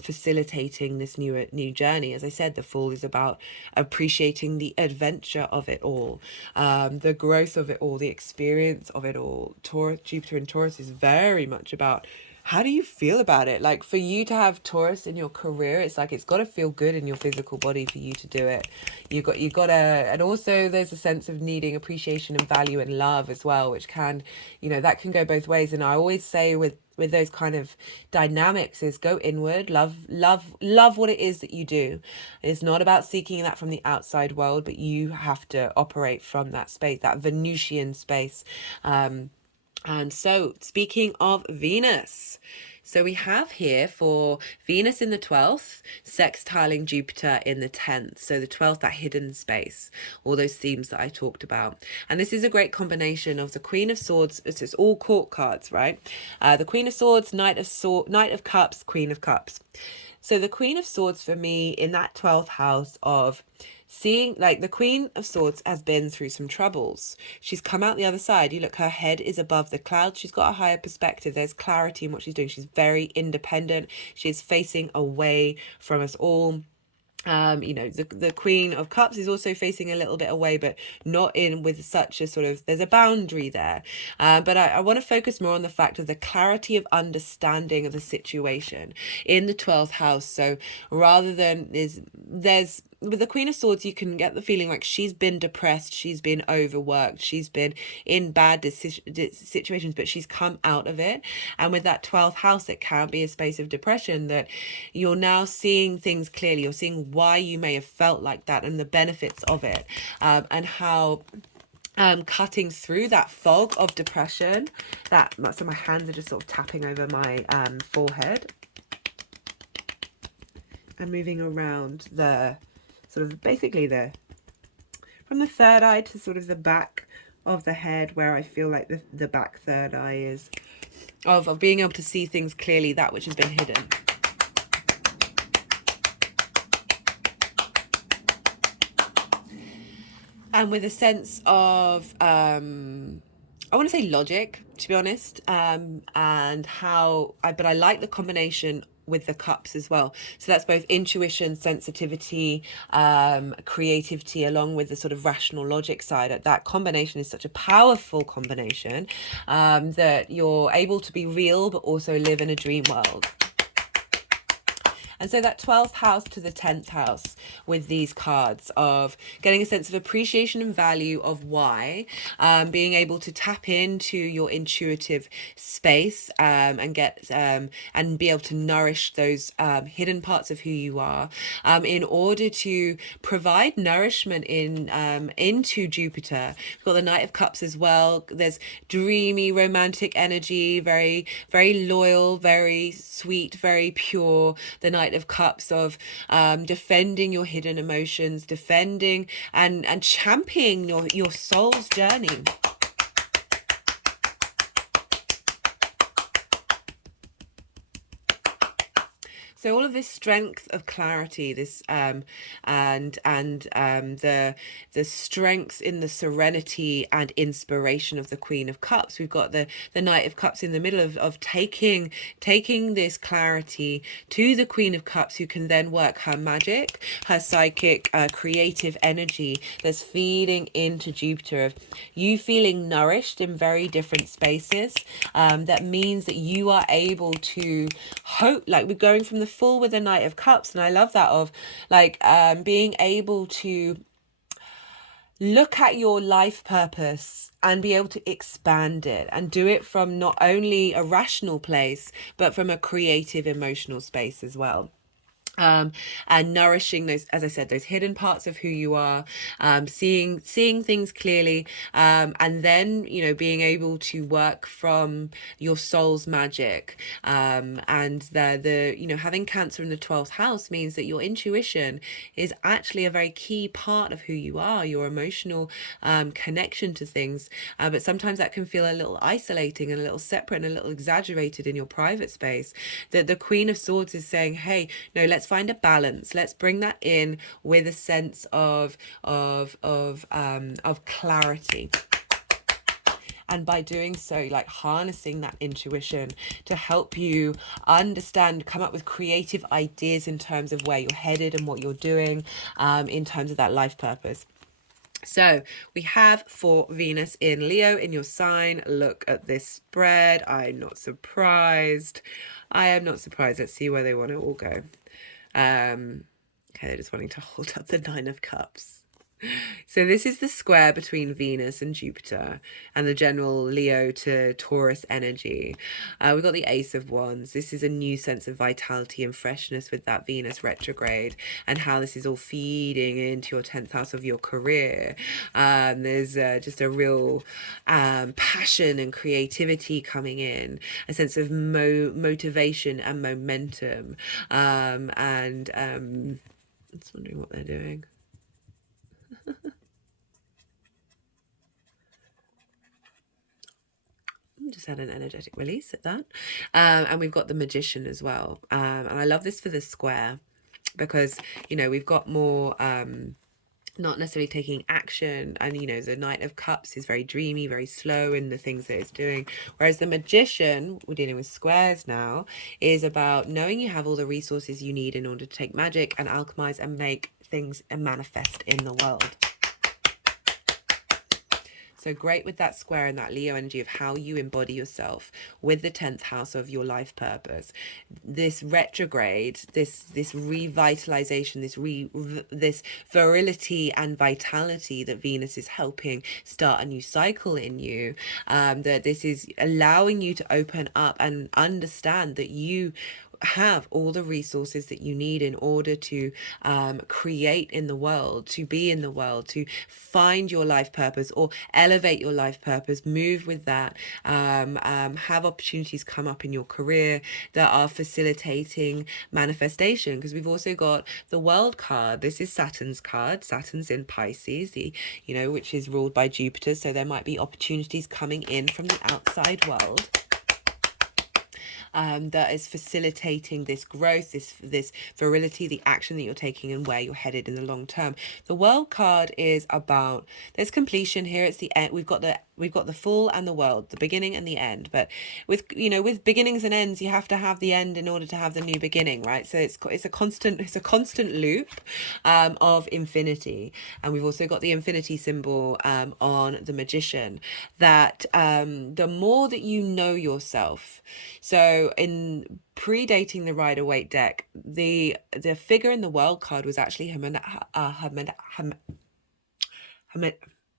facilitating this new journey. As I said, the Fool is about appreciating the adventure of it all, the growth of it all, the experience of it all. Jupiter in Taurus is very much about, how do you feel about it? Like, for you to have Taurus in your career, it's like, it's got to feel good in your physical body for you to do it. You got to, and also there's a sense of needing appreciation and value and love as well, which can, that can go both ways. And I always say with those kind of dynamics is go inward, love what it is that you do. It's not about seeking that from the outside world, but you have to operate from that space, that Venusian space. And so, speaking of Venus, so we have here for Venus in the 12th, sextiling Jupiter in the 10th. So the 12th, that hidden space, all those themes that I talked about. And this is a great combination of the Queen of Swords. It's all court cards, right? The Queen of Swords, Knight of Cups, Queen of Cups. So the Queen of Swords for me in that 12th house of seeing, like, the Queen of Swords has been through some troubles. She's come out the other side. You look, her head is above the clouds. She's got a higher perspective. There's clarity in what she's doing. She's very independent. She's facing away from us all. The Queen of Cups is also facing a little bit away, but not in with such a sort of, there's a boundary there. But I want to focus more on the fact of the clarity of understanding of the situation in the 12th house. So rather than there's with the Queen of Swords, you can get the feeling like she's been depressed, she's been overworked, she's been in bad situations, but she's come out of it. And with that 12th house, it can be a space of depression, that you're now seeing things clearly. You're seeing why you may have felt like that and the benefits of it, and how cutting through that fog of depression, so my hands are just sort of tapping over my forehead and moving around the sort of basically from the third eye to sort of the back of the head, where I feel like the back third eye is of being able to see things clearly, that which has been hidden. And with a sense of I want to say logic, to be honest, and but I like the combination with the cups as well. So that's both intuition, sensitivity, creativity, along with the sort of rational logic side. That combination is such a powerful combination, that you're able to be real but also live in a dream world. And so that 12th house to the 10th house with these cards of getting a sense of appreciation and value of why, being able to tap into your intuitive space, and get and be able to nourish those hidden parts of who you are, in order to provide nourishment into Jupiter. We've got the Knight of Cups as well. There's dreamy, romantic energy, very, very loyal, very sweet, very pure. The Knight of Cups of defending your hidden emotions, defending and championing your soul's journey. So all of this strength of clarity, this the strength in the serenity and inspiration of the Queen of Cups. We've got the Knight of Cups in the middle of taking this clarity to the Queen of Cups, who can then work her magic, her psychic, creative energy that's feeding into Jupiter, of you feeling nourished in very different spaces. That means that you are able to hope, like we're going from the full with the Knight of Cups, and I love that, of like being able to look at your life purpose and be able to expand it and do it from not only a rational place but from a creative, emotional space as well. And nourishing those, as I said, those hidden parts of who you are, seeing things clearly, and then, you know, being able to work from your soul's magic. And the you know, having Cancer in the 12th house means that your intuition is actually a very key part of who you are, your emotional connection to things. But sometimes that can feel a little isolating and a little separate and a little exaggerated in your private space. That the Queen of Swords is saying, hey, no, let's find a balance. Let's bring that in with a sense of clarity. And by doing so, like harnessing that intuition to help you understand, come up with creative ideas in terms of where you're headed and what you're doing, in terms of that life purpose. So we have for Venus in Leo in your sign. Look at this spread. I'm not surprised. I am not surprised. Let's see where they want to all go. Okay, they're just wanting to hold up the Nine of Cups. So this is the square between Venus and Jupiter and the general Leo to Taurus energy. We've got the Ace of Wands. This is a new sense of vitality and freshness with that Venus retrograde, and how this is all feeding into your 10th house of your career. There's just a real passion and creativity coming in, a sense of motivation and momentum. I'm just wondering what they're doing. Just had an energetic release at that. And we've got the Magician as well. And I love this for the square because, you know, we've got more not necessarily taking action, and you know, the Knight of Cups is very dreamy, very slow in the things that it's doing, whereas the Magician, we're dealing with squares now, is about knowing you have all the resources you need in order to take magic and alchemize and make things and manifest in the world. So great with that square and that Leo energy of how you embody yourself with the 10th house of your life purpose. This retrograde, this revitalization, this virility and vitality that Venus is helping start a new cycle in you. That this is allowing you to open up and understand that you have all the resources that you need in order to create in the world, to be in the world, to find your life purpose or elevate your life purpose, move with that, have opportunities come up in your career that are facilitating manifestation. Because we've also got the World card. This is Saturn's card. Saturn's in Pisces, which is ruled by Jupiter. So there might be opportunities coming in from the outside world. that is facilitating this growth, this virility, the action that you're taking, and where you're headed in the long term. The World card is about, there's completion here. It's the end. We've got the full and the world, the beginning and the end. But with beginnings and ends, you have to have the end in order to have the new beginning, right? So it's a constant loop of infinity. And we've also got the infinity symbol on the Magician, that the more that you know yourself. So in predating the Rider-Waite deck, the figure in the World card was actually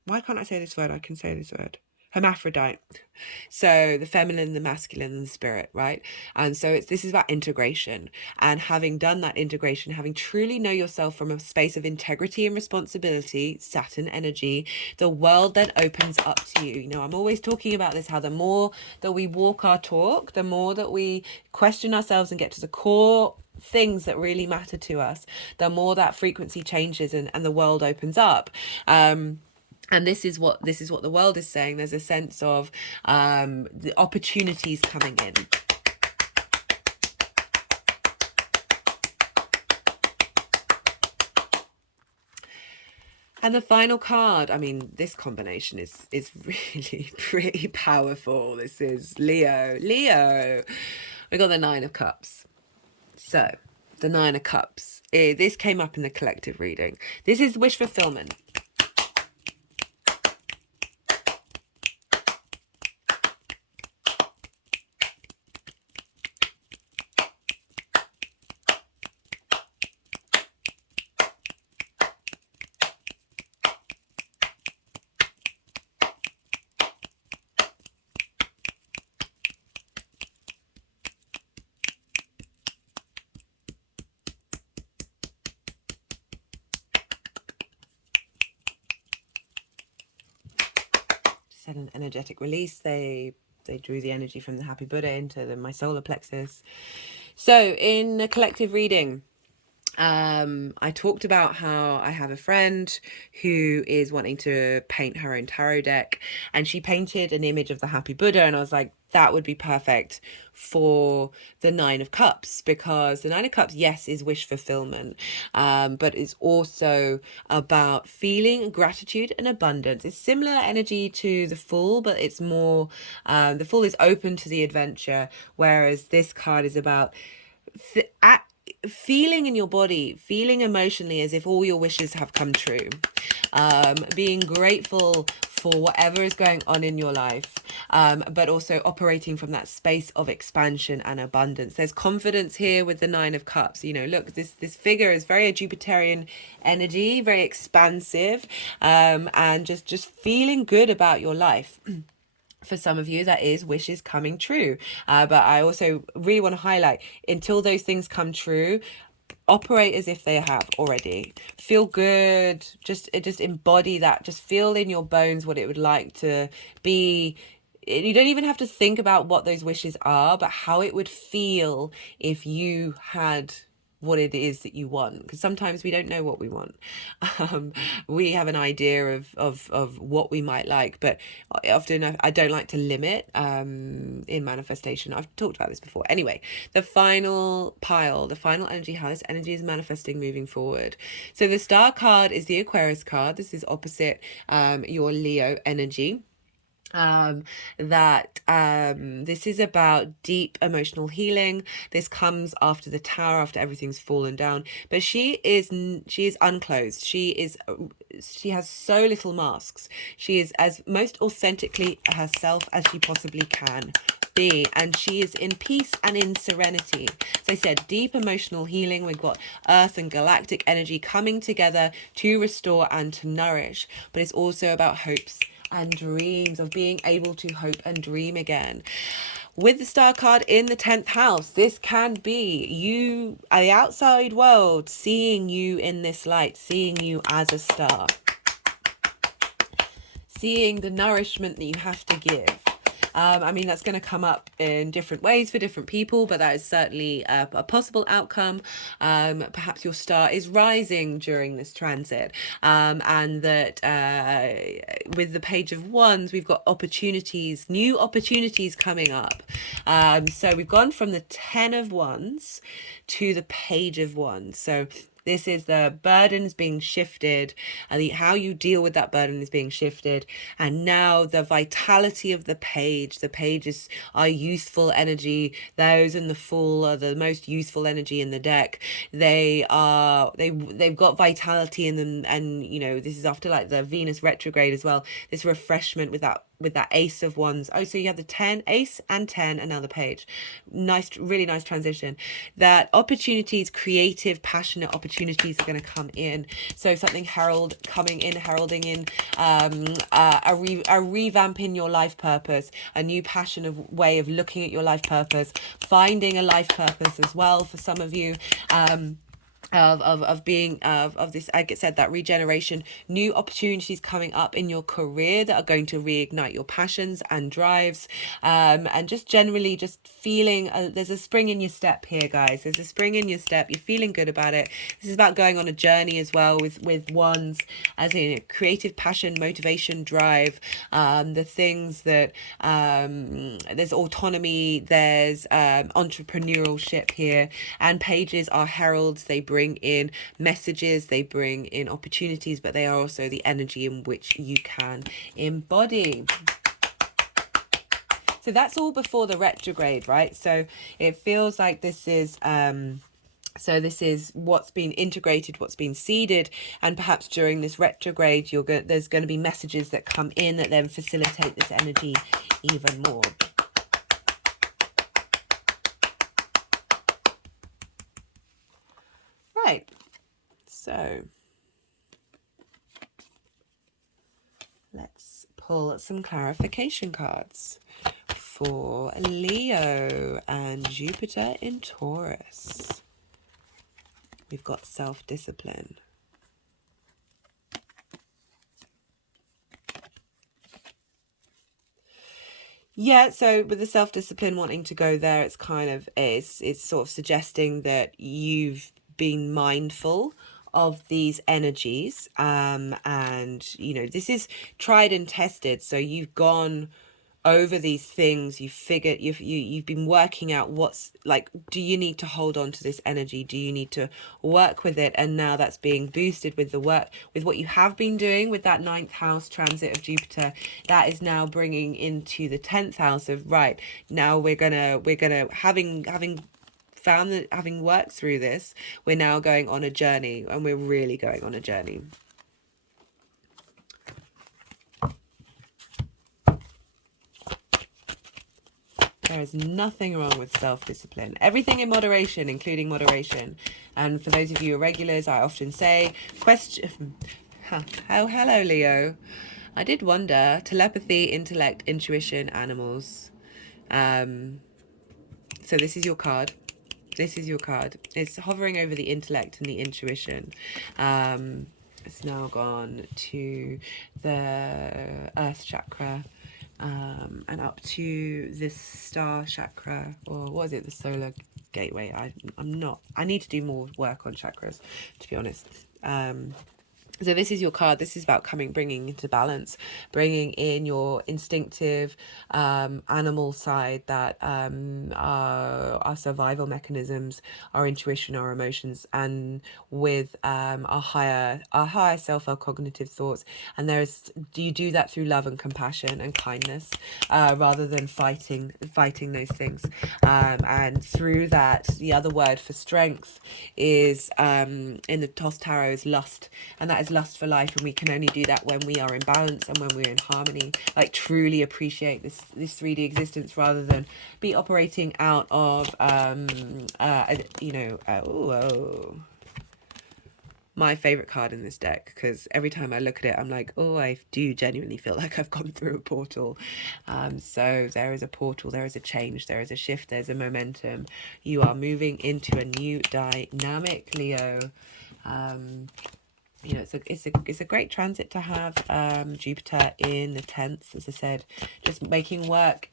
why can't I say this word? I can say this word. Hermaphrodite. So the feminine, the masculine, and the spirit, right? And so this is about integration, and having done that integration, having truly know yourself from a space of integrity and responsibility, Saturn energy, the world then opens up to you. I'm always talking about this, how the more that we walk our talk, the more that we question ourselves and get to the core things that really matter to us, the more that frequency changes and the world opens up. And this is what the world is saying. There's a sense of the opportunities coming in. And the final card, I mean, this combination is really pretty powerful. This is Leo. We got the Nine of Cups. So the Nine of Cups. This came up in the collective reading. This is wish fulfillment. Said an energetic release. They drew the energy from the Happy Buddha into my solar plexus. So in the collective reading, I talked about how I have a friend who is wanting to paint her own tarot deck, and she painted an image of the Happy Buddha, and I was like, that would be perfect for the Nine of Cups, because the Nine of Cups, yes, is wish fulfillment, but it's also about feeling gratitude and abundance. It's similar energy to the Fool, but it's more, the Fool is open to the adventure, whereas this card is about feeling in your body, feeling emotionally as if all your wishes have come true, being grateful for whatever is going on in your life, but also operating from that space of expansion and abundance. There's confidence here with the Nine of Cups. Look, this figure is very a Jupiterian energy, very expansive, and just feeling good about your life. For some of you, that is wishes coming true. But I also really want to highlight, until those things come true, operate as if they have already. Feel good. Just embody that. Just feel in your bones what it would like to be. You don't even have to think about what those wishes are, but how it would feel if you had what it is that you want, because sometimes we don't know what we want. We have an idea of what we might like, but often I don't like to limit in manifestation. I've talked about this before. Anyway, the final pile, the final energy, how this energy is manifesting moving forward. So the Star card is the Aquarius card. This is opposite your Leo energy. This is about deep emotional healing. This comes after the Tower, after everything's fallen down, but she is unclosed. She has so little masks. She is as most authentically herself as she possibly can be, and she is in peace and in serenity. As I said, deep emotional healing. We've got earth and galactic energy coming together to restore and to nourish, but it's also about hopes and dreams, of being able to hope and dream again. With the Star card in the 10th house, this can be you, the outside world, seeing you in this light, seeing you as a star, seeing the nourishment that you have to give. I mean, that's going to come up in different ways for different people, but that is certainly a possible outcome. Perhaps your star is rising during this transit, and that with the Page of Wands, we've got opportunities, new opportunities coming up. So we've gone from the 10 of Wands to the Page of Wands. So this is the burdens being shifted, and how you deal with that burden is being shifted. And now the vitality of the page. The pages are youthful energy. Those in the Fool are the most youthful energy in the deck. They've got vitality in them, and you know, this is after like the Venus retrograde as well. This refreshment with that Ace of Wands. Oh, so you have the 10, Ace and 10, and now the Page. Nice, really nice transition. That opportunities, creative, passionate opportunities are going to come in. So something heralding in a revamp in your life purpose, a new passion of way of looking at your life purpose, finding a life purpose as well for some of you. Of this, I said, that regeneration, new opportunities coming up in your career that are going to reignite your passions and drives, and just generally just feeling there's a spring in your step here, guys. There's a spring in your step. You're feeling good about it. This is about going on a journey as well with Wands, as in creative passion, motivation, drive, the things that there's autonomy, there's entrepreneurship here, and Pages are heralds. They bring in messages, they bring in opportunities, but they are also the energy in which you can embody. So that's all before the retrograde, right? So it feels like this is so this is what's been integrated, what's been seeded, and perhaps during this retrograde there's going to be messages that come in that then facilitate this energy even more. Right, so let's pull some clarification cards for Leo and Jupiter in Taurus. We've got self-discipline. Yeah, so with the self-discipline wanting to go there, it's kind of, it's sort of suggesting that you've been mindful of these energies, and you know, this is tried and tested, so you've gone over these things, you've figured, you've been working out what's like, do you need to hold on to this energy, do you need to work with it, and now that's being boosted with the work, with what you have been doing with that 9th house transit of Jupiter. That is now bringing into the 10th house of, right, now we're gonna having found that, having worked through this, we're now going on a journey, and we're really going on a journey. There is nothing wrong with self-discipline. Everything in moderation, including moderation. And for those of you irregulars, I often say, oh, hello, Leo. I did wonder, telepathy, intellect, intuition, animals. So this is your card. This is your card. It's hovering over the intellect and the intuition. It's now gone to the earth chakra, and up to this star chakra, or what is it, the solar gateway. I need to do more work on chakras, to be honest. So this is your card. This is about bringing into balance, bringing in your instinctive animal side, that our survival mechanisms, our intuition, our emotions, and with our higher self, our cognitive thoughts. And do you do that through love and compassion and kindness, rather than fighting those things? And through that, the other word for strength is in the Toss Tarot is lust, and that is lust for life, and we can only do that when we are in balance and when we're in harmony, like truly appreciate this 3D existence, rather than be operating out of my favorite card in this deck, because every time I look at it I'm like, oh, I do genuinely feel like I've gone through a portal. So there is a portal, there is a change, there is a shift, there's a momentum. You are moving into a new dynamic, Leo. you know, it's a great transit to have. Jupiter in the 10th, as I said, just making work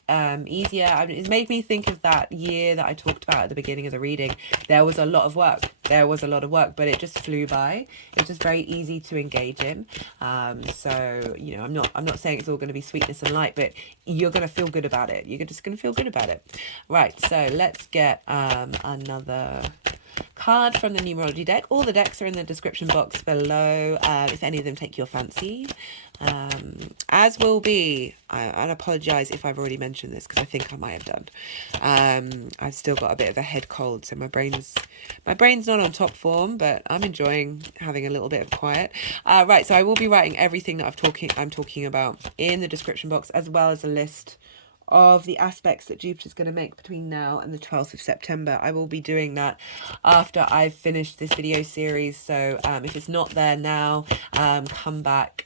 easier. I mean, it's made me think of that year that I talked about at the beginning of the reading. There was a lot of work. But it just flew by. It was just very easy to engage in. So you know, I'm not saying it's all going to be sweetness and light, but you're going to feel good about it. You're just going to feel good about it. Right. So let's get another card from the numerology deck. All the decks are in the description box below, if any of them take your fancy, as will be, I apologize if I've already mentioned this, because I think I might have done. I've still got a bit of a head cold, so my brain's not on top form, but I'm enjoying having a little bit of quiet. Right, so I will be writing everything that I'm talking about in the description box, as well as a list of the aspects that Jupiter's going to make between now and the 12th of September. I will be doing that after I've finished this video series. So if it's not there now, come back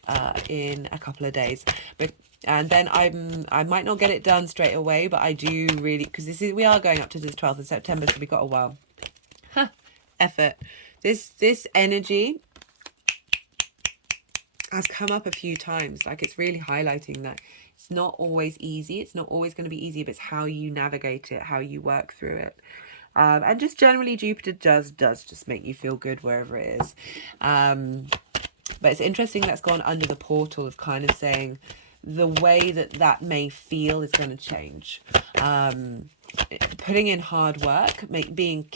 in a couple of days. And then I might not get it done straight away, but I do really, because we are going up to the 12th of September, so we've got a while. Effort. This energy has come up a few times. Like, it's really highlighting that it's not always easy. It's not always going to be easy, but it's how you navigate it, how you work through it. And just generally, Jupiter does just make you feel good wherever it is. But it's interesting that's gone under the portal of kind of saying the way that may feel is going to change. Putting in hard work, being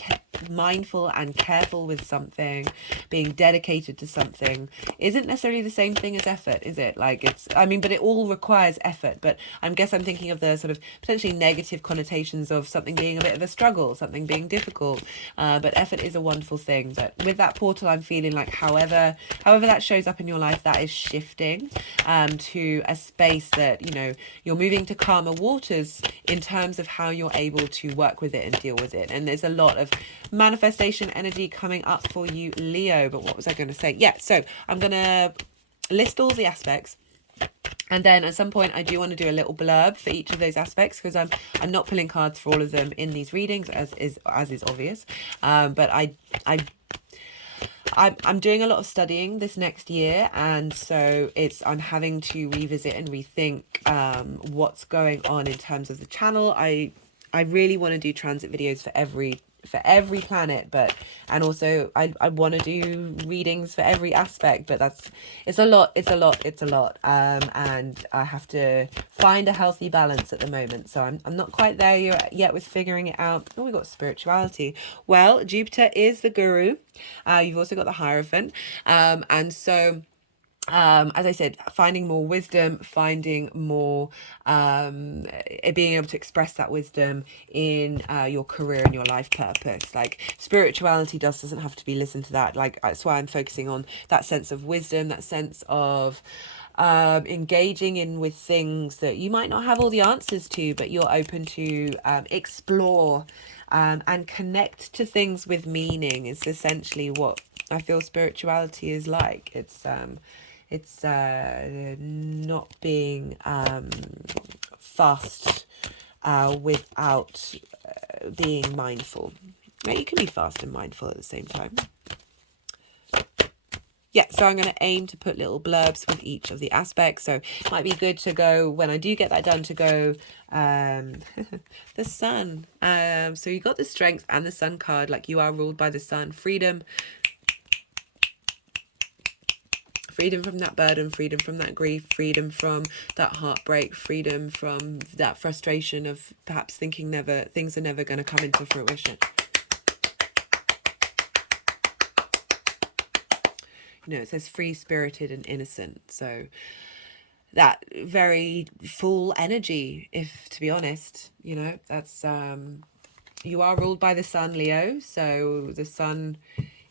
mindful and careful with something, being dedicated to something isn't necessarily the same thing as effort, is it? Like, but it all requires effort. But I'm thinking of the sort of potentially negative connotations of something being a bit of a struggle, something being difficult. But effort is a wonderful thing. But with that portal, I'm feeling like however that shows up in your life, that is shifting to a space that, you know, you're moving to calmer waters in terms of how you're able to work with it and deal with it. And there's a lot of manifestation energy coming up for you, Leo. But what was I going to say? Yeah, so I'm going to list all the aspects, and then at some point I do want to do a little blurb for each of those aspects, because I'm not pulling cards for all of them in these readings, as is obvious. But I'm doing a lot of studying this next year, and so I'm having to revisit and rethink what's going on in terms of the channel. I really want to do transit videos for every planet, and also I want to do readings for every aspect, but it's a lot, and I have to find a healthy balance at the moment, so I'm not quite there yet with figuring it out. Oh, we got spirituality. Well, Jupiter is the guru. You've also got the Hierophant, and so as I said, finding more wisdom, finding more, being able to express that wisdom in your career and your life purpose. Like, spirituality doesn't have to be listened to that. Like, that's why I'm focusing on that sense of wisdom, that sense of engaging in with things that you might not have all the answers to, but you're open to explore and connect to things with meaning. Is essentially what I feel spirituality is like. It's not being fast without being mindful. Now, you can be fast and mindful at the same time. Yeah, so I'm going to aim to put little blurbs with each of the aspects. So it might be good to go, when I do get that done, to go the sun. So you got the Strength and the Sun card. Like, you are ruled by the sun. Freedom from that burden, freedom from that grief, freedom from that heartbreak, freedom from that frustration of perhaps thinking things are never going to come into fruition. You know, it says free-spirited and innocent. So that very full energy, if to be honest, you know, that's you are ruled by the sun, Leo. So the sun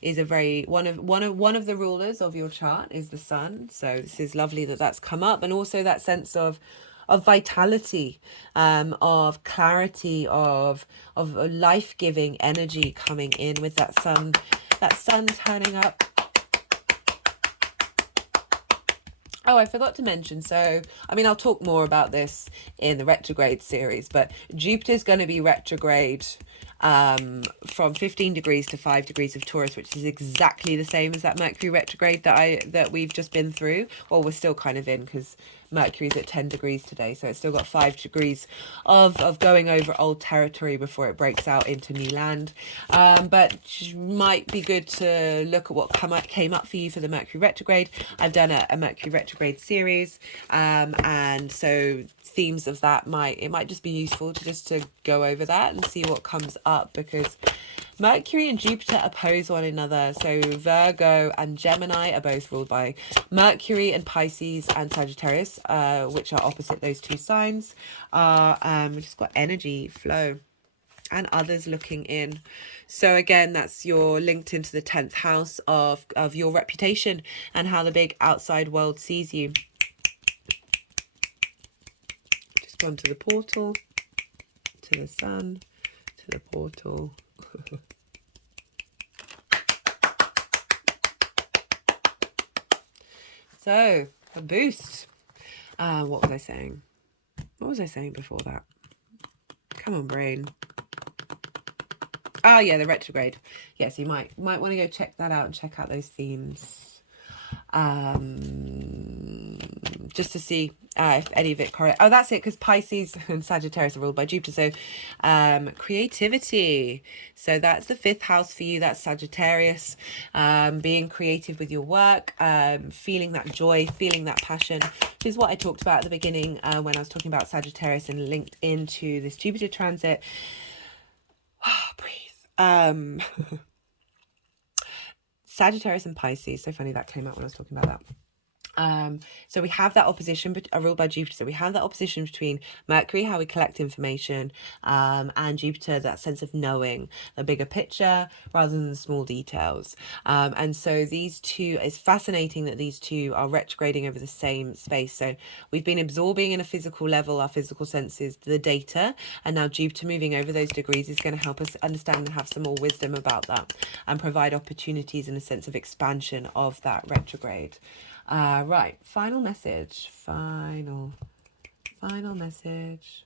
is a very one of the rulers of your chart is the sun. So this is lovely that that's come up, and also that sense of vitality, of clarity, of life-giving energy coming in with that sun turning up. Oh, I forgot to mention. So, I mean, I'll talk more about this in the retrograde series, but Jupiter's going to be retrograde from 15 degrees to 5 degrees of Taurus, which is exactly the same as that Mercury retrograde that we've just been through. Well, we're still kind of in, because Mercury's at 10 degrees today, so it's still got 5 degrees of going over old territory before it breaks out into new land. But might be good to look at what came up for you for the Mercury retrograde. I've done a Mercury retrograde series, and so themes of that might just be useful to go over that and see what comes up, because Mercury and Jupiter oppose one another. So Virgo and Gemini are both ruled by Mercury, and Pisces and Sagittarius, which are opposite those two signs, are we just got energy flow and others looking in. So again, that's your linked into the 10th house of your reputation and how the big outside world sees you. Just gone to the portal, to the sun, to the portal. So, a boost. What was I saying? What was I saying before that? Come on, brain. Oh, yeah, the retrograde. Yes, you might want to go check that out and check out those themes. Just to see if any of it correct. Oh, that's it, because Pisces and Sagittarius are ruled by Jupiter. So creativity. So that's the 5th house for you. That's Sagittarius. Being creative with your work, feeling that joy, feeling that passion, which is what I talked about at the beginning when I was talking about Sagittarius and linked into this Jupiter transit. Breathe. Sagittarius and Pisces. So funny that came out when I was talking about that. So we have that opposition, but ruled by Jupiter. So we have that opposition between Mercury, how we collect information, and Jupiter, that sense of knowing the bigger picture rather than the small details. And so these two, it's fascinating that these two are retrograding over the same space. So we've been absorbing in a physical level, our physical senses, the data, and now Jupiter moving over those degrees is going to help us understand and have some more wisdom about that and provide opportunities and a sense of expansion of that retrograde. Right, final message. Final message.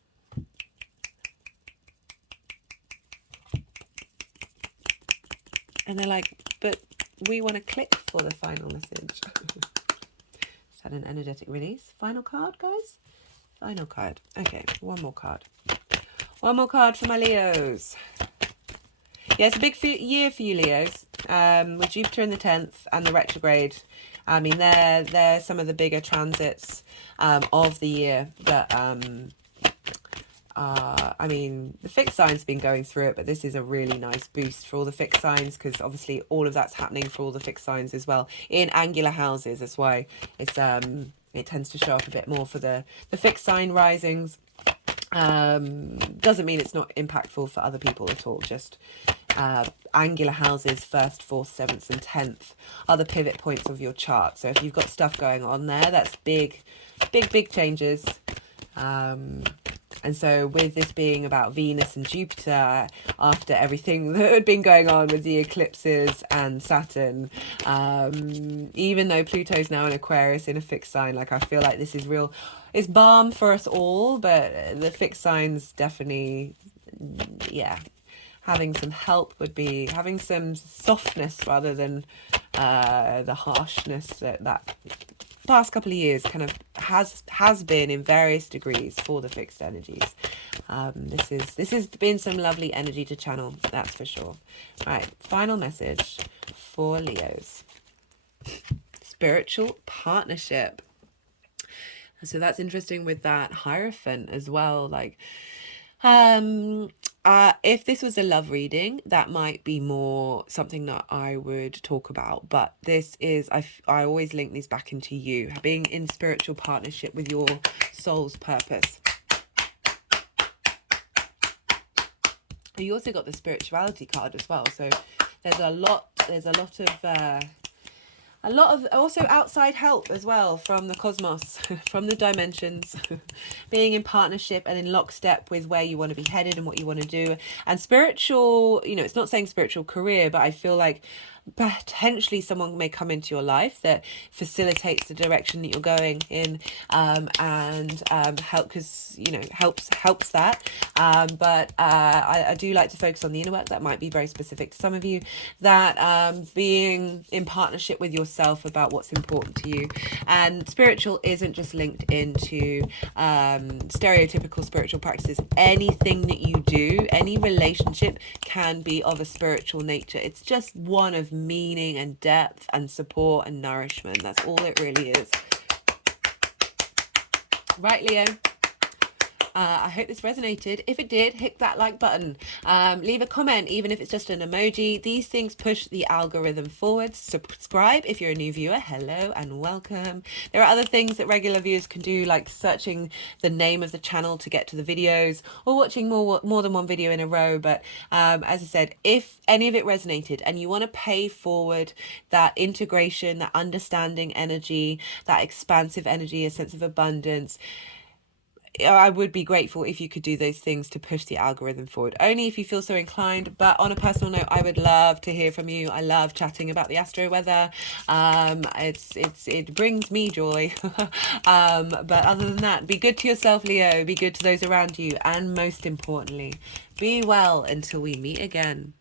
And they're like, but we want to click for the final message. Just had an energetic release. Final card, guys. Final card. Okay, one more card. One more card for my Leos. Yeah, it's a big year for you, Leos. With Jupiter in the 10th and the retrograde. I mean, they're some of the bigger transits of the year that, I mean, the fixed signs have been going through it, but this is a really nice boost for all the fixed signs, because obviously all of that's happening for all the fixed signs as well in angular houses. That's why it's it tends to show up a bit more for the fixed sign risings. Doesn't mean it's not impactful for other people at all, just angular houses 1st, 4th, 7th and 10th are the pivot points of your chart. So if you've got stuff going on there, that's big changes. And so with this being about Venus and Jupiter, after everything that had been going on with the eclipses and Saturn, even though Pluto's now in Aquarius in a fixed sign, like I feel like this is real, it's balm for us all, but the fixed signs definitely, yeah, having some help would be having some softness rather than the harshness that past couple of years kind of has been in various degrees for the fixed energies. This has been some lovely energy to channel, that's for sure. Right, final message for Leos. Spiritual partnership. So that's interesting with that Hierophant as well. Like, if this was a love reading, that might be more something that I would talk about. But this is, I always link these back into you, being in spiritual partnership with your soul's purpose. You also got the spirituality card as well. So there's a lot of also outside help as well from the cosmos, from the dimensions, being in partnership and in lockstep with where you want to be headed and what you want to do. And spiritual, you know, it's not saying spiritual career, but I feel like potentially someone may come into your life that facilitates the direction that you're going in, and help, because helps that, but I do like to focus on the inner work. That might be very specific to some of you, that being in partnership with yourself about what's important to you. And spiritual isn't just linked into stereotypical spiritual practices. Anything that you do, any relationship, can be of a spiritual nature. It's just one of meaning and depth and support and nourishment. That's all it really is. Right, Leo? I hope this resonated. If it did, hit that like button. Leave a comment, even if it's just an emoji. These things push the algorithm forward. Subscribe if you're a new viewer. Hello and welcome. There are other things that regular viewers can do, like searching the name of the channel to get to the videos, or watching more than one video in a row. But as I said, if any of it resonated and you want to pay forward that integration, that understanding energy, that expansive energy, a sense of abundance, I would be grateful if you could do those things to push the algorithm forward, only if you feel so inclined. But on a personal note, I would love to hear from you. I love chatting about the astro weather. It brings me joy. But other than that, be good to yourself, Leo. Be good to those around you. And most importantly, be well until we meet again.